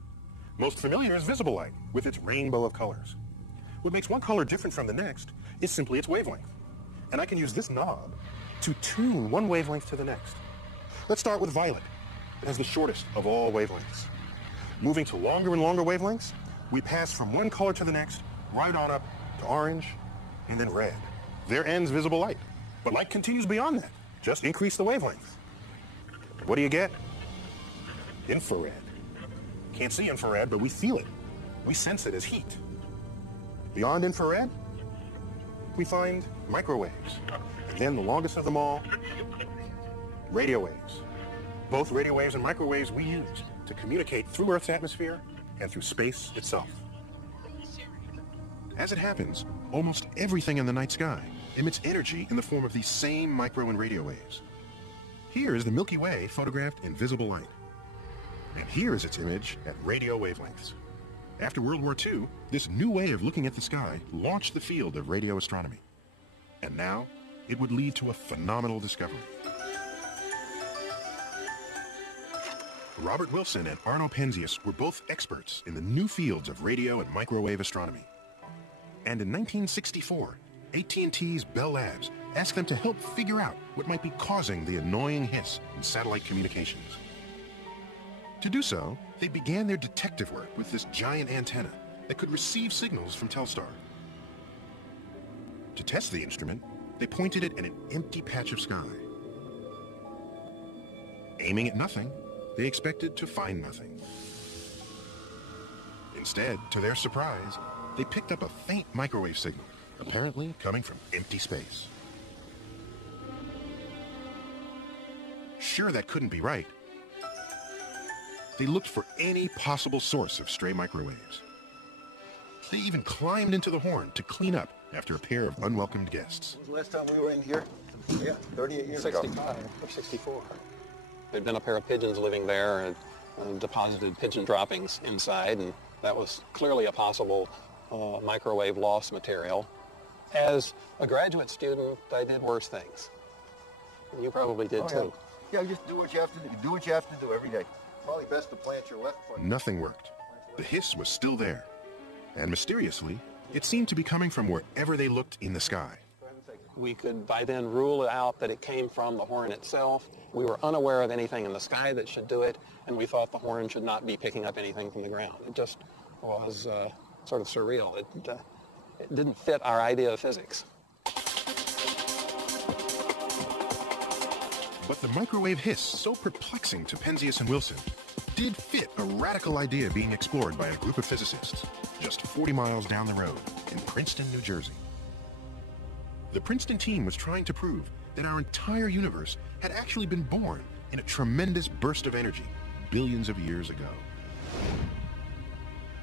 Most familiar is visible light, with its rainbow of colors. What makes one color different from the next is simply its wavelength. And I can use this knob to tune one wavelength to the next. Let's start with violet. It has the shortest of all wavelengths. Moving to longer and longer wavelengths, we pass from one color to the next, right on up to orange, and then red. There ends visible light. But light continues beyond that. Just increase the wavelength. What do you get? Infrared. Can't see infrared, but we feel it. We sense it as heat. Beyond infrared, we find microwaves. And then the longest of them all, radio waves. Both radio waves and microwaves we use to communicate through Earth's atmosphere and through space itself. As it happens, almost everything in the night sky emits energy in the form of these same micro and radio waves. Here is the Milky Way photographed in visible light. And here is its image at radio wavelengths. After World War II, this new way of looking at the sky launched the field of radio astronomy. And now, it would lead to a phenomenal discovery. Robert Wilson and Arno Penzias were both experts in the new fields of radio and microwave astronomy. And in 1964, AT&T's Bell Labs asked them to help figure out what might be causing the annoying hiss in satellite communications. To do so, they began their detective work with this giant antenna that could receive signals from Telstar. To test the instrument, they pointed it at an empty patch of sky. Aiming at nothing, they expected to find nothing. Instead, to their surprise, they picked up a faint microwave signal, apparently coming from empty space. Sure, that couldn't be right. They looked for any possible source of stray microwaves. They even climbed into the horn to clean up after a pair of unwelcomed guests. When was the last time we were in here? Yeah, 38 years 65 ago. or 64. There'd been a pair of pigeons living there and deposited pigeon droppings inside, and that was clearly a possible microwave loss material. As a graduate student, I did worse things. You probably did too. Yeah, just do what you have to do. Do what you have to do every day. Probably best to plant your left foot. Nothing worked. The hiss was still there. And mysteriously, it seemed to be coming from wherever they looked in the sky. We could by then rule out that it came from the horn itself. We were unaware of anything in the sky that should do it, and we thought the horn should not be picking up anything from the ground. It just was sort of surreal. It didn't fit our idea of physics. But the microwave hiss, so perplexing to Penzias and Wilson, did fit a radical idea being explored by a group of physicists just 40 miles down the road in Princeton, New Jersey. The Princeton team was trying to prove that our entire universe had actually been born in a tremendous burst of energy billions of years ago.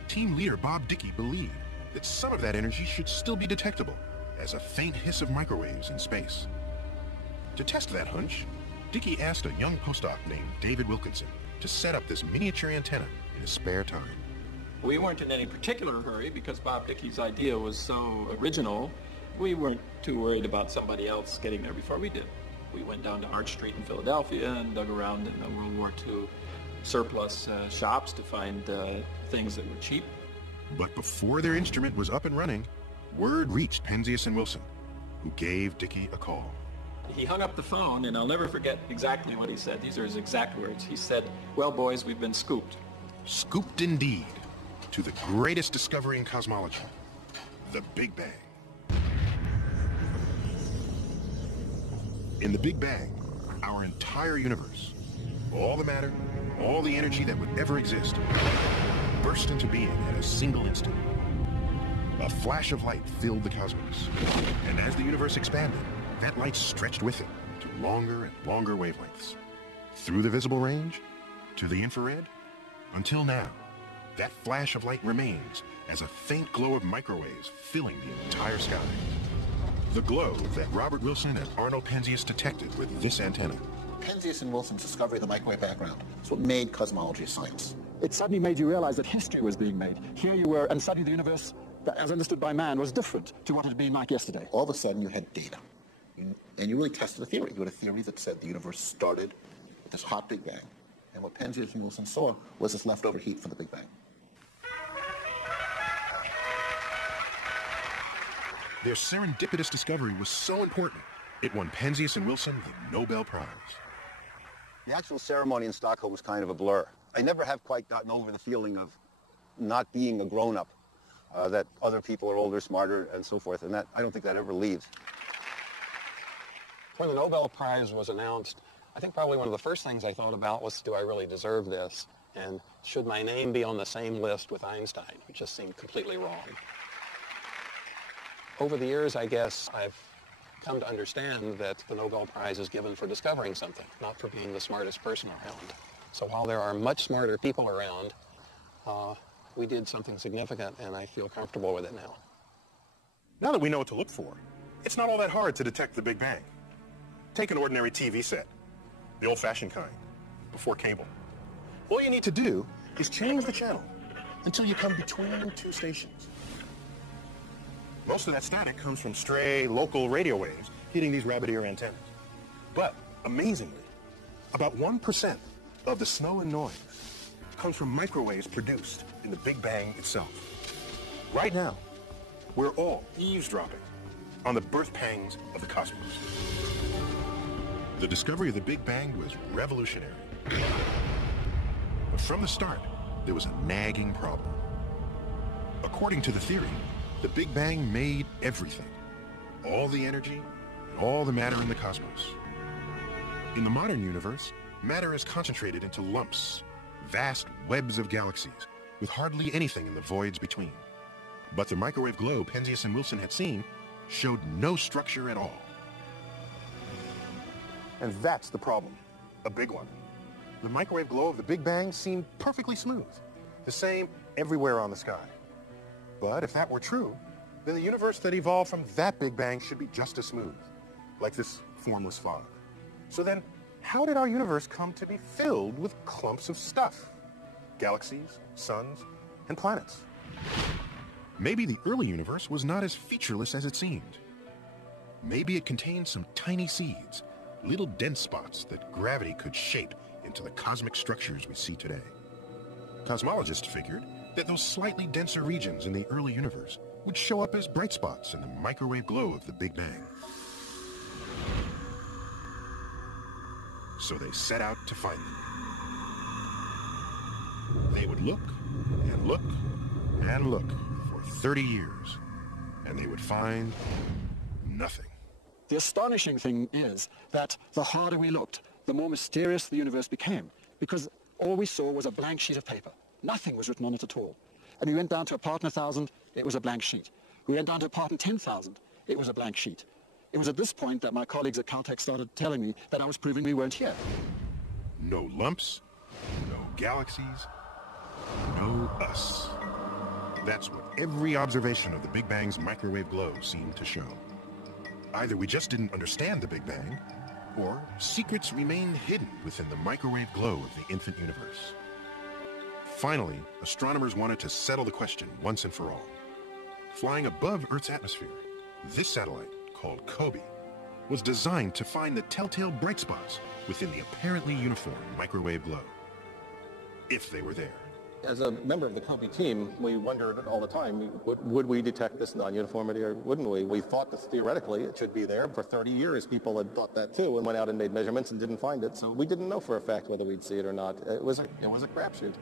Team leader Bob Dickey believed that some of that energy should still be detectable as a faint hiss of microwaves in space. To test that hunch, Dickey asked a young postdoc named David Wilkinson to set up this miniature antenna in his spare time. We weren't in any particular hurry because Bob Dickey's idea was so original. We weren't too worried about somebody else getting there before we did. We went down to Arch Street in Philadelphia and dug around in the World War II surplus shops to find things that were cheap. But before their instrument was up and running, word reached Penzias and Wilson, who gave Dickey a call. He hung up the phone, and I'll never forget exactly what he said. These are his exact words. He said, "Well, boys, we've been scooped." Scooped indeed to the greatest discovery in cosmology, the Big Bang. In the Big Bang, our entire universe, all the matter, all the energy that would ever exist, burst into being at a single instant. A flash of light filled the cosmos, and as the universe expanded, that light stretched with it to longer and longer wavelengths, through the visible range, to the infrared, until now, that flash of light remains as a faint glow of microwaves filling the entire sky. The glow that Robert Wilson and Arnold Penzias detected with this antenna. Penzias and Wilson's discovery of the microwave background is what made cosmology a science. It suddenly made you realize that history was being made. Here you were, and suddenly the universe, as understood by man, was different to what it had been like yesterday. All of a sudden you had data. And you really tested a theory. You had a theory that said the universe started with this hot Big Bang. And what Penzias and Wilson saw was this leftover heat from the Big Bang. Their serendipitous discovery was so important, it won Penzias and Wilson the Nobel Prize. The actual ceremony in Stockholm was kind of a blur. I never have quite gotten over the feeling of not being a grown-up, that other people are older, smarter, and so forth, and that I don't think that ever leaves. When the Nobel Prize was announced, I think probably one of the first things I thought about was, do I really deserve this? And should my name be on the same list with Einstein? It just seemed completely wrong. Over the years, I guess, I've come to understand that the Nobel Prize is given for discovering something, not for being the smartest person around. So while there are much smarter people around, we did something significant, and I feel comfortable with it now. Now that we know what to look for, it's not all that hard to detect the Big Bang. Take an ordinary TV set, the old-fashioned kind, before cable. All you need to do is change the channel until you come between two stations. Most of that static comes from stray local radio waves hitting these rabbit ear antennas. But, amazingly, about 1% of the snow and noise comes from microwaves produced in the Big Bang itself. Right now, we're all eavesdropping on the birth pangs of the cosmos. The discovery of the Big Bang was revolutionary. But from the start, there was a nagging problem. According to the theory, the Big Bang made everything. All the energy, and all the matter in the cosmos. In the modern universe, matter is concentrated into lumps, vast webs of galaxies, with hardly anything in the voids between. But the microwave glow Penzias and Wilson had seen showed no structure at all. And that's the problem, a big one. The microwave glow of the Big Bang seemed perfectly smooth, the same everywhere on the sky. But if that were true, then the universe that evolved from that Big Bang should be just as smooth, like this formless fog. So then, how did our universe come to be filled with clumps of stuff? Galaxies, suns, and planets. Maybe the early universe was not as featureless as it seemed. Maybe it contained some tiny seeds, little dense spots that gravity could shape into the cosmic structures we see today. Cosmologists figured that those slightly denser regions in the early universe would show up as bright spots in the microwave glow of the Big Bang. So they set out to find them. They would look and look and look for 30 years, and they would find nothing. The astonishing thing is that the harder we looked, the more mysterious the universe became, because all we saw was a blank sheet of paper. Nothing was written on it at all. And we went down to a part in 1,000, it was a blank sheet. We went down to a part in 10,000, it was a blank sheet. It was at this point that my colleagues at Caltech started telling me that I was proving we weren't here. No lumps, no galaxies, no us. That's what every observation of the Big Bang's microwave glow seemed to show. Either we just didn't understand the Big Bang, or secrets remained hidden within the microwave glow of the infant universe. Finally, astronomers wanted to settle the question once and for all. Flying above Earth's atmosphere, this satellite, called COBE, was designed to find the telltale bright spots within the apparently uniform microwave glow, if they were there. As a member of the COBE team, we wondered all the time, would we detect this non-uniformity or wouldn't we? We thought that theoretically it should be there. For 30 years, people had thought that too and went out and made measurements and didn't find it. So we didn't know for a fact whether we'd see it or not. It was a crapshoot.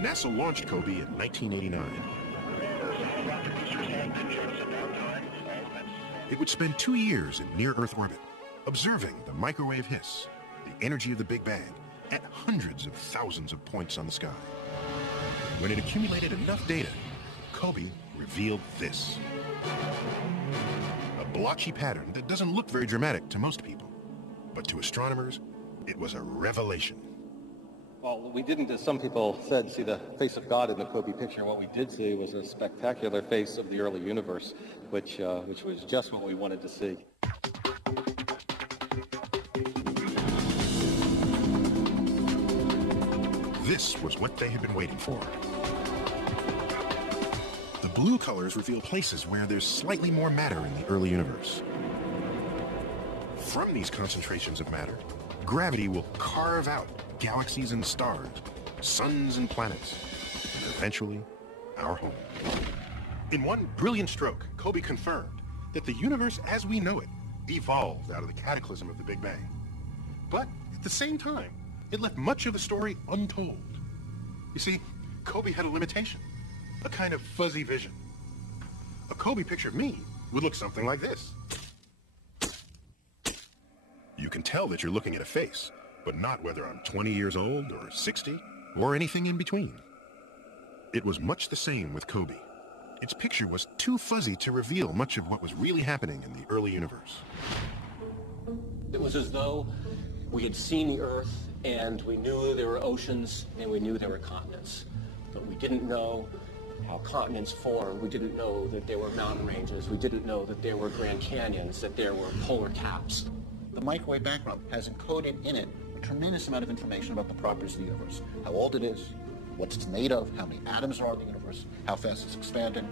NASA launched COBE in 1989. It would spend 2 years in near-Earth orbit, observing the microwave hiss, the energy of the Big Bang, at hundreds of thousands of points on the sky. When it accumulated enough data, COBE revealed this. A blotchy pattern that doesn't look very dramatic to most people, but to astronomers, it was a revelation. Well, we didn't, as some people said, see the face of God in the COBE picture. What we did see was a spectacular face of the early universe, which was just what we wanted to see. This was what they had been waiting for. The blue colors reveal places where there's slightly more matter in the early universe. From these concentrations of matter, gravity will carve out galaxies and stars, suns and planets, and eventually, our home. In one brilliant stroke, COBE confirmed that the universe as we know it evolved out of the cataclysm of the Big Bang. But at the same time, it left much of the story untold. You see, COBE had a limitation, a kind of fuzzy vision. A COBE picture of me would look something like this. You can tell that you're looking at a face, but not whether I'm 20 years old or 60 or anything in between. It was much the same with COBE. Its picture was too fuzzy to reveal much of what was really happening in the early universe. It was as though we had seen the Earth and we knew there were oceans and we knew there were continents, but we didn't know how continents formed. We didn't know that there were mountain ranges. We didn't know that there were Grand Canyons, that there were polar caps. The microwave background has encoded in it a tremendous amount of information about the properties of the universe. How old it is, what it's made of, how many atoms are in the universe, how fast it's expanding.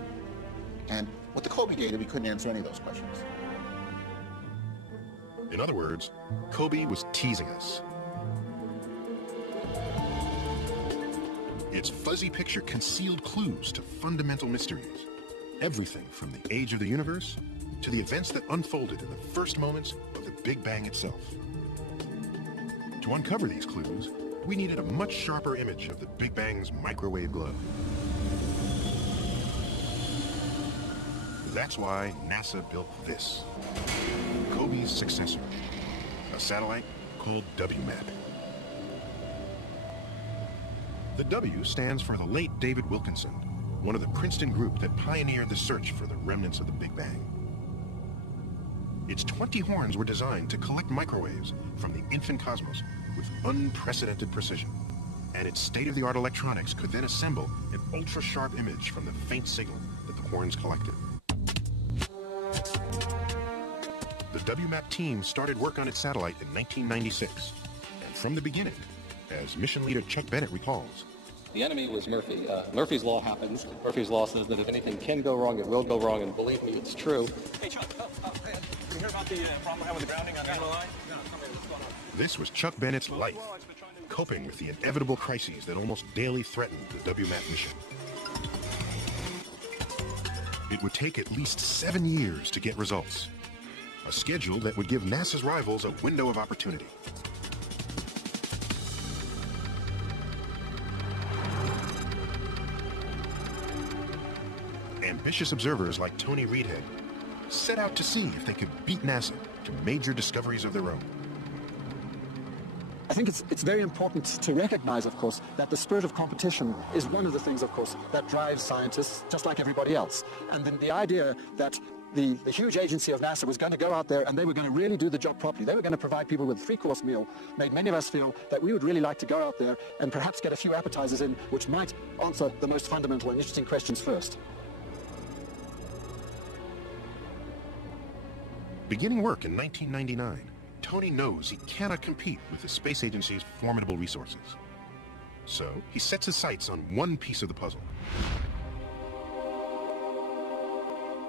And with the COBE data, we couldn't answer any of those questions. In other words, COBE was teasing us. Its fuzzy picture concealed clues to fundamental mysteries. Everything from the age of the universe to the events that unfolded in the first moments of the Big Bang itself. To uncover these clues, we needed a much sharper image of the Big Bang's microwave glow. That's why NASA built this, COBE's successor, a satellite called WMAP. The W stands for the late David Wilkinson, one of the Princeton group that pioneered the search for the remnants of the Big Bang. Its 20 horns were designed to collect microwaves from the infant cosmos with unprecedented precision, and its state-of-the-art electronics could then assemble an ultra-sharp image from the faint signal that the horns collected. The WMAP team started work on its satellite in 1996, and from the beginning, as mission leader Chuck Bennett recalls, The enemy was Murphy. Murphy's Law happens. Murphy's Law says that if anything can go wrong, it will go wrong, and believe me, it's true. Hey, Chuck, you hear about the problem we have with the grounding on the line? this was Chuck Bennett's life, coping with the inevitable crises that almost daily threatened the WMAP mission. It would take at least 7 years to get results, a schedule that would give NASA's rivals a window of opportunity. ambitious observers like Tony Reedhead set out to see if they could beat NASA to major discoveries of their own. I think it's very important to recognize, of course, that the spirit of competition is one of the things, of course, that drives scientists just like everybody else. And then the idea that the huge agency of NASA was going to go out there and they were going to really do the job properly. They were going to provide people with a three-course meal, made many of us feel that we would really like to go out there and perhaps get a few appetizers in, which might answer the most fundamental and interesting questions first. Beginning work in 1999, Tony knows he cannot compete with the space agency's formidable resources. So he sets his sights on one piece of the puzzle.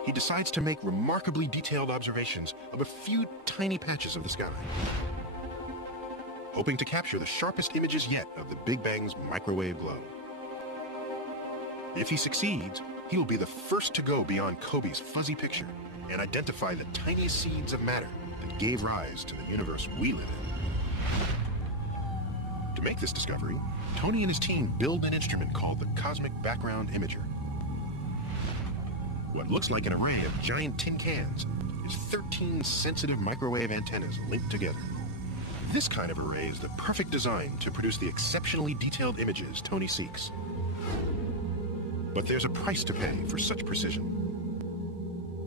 He decides to make remarkably detailed observations of a few tiny patches of the sky, hoping to capture the sharpest images yet of the Big Bang's microwave glow. If he succeeds, he will be the first to go beyond COBE's fuzzy picture and identify the tiny seeds of matter that gave rise to the universe we live in. To make this discovery, Tony and his team build an instrument called the Cosmic Background Imager. What looks like an array of giant tin cans is 13 sensitive microwave antennas linked together. This kind of array is the perfect design to produce the exceptionally detailed images Tony seeks. But there's a price to pay for such precision.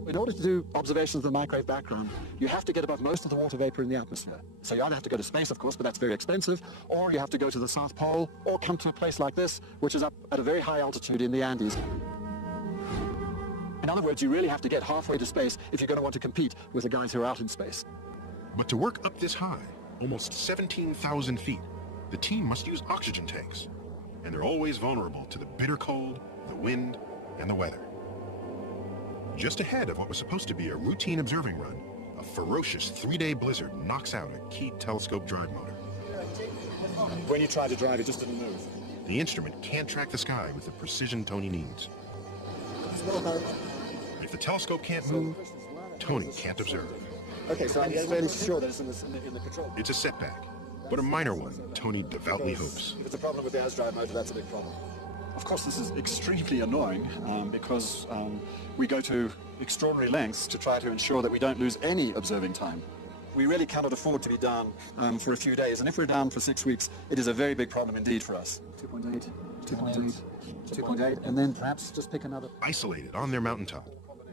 In order to do observations of the microwave background, you have to get above most of the water vapor in the atmosphere. So you either have to go to space, of course, but that's very expensive, or you have to go to the South Pole, or come to a place like this, which is up at a very high altitude in the Andes. In other words, you really have to get halfway to space if you're going to want to compete with the guys who are out in space. But to work up this high, almost 17,000 feet, the team must use oxygen tanks. And they're always vulnerable to the bitter cold, the wind, and the weather. Just ahead of what was supposed to be a routine observing run, a ferocious 3-day blizzard knocks out a key telescope drive motor. When you tried to drive, it just didn't move. The instrument can't track the sky with the precision Tony needs. If the telescope can't move, Tony can't observe. Okay, so I'm fairly sure that it's in the control. It's a setback, but a minor one, Tony devoutly hopes. If it's a problem with the drive motor, that's a big problem. Of course, this is extremely annoying because we go to extraordinary lengths to try to ensure that we don't lose any observing time. We really cannot afford to be down for a few days, and if we're down for 6 weeks, it is a very big problem indeed for us. 2.8, 2.8, 2.8, and then perhaps just pick another. Isolated on their mountaintop,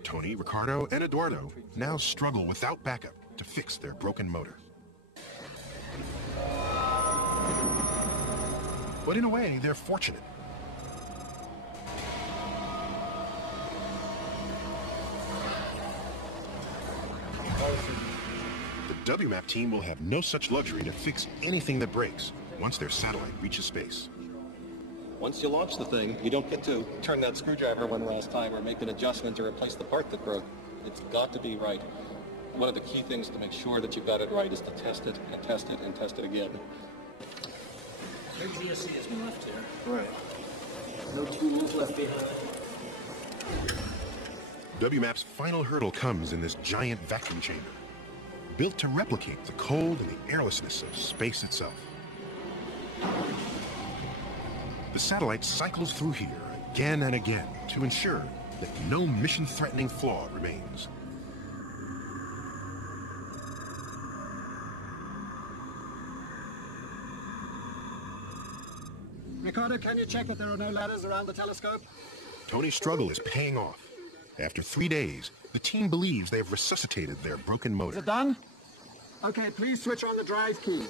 Tony, Ricardo, and Eduardo now struggle without backup to fix their broken motor. But in a way, they're fortunate. The WMAP team will have no such luxury to fix anything that breaks once their satellite reaches space. Once you launch the thing, you don't get to turn that screwdriver one last time or make an adjustment to replace the part that broke. It's got to be right. One of the key things to make sure that you've got it right is to test it and test it and test it again. No GSC has been left here. Right. No tools left behind. WMAP's final hurdle comes in this giant vacuum chamber, built to replicate the cold and the airlessness of space itself. The satellite cycles through here again and again to ensure that no mission-threatening flaw remains. Ricardo, can you check that there are no ladders around the telescope? Tony's struggle is paying off. After 3 days, the team believes they have resuscitated their broken motor. Is it done? Okay, please switch on the drive key.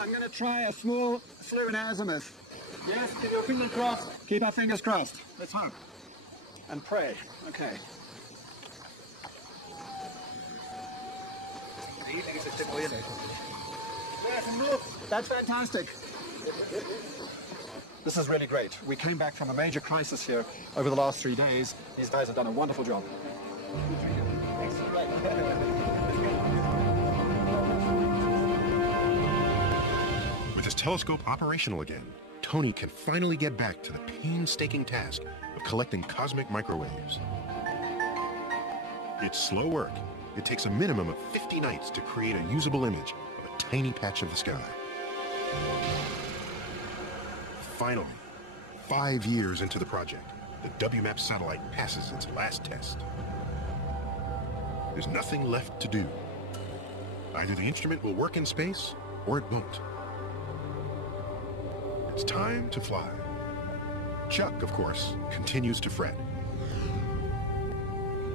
I'm going to try a small slew in azimuth. Yes, keep your fingers crossed. Keep our fingers crossed. Let's hope. And pray. Okay. That's fantastic. This is really great. We came back from a major crisis here over the last 3 days. These guys have done a wonderful job. With his telescope operational again, Tony can finally get back to the painstaking task of collecting cosmic microwaves. It's slow work. It takes a minimum of 50 nights to create a usable image of a tiny patch of the sky. Finally, 5 years into the project, the WMAP satellite passes its last test. There's nothing left to do. Either the instrument will work in space, or it won't. It's time to fly. Chuck, of course, continues to fret.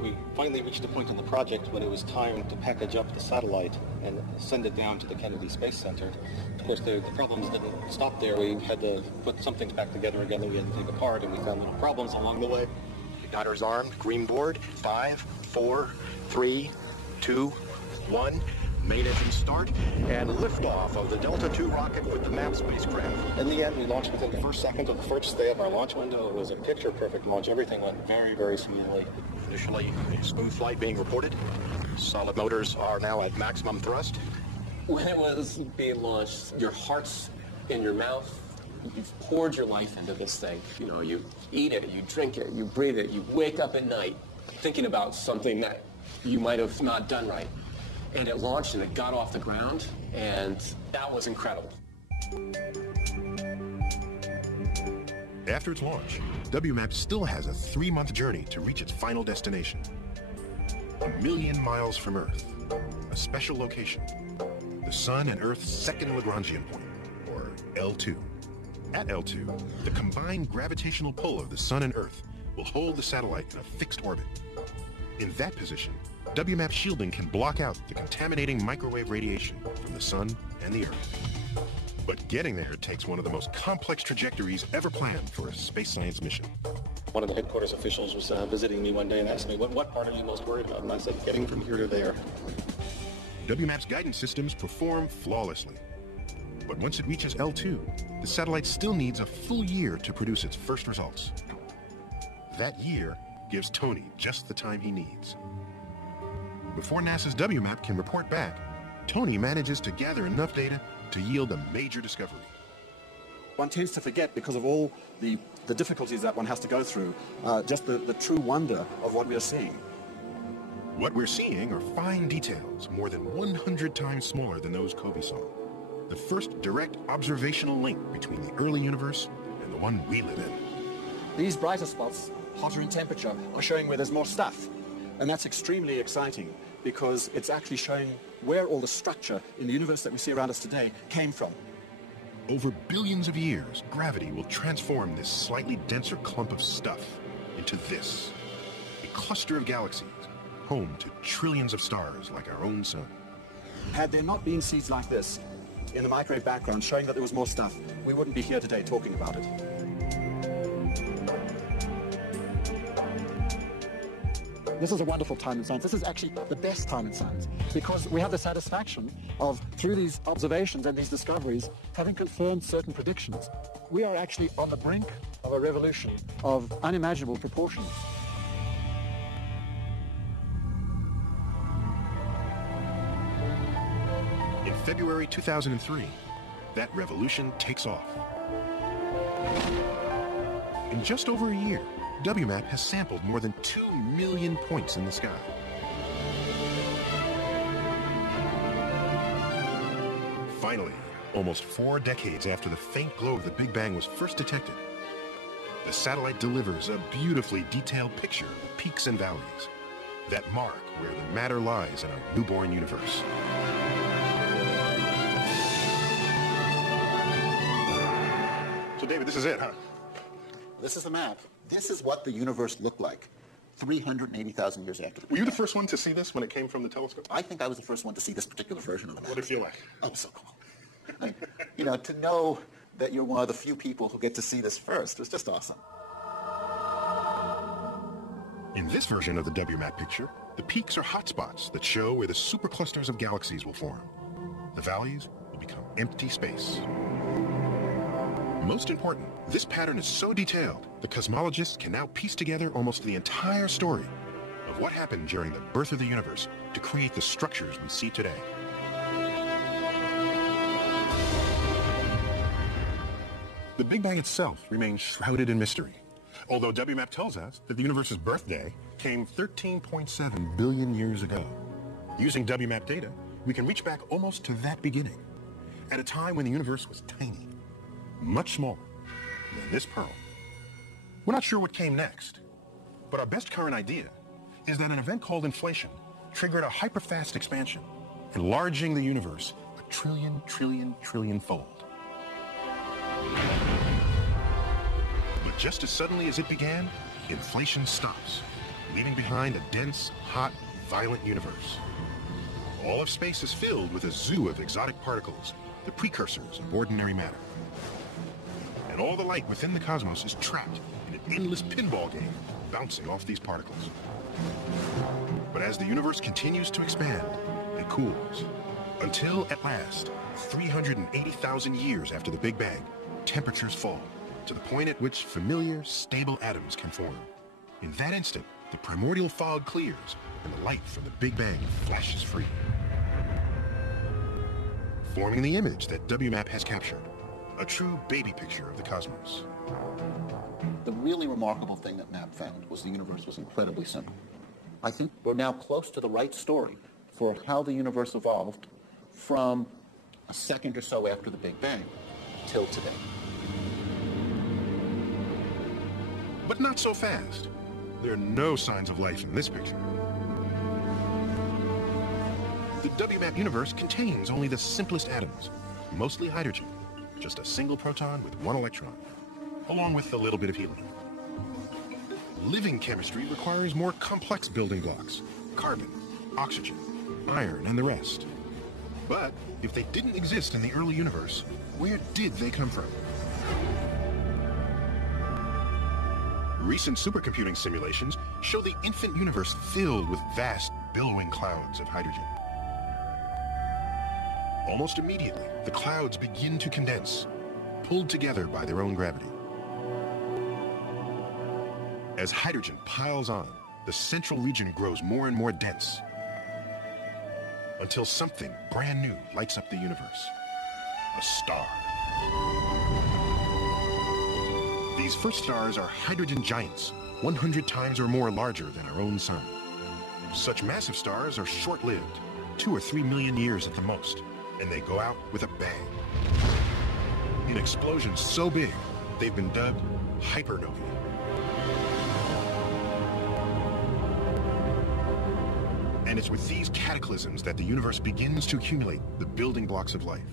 We finally reached a point in the project when it was time to package up the satellite and send it down to the Kennedy Space Center. Of course, the problems didn't stop there. We had to put some things back together again that we had to take apart, and we found little problems along the way. Igniters armed, green board, 5, 4, 3, 2, 1. Main engine start, and liftoff of the Delta II rocket with the MAP spacecraft. In the end, we launched within the first second of the first day of our launch window. It was a picture-perfect launch. Everything went very, very smoothly. Initially, a smooth flight being reported. Solid motors are now at maximum thrust. When it was being launched, your heart's in your mouth. You've poured your life into this thing. You know, you eat it, you drink it, you breathe it, you wake up at night thinking about something that you might have not done right. And it launched and it got off the ground, and that was incredible. After its launch, WMAP still has a 3-month journey to reach its final destination. 1,000,000 miles from Earth, a special location, the Sun and Earth's second Lagrangian point, or L2. At L2, the combined gravitational pull of the Sun and Earth will hold the satellite in a fixed orbit. In that position, WMAP shielding can block out the contaminating microwave radiation from the Sun and the Earth. But getting there takes one of the most complex trajectories ever planned for a space science mission. One of the headquarters officials was visiting me one day and asked me, what part are you most worried about? And I said, getting from here to there. WMAP's guidance systems perform flawlessly. But once it reaches L2, the satellite still needs a full year to produce its first results. That year gives Tony just the time he needs. Before NASA's WMAP can report back, Tony manages to gather enough data to yield a major discovery. One tends to forget, because of all the difficulties that one has to go through, just the true wonder of what we are seeing. What we're seeing are fine details more than 100 times smaller than those Covey saw. The first direct observational link between the early universe and the one we live in. These brighter spots, hotter in temperature, are showing where there's more stuff. And that's extremely exciting, because it's actually showing where all the structure in the universe that we see around us today came from. Over billions of years, gravity will transform this slightly denser clump of stuff into this, a cluster of galaxies, home to trillions of stars like our own sun. Had there not been seeds like this in the microwave background showing that there was more stuff, we wouldn't be here today talking about it. This is a wonderful time in science. This is actually the best time in science, because we have the satisfaction of, through these observations and these discoveries, having confirmed certain predictions. We are actually on the brink of a revolution of unimaginable proportions. In February 2003, that revolution takes off. In just over a year, WMAP has sampled more than 2 million points in the sky. Finally, almost 4 decades after the faint glow of the Big Bang was first detected, the satellite delivers a beautifully detailed picture of the peaks and valleys that mark where the matter lies in our newborn universe. So David, this is it, huh? This is the map. This is what the universe looked like 380,000 years after. Were you the first one to see this when it came from the telescope? I think I was the first one to see this particular version of the map. What did it feel like? Oh, so cool. You know, to know that you're one of the few people who get to see this first was just awesome. In this version of the WMAP picture, the peaks are hotspots that show where the superclusters of galaxies will form. The valleys will become empty space. Most important, this pattern is so detailed, the cosmologists can now piece together almost the entire story of what happened during the birth of the universe to create the structures we see today. The Big Bang itself remains shrouded in mystery, although WMAP tells us that the universe's birthday came 13.7 billion years ago. Using WMAP data, we can reach back almost to that beginning, at a time when the universe was tiny, much smaller than this pearl We're not sure what came next, but our best current idea is that an event called inflation triggered a hyper-fast expansion, enlarging the universe a trillion fold. But just as suddenly as it began, inflation stops, leaving behind a dense, hot, violent universe. All of space is filled with a zoo of exotic particles, the precursors of ordinary matter. And all the light within the cosmos is trapped in an endless pinball game, bouncing off these particles. But as the universe continues to expand, it cools, until at last, 380,000 years after the Big Bang, temperatures fall to the point at which familiar, stable atoms can form. In that instant, the primordial fog clears, and the light from the Big Bang flashes free, forming the image that WMAP has captured, a true baby picture of the cosmos. The really remarkable thing that MAP found was the universe was incredibly simple. I think we're now close to the right story for how the universe evolved from a second or so after the Big Bang till today. But not so fast. There are no signs of life in this picture. The WMAP universe contains only the simplest atoms, mostly hydrogen, just a single proton with one electron, along with a little bit of helium. Living chemistry requires more complex building blocks, carbon, oxygen, iron, and the rest. But if they didn't exist in the early universe, where did they come from? Recent supercomputing simulations show the infant universe filled with vast, billowing clouds of hydrogen. Almost immediately, the clouds begin to condense, pulled together by their own gravity. As hydrogen piles on, the central region grows more and more dense, until something brand new lights up the universe. A star. These first stars are hydrogen giants, 100 times or more larger than our own sun. Such massive stars are short-lived, 2 or 3 million years at the most, and they go out with a bang. In explosions so big, they've been dubbed hypernovae. And it's with these cataclysms that the universe begins to accumulate the building blocks of life.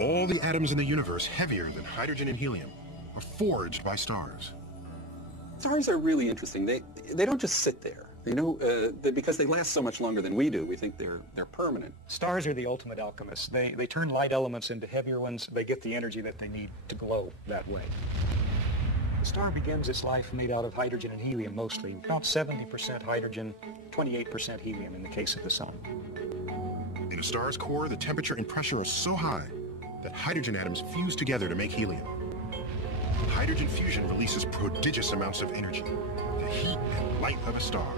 All the atoms in the universe heavier than hydrogen and helium are forged by stars. Stars are really interesting. They don't just sit there. Because they last so much longer than we do, we think they're permanent. Stars are the ultimate alchemists. They turn light elements into heavier ones. They get the energy that they need to glow that way. The star begins its life made out of hydrogen and helium mostly, about 70% hydrogen, 28% helium in the case of the sun. In a star's core, the temperature and pressure are so high that hydrogen atoms fuse together to make helium. Hydrogen fusion releases prodigious amounts of energy, the heat and light of a star.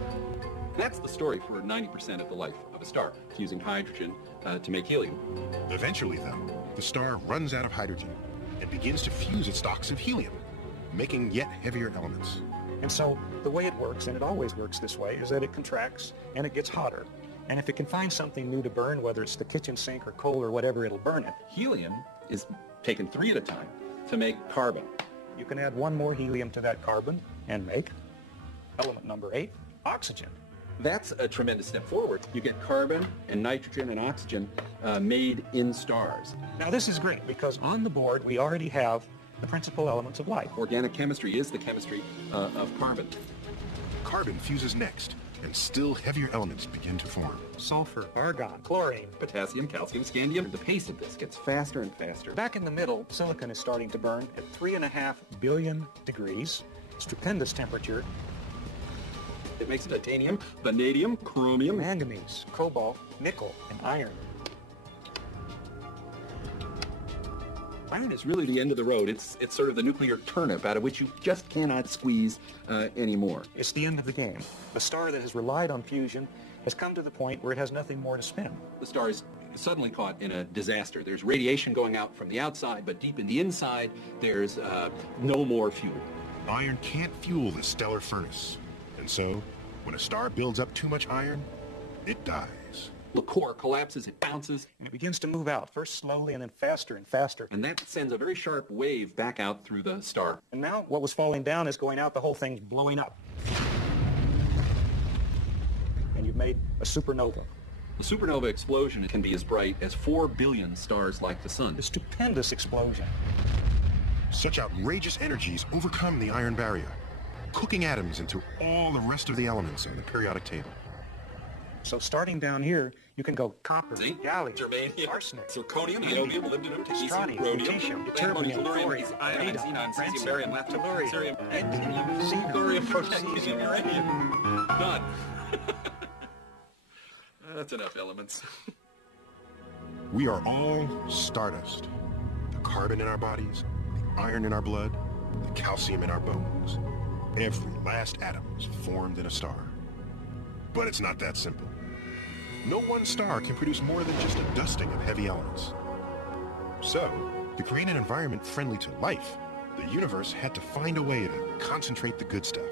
That's the story for 90% of the life of a star, fusing hydrogen to make helium. Eventually, though, the star runs out of hydrogen and begins to fuse its stocks of helium, making yet heavier elements. And so the way it works, and it always works this way, is that it contracts and it gets hotter. And if it can find something new to burn, whether it's the kitchen sink or coal or whatever, it'll burn it. Helium is taken 3 at a time to make carbon. You can add 1 more helium to that carbon and make element number 8, oxygen. That's a tremendous step forward. You get carbon and nitrogen and oxygen made in stars. Now this is great because on the board we already have the principal elements of life. Organic chemistry is the chemistry of carbon. Carbon fuses next, and still heavier elements begin to form. Sulfur, argon, chlorine, potassium, calcium, scandium. The pace of this gets faster and faster. Back in the middle, silicon is starting to burn at 3.5 billion degrees, stupendous temperature. It makes titanium, vanadium, chromium, manganese, cobalt, nickel, and iron. Iron is really the end of the road. It's sort of the nuclear turnip out of which you just cannot squeeze anymore. It's the end of the game. The star that has relied on fusion has come to the point where it has nothing more to spin. The star is suddenly caught in a disaster. There's radiation going out from the outside, but deep in the inside, there's no more fuel. Iron can't fuel the stellar furnace. And so, when a star builds up too much iron, it dies. The core collapses, it bounces, and it begins to move out, first slowly and then faster and faster. and that sends a very sharp wave back out through the star. And now what was falling down is going out, the whole thing's blowing up. And you've made a supernova. The supernova explosion can be as bright as 4 billion stars like the sun. A stupendous explosion. Such outrageous energies overcome the iron barrier, cooking atoms into all the rest of the elements on the periodic table. So starting down here, you can go copper, Zinc, gallium, germanium, arsenic, zirconium, niobium, molybdenum, technetium, strontium, rhodium, lutetium, antimony, terbium, tellurium, thorium, iodine, radon, xenon, cesium, francium, barium, lanthanum, tellurium, cerium, actinium, thorium, potassium, uranium. None. That's enough elements. We are all stardust. The carbon in our bodies, the iron in our blood, the calcium in our bones. Every last atom is formed in a star. But it's not that simple. No one star can produce more than just a dusting of heavy elements. So, to create an environment friendly to life, the universe had to find a way to concentrate the good stuff.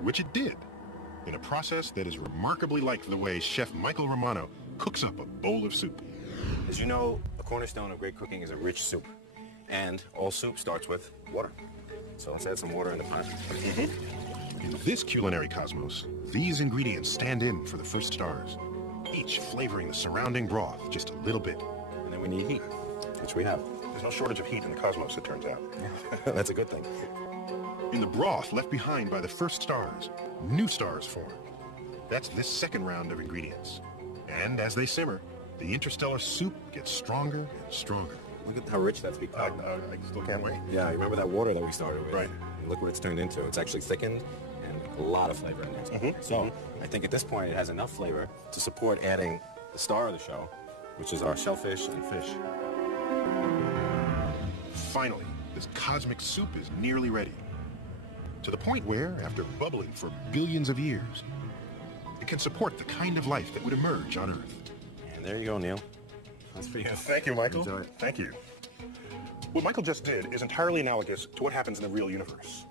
Which it did, in a process that is remarkably like the way Chef Michael Romano cooks up a bowl of soup. As you know, a cornerstone of great cooking is a rich soup. And all soup starts with water. So let's add some water in the pot. In this culinary cosmos, these ingredients stand in for the first stars, each flavoring the surrounding broth just a little bit. And then we need heat, which we have. There's no shortage of heat in the cosmos, it turns out. That's a good thing. In the broth left behind by the first stars, new stars form. That's this second round of ingredients. And as they simmer, the interstellar soup gets stronger and stronger. Look at how rich that's become. I still can't wait. Yeah, you remember that water that we started with? Right. Look what it's turned into. It's actually thickened and a lot of flavor in there. So I think at this point it has enough flavor to support adding the star of the show, which is our shellfish and fish. Finally, this cosmic soup is nearly ready. To the point where, after bubbling for billions of years, it can support the kind of life that would emerge on Earth. And there you go, Neil. That's for you. Thank you, Michael. Enjoy it. Thank you. What Michael just did is entirely analogous to what happens in the real universe,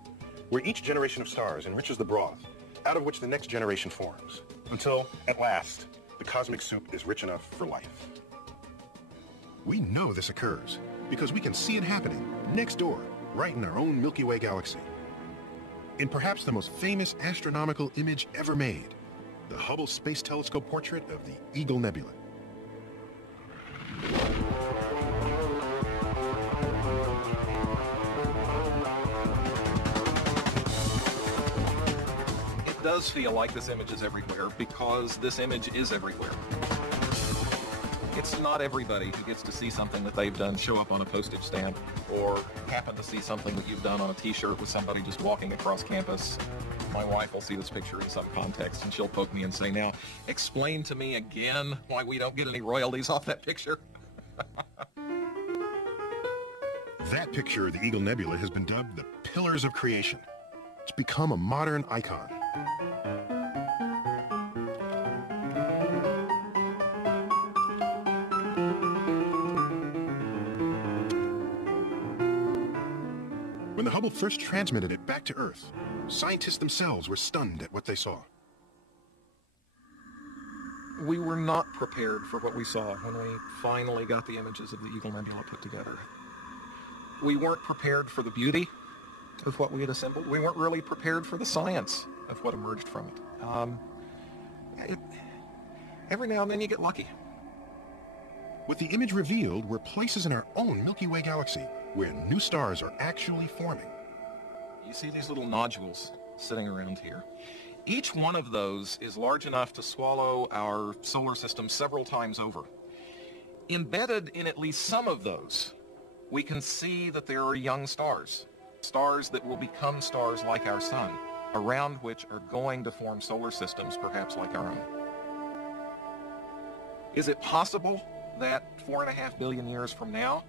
where each generation of stars enriches the broth, out of which the next generation forms, until, at last, the cosmic soup is rich enough for life. We know this occurs because we can see it happening next door, right in our own Milky Way galaxy. In perhaps the most famous astronomical image ever made, the Hubble Space Telescope portrait of the Eagle Nebula. It does feel like this image is everywhere because this image is everywhere. It's not everybody who gets to see something that they've done show up on a postage stamp or happen to see something that you've done on a t-shirt with somebody just walking across campus. My wife will see this picture in some context and she'll poke me and say, now, explain to me again why we don't get any royalties off that picture. That picture of the Eagle Nebula has been dubbed the Pillars of Creation. It's become a modern icon. When the Hubble first transmitted it back to Earth, scientists themselves were stunned at what they saw. We were not prepared for what we saw when we finally got the images of the Eagle Nebula put together. We weren't prepared for the beauty of what we had assembled. We weren't really prepared for the science of what emerged from it. Every now and then you get lucky. What the image revealed were places in our own Milky Way galaxy where new stars are actually forming. You see these little nodules sitting around here. Each one of those is large enough to swallow our solar system several times over. Embedded in at least some of those, we can see that there are young stars, stars that will become stars like our sun, around which are going to form solar systems perhaps like our own. Is it possible that 4.5 billion years from now,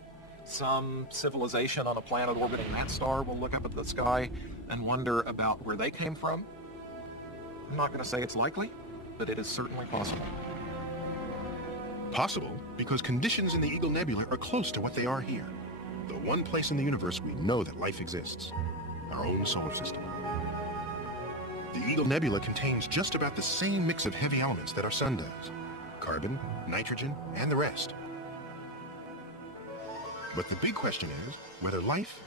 some civilization on a planet orbiting that star will look up at the sky and wonder about where they came from? I'm not going to say it's likely, but it is certainly possible. Possible because conditions in the Eagle Nebula are close to what they are here. The one place in the universe we know that life exists, our own solar system. The Eagle Nebula contains just about the same mix of heavy elements that our sun does, carbon, nitrogen, and the rest. But the big question is whether life,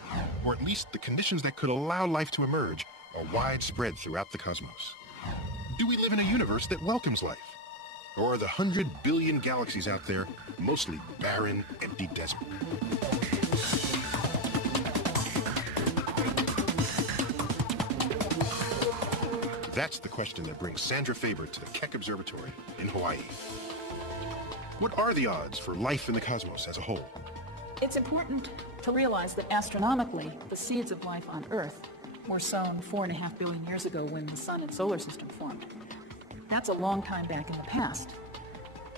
or at least the conditions that could allow life to emerge, are widespread throughout the cosmos. Do we live in a universe that welcomes life? Or are the 100 billion galaxies out there mostly barren, empty desert? That's the question that brings Sandra Faber to the Keck Observatory in Hawaii. What are the odds for life in the cosmos as a whole? It's important to realize that astronomically, the seeds of life on Earth were sown 4.5 billion years ago when the Sun and solar system formed. That's a long time back in the past.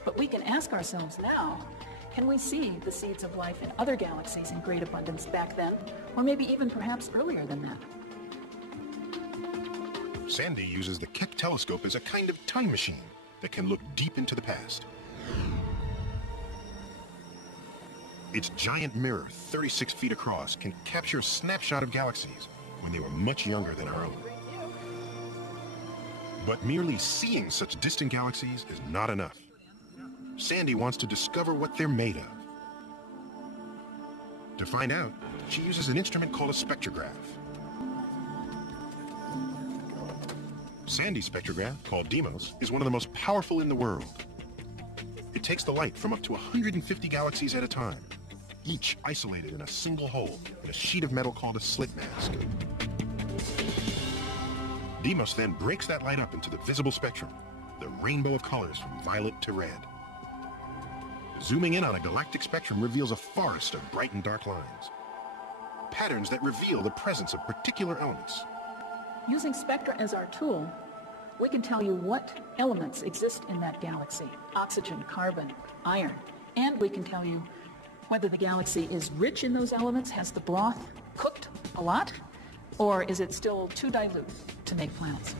But we can ask ourselves now, can we see the seeds of life in other galaxies in great abundance back then, or maybe even perhaps earlier than that? Sandy uses the Keck telescope as a kind of time machine that can look deep into the past. Its giant mirror, 36 feet across, can capture a snapshot of galaxies when they were much younger than our own. But merely seeing such distant galaxies is not enough. Sandy wants to discover what they're made of. To find out, she uses an instrument called a spectrograph. Sandy's spectrograph, called Deimos, is one of the most powerful in the world. It takes the light from up to 150 galaxies at a time, each isolated in a single hole in a sheet of metal called a slit mask. Deimos then breaks that light up into the visible spectrum, the rainbow of colors from violet to red. Zooming in on a galactic spectrum reveals a forest of bright and dark lines, patterns that reveal the presence of particular elements. Using spectra as our tool, we can tell you what elements exist in that galaxy: oxygen, carbon, iron, and we can tell you whether the galaxy is rich in those elements, has the broth cooked a lot, or is it still too dilute to make planets.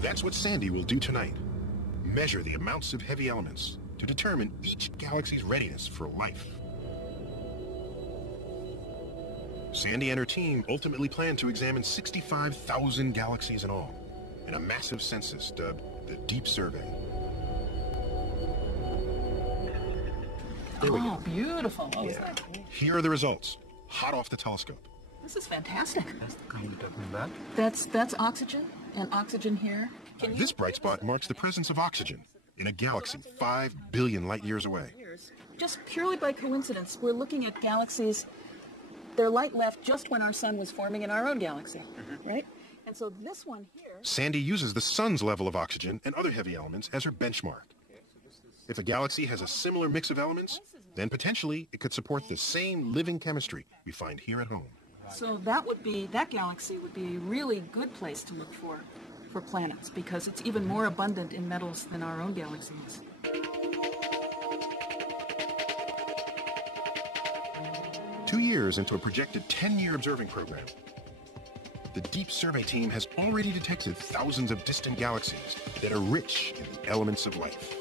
That's what Sandy will do tonight. Measure the amounts of heavy elements to determine each galaxy's readiness for life. Sandy and her team ultimately plan to examine 65,000 galaxies in all, in a massive census dubbed the Deep Survey. Oh, beautiful. Oh, Yeah. Here are the results, hot off the telescope. this is fantastic. That's oxygen, and oxygen here. This bright spot marks the presence of oxygen in a galaxy 5 billion light years away. Just purely by coincidence, we're looking at galaxies. Their light left just when our sun was forming in our own galaxy, right? And so this one here... Sandy uses the sun's level of oxygen and other heavy elements as her benchmark. If a galaxy has a similar mix of elements, then potentially it could support the same living chemistry we find here at home. So that galaxy would be a really good place to look for planets, because it's even more abundant in metals than our own galaxy is. Two years into a projected 10-year observing program, the Deep Survey team has already detected thousands of distant galaxies that are rich in the elements of life.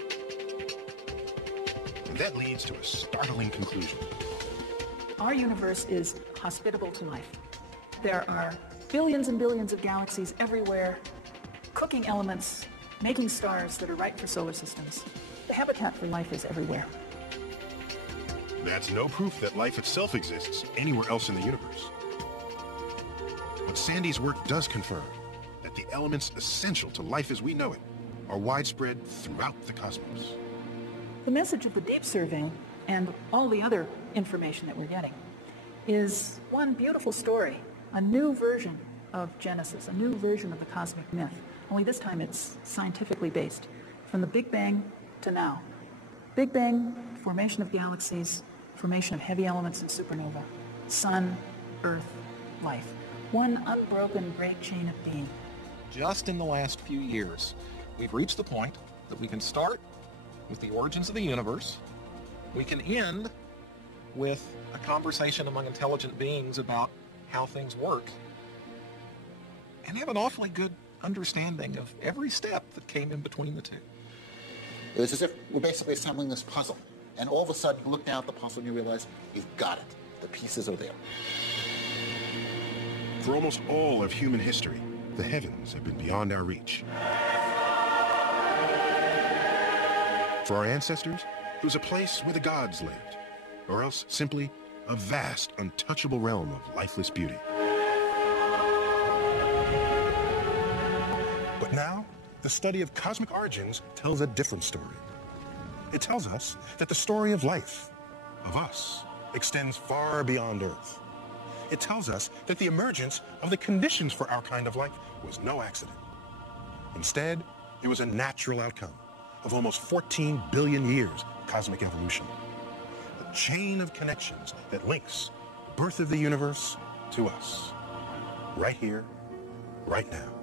And that leads to a startling conclusion. Our universe is hospitable to life. There are billions and billions of galaxies everywhere, cooking elements, making stars that are right for solar systems. The habitat for life is everywhere. That's no proof that life itself exists anywhere else in the universe. But Sandy's work does confirm that the elements essential to life as we know it are widespread throughout the cosmos. The message of the Deep Survey and all the other information that we're getting is one beautiful story, a new version of Genesis, a new version of the cosmic myth. Only this time it's scientifically based, from the Big Bang to now. Big Bang, formation of galaxies, formation of heavy elements and supernova, sun, earth, life. One unbroken great chain of being. Just in the last few years, we've reached the point that we can start with the origins of the universe. We can end with a conversation among intelligent beings about how things work, and have an awfully good understanding of every step that came in between the two. It's as if we're basically assembling this puzzle, and all of a sudden you look down at the puzzle and you realize you've got it. The pieces are there. For almost all of human history, the heavens have been beyond our reach. For our ancestors, it was a place where the gods lived, or else simply a vast, untouchable realm of lifeless beauty. But now, the study of cosmic origins tells a different story. It tells us that the story of life, of us, extends far beyond Earth. It tells us that the emergence of the conditions for our kind of life was no accident. Instead, it was a natural outcome of almost 14 billion years of cosmic evolution. A chain of connections that links the birth of the universe to us, right here, right now.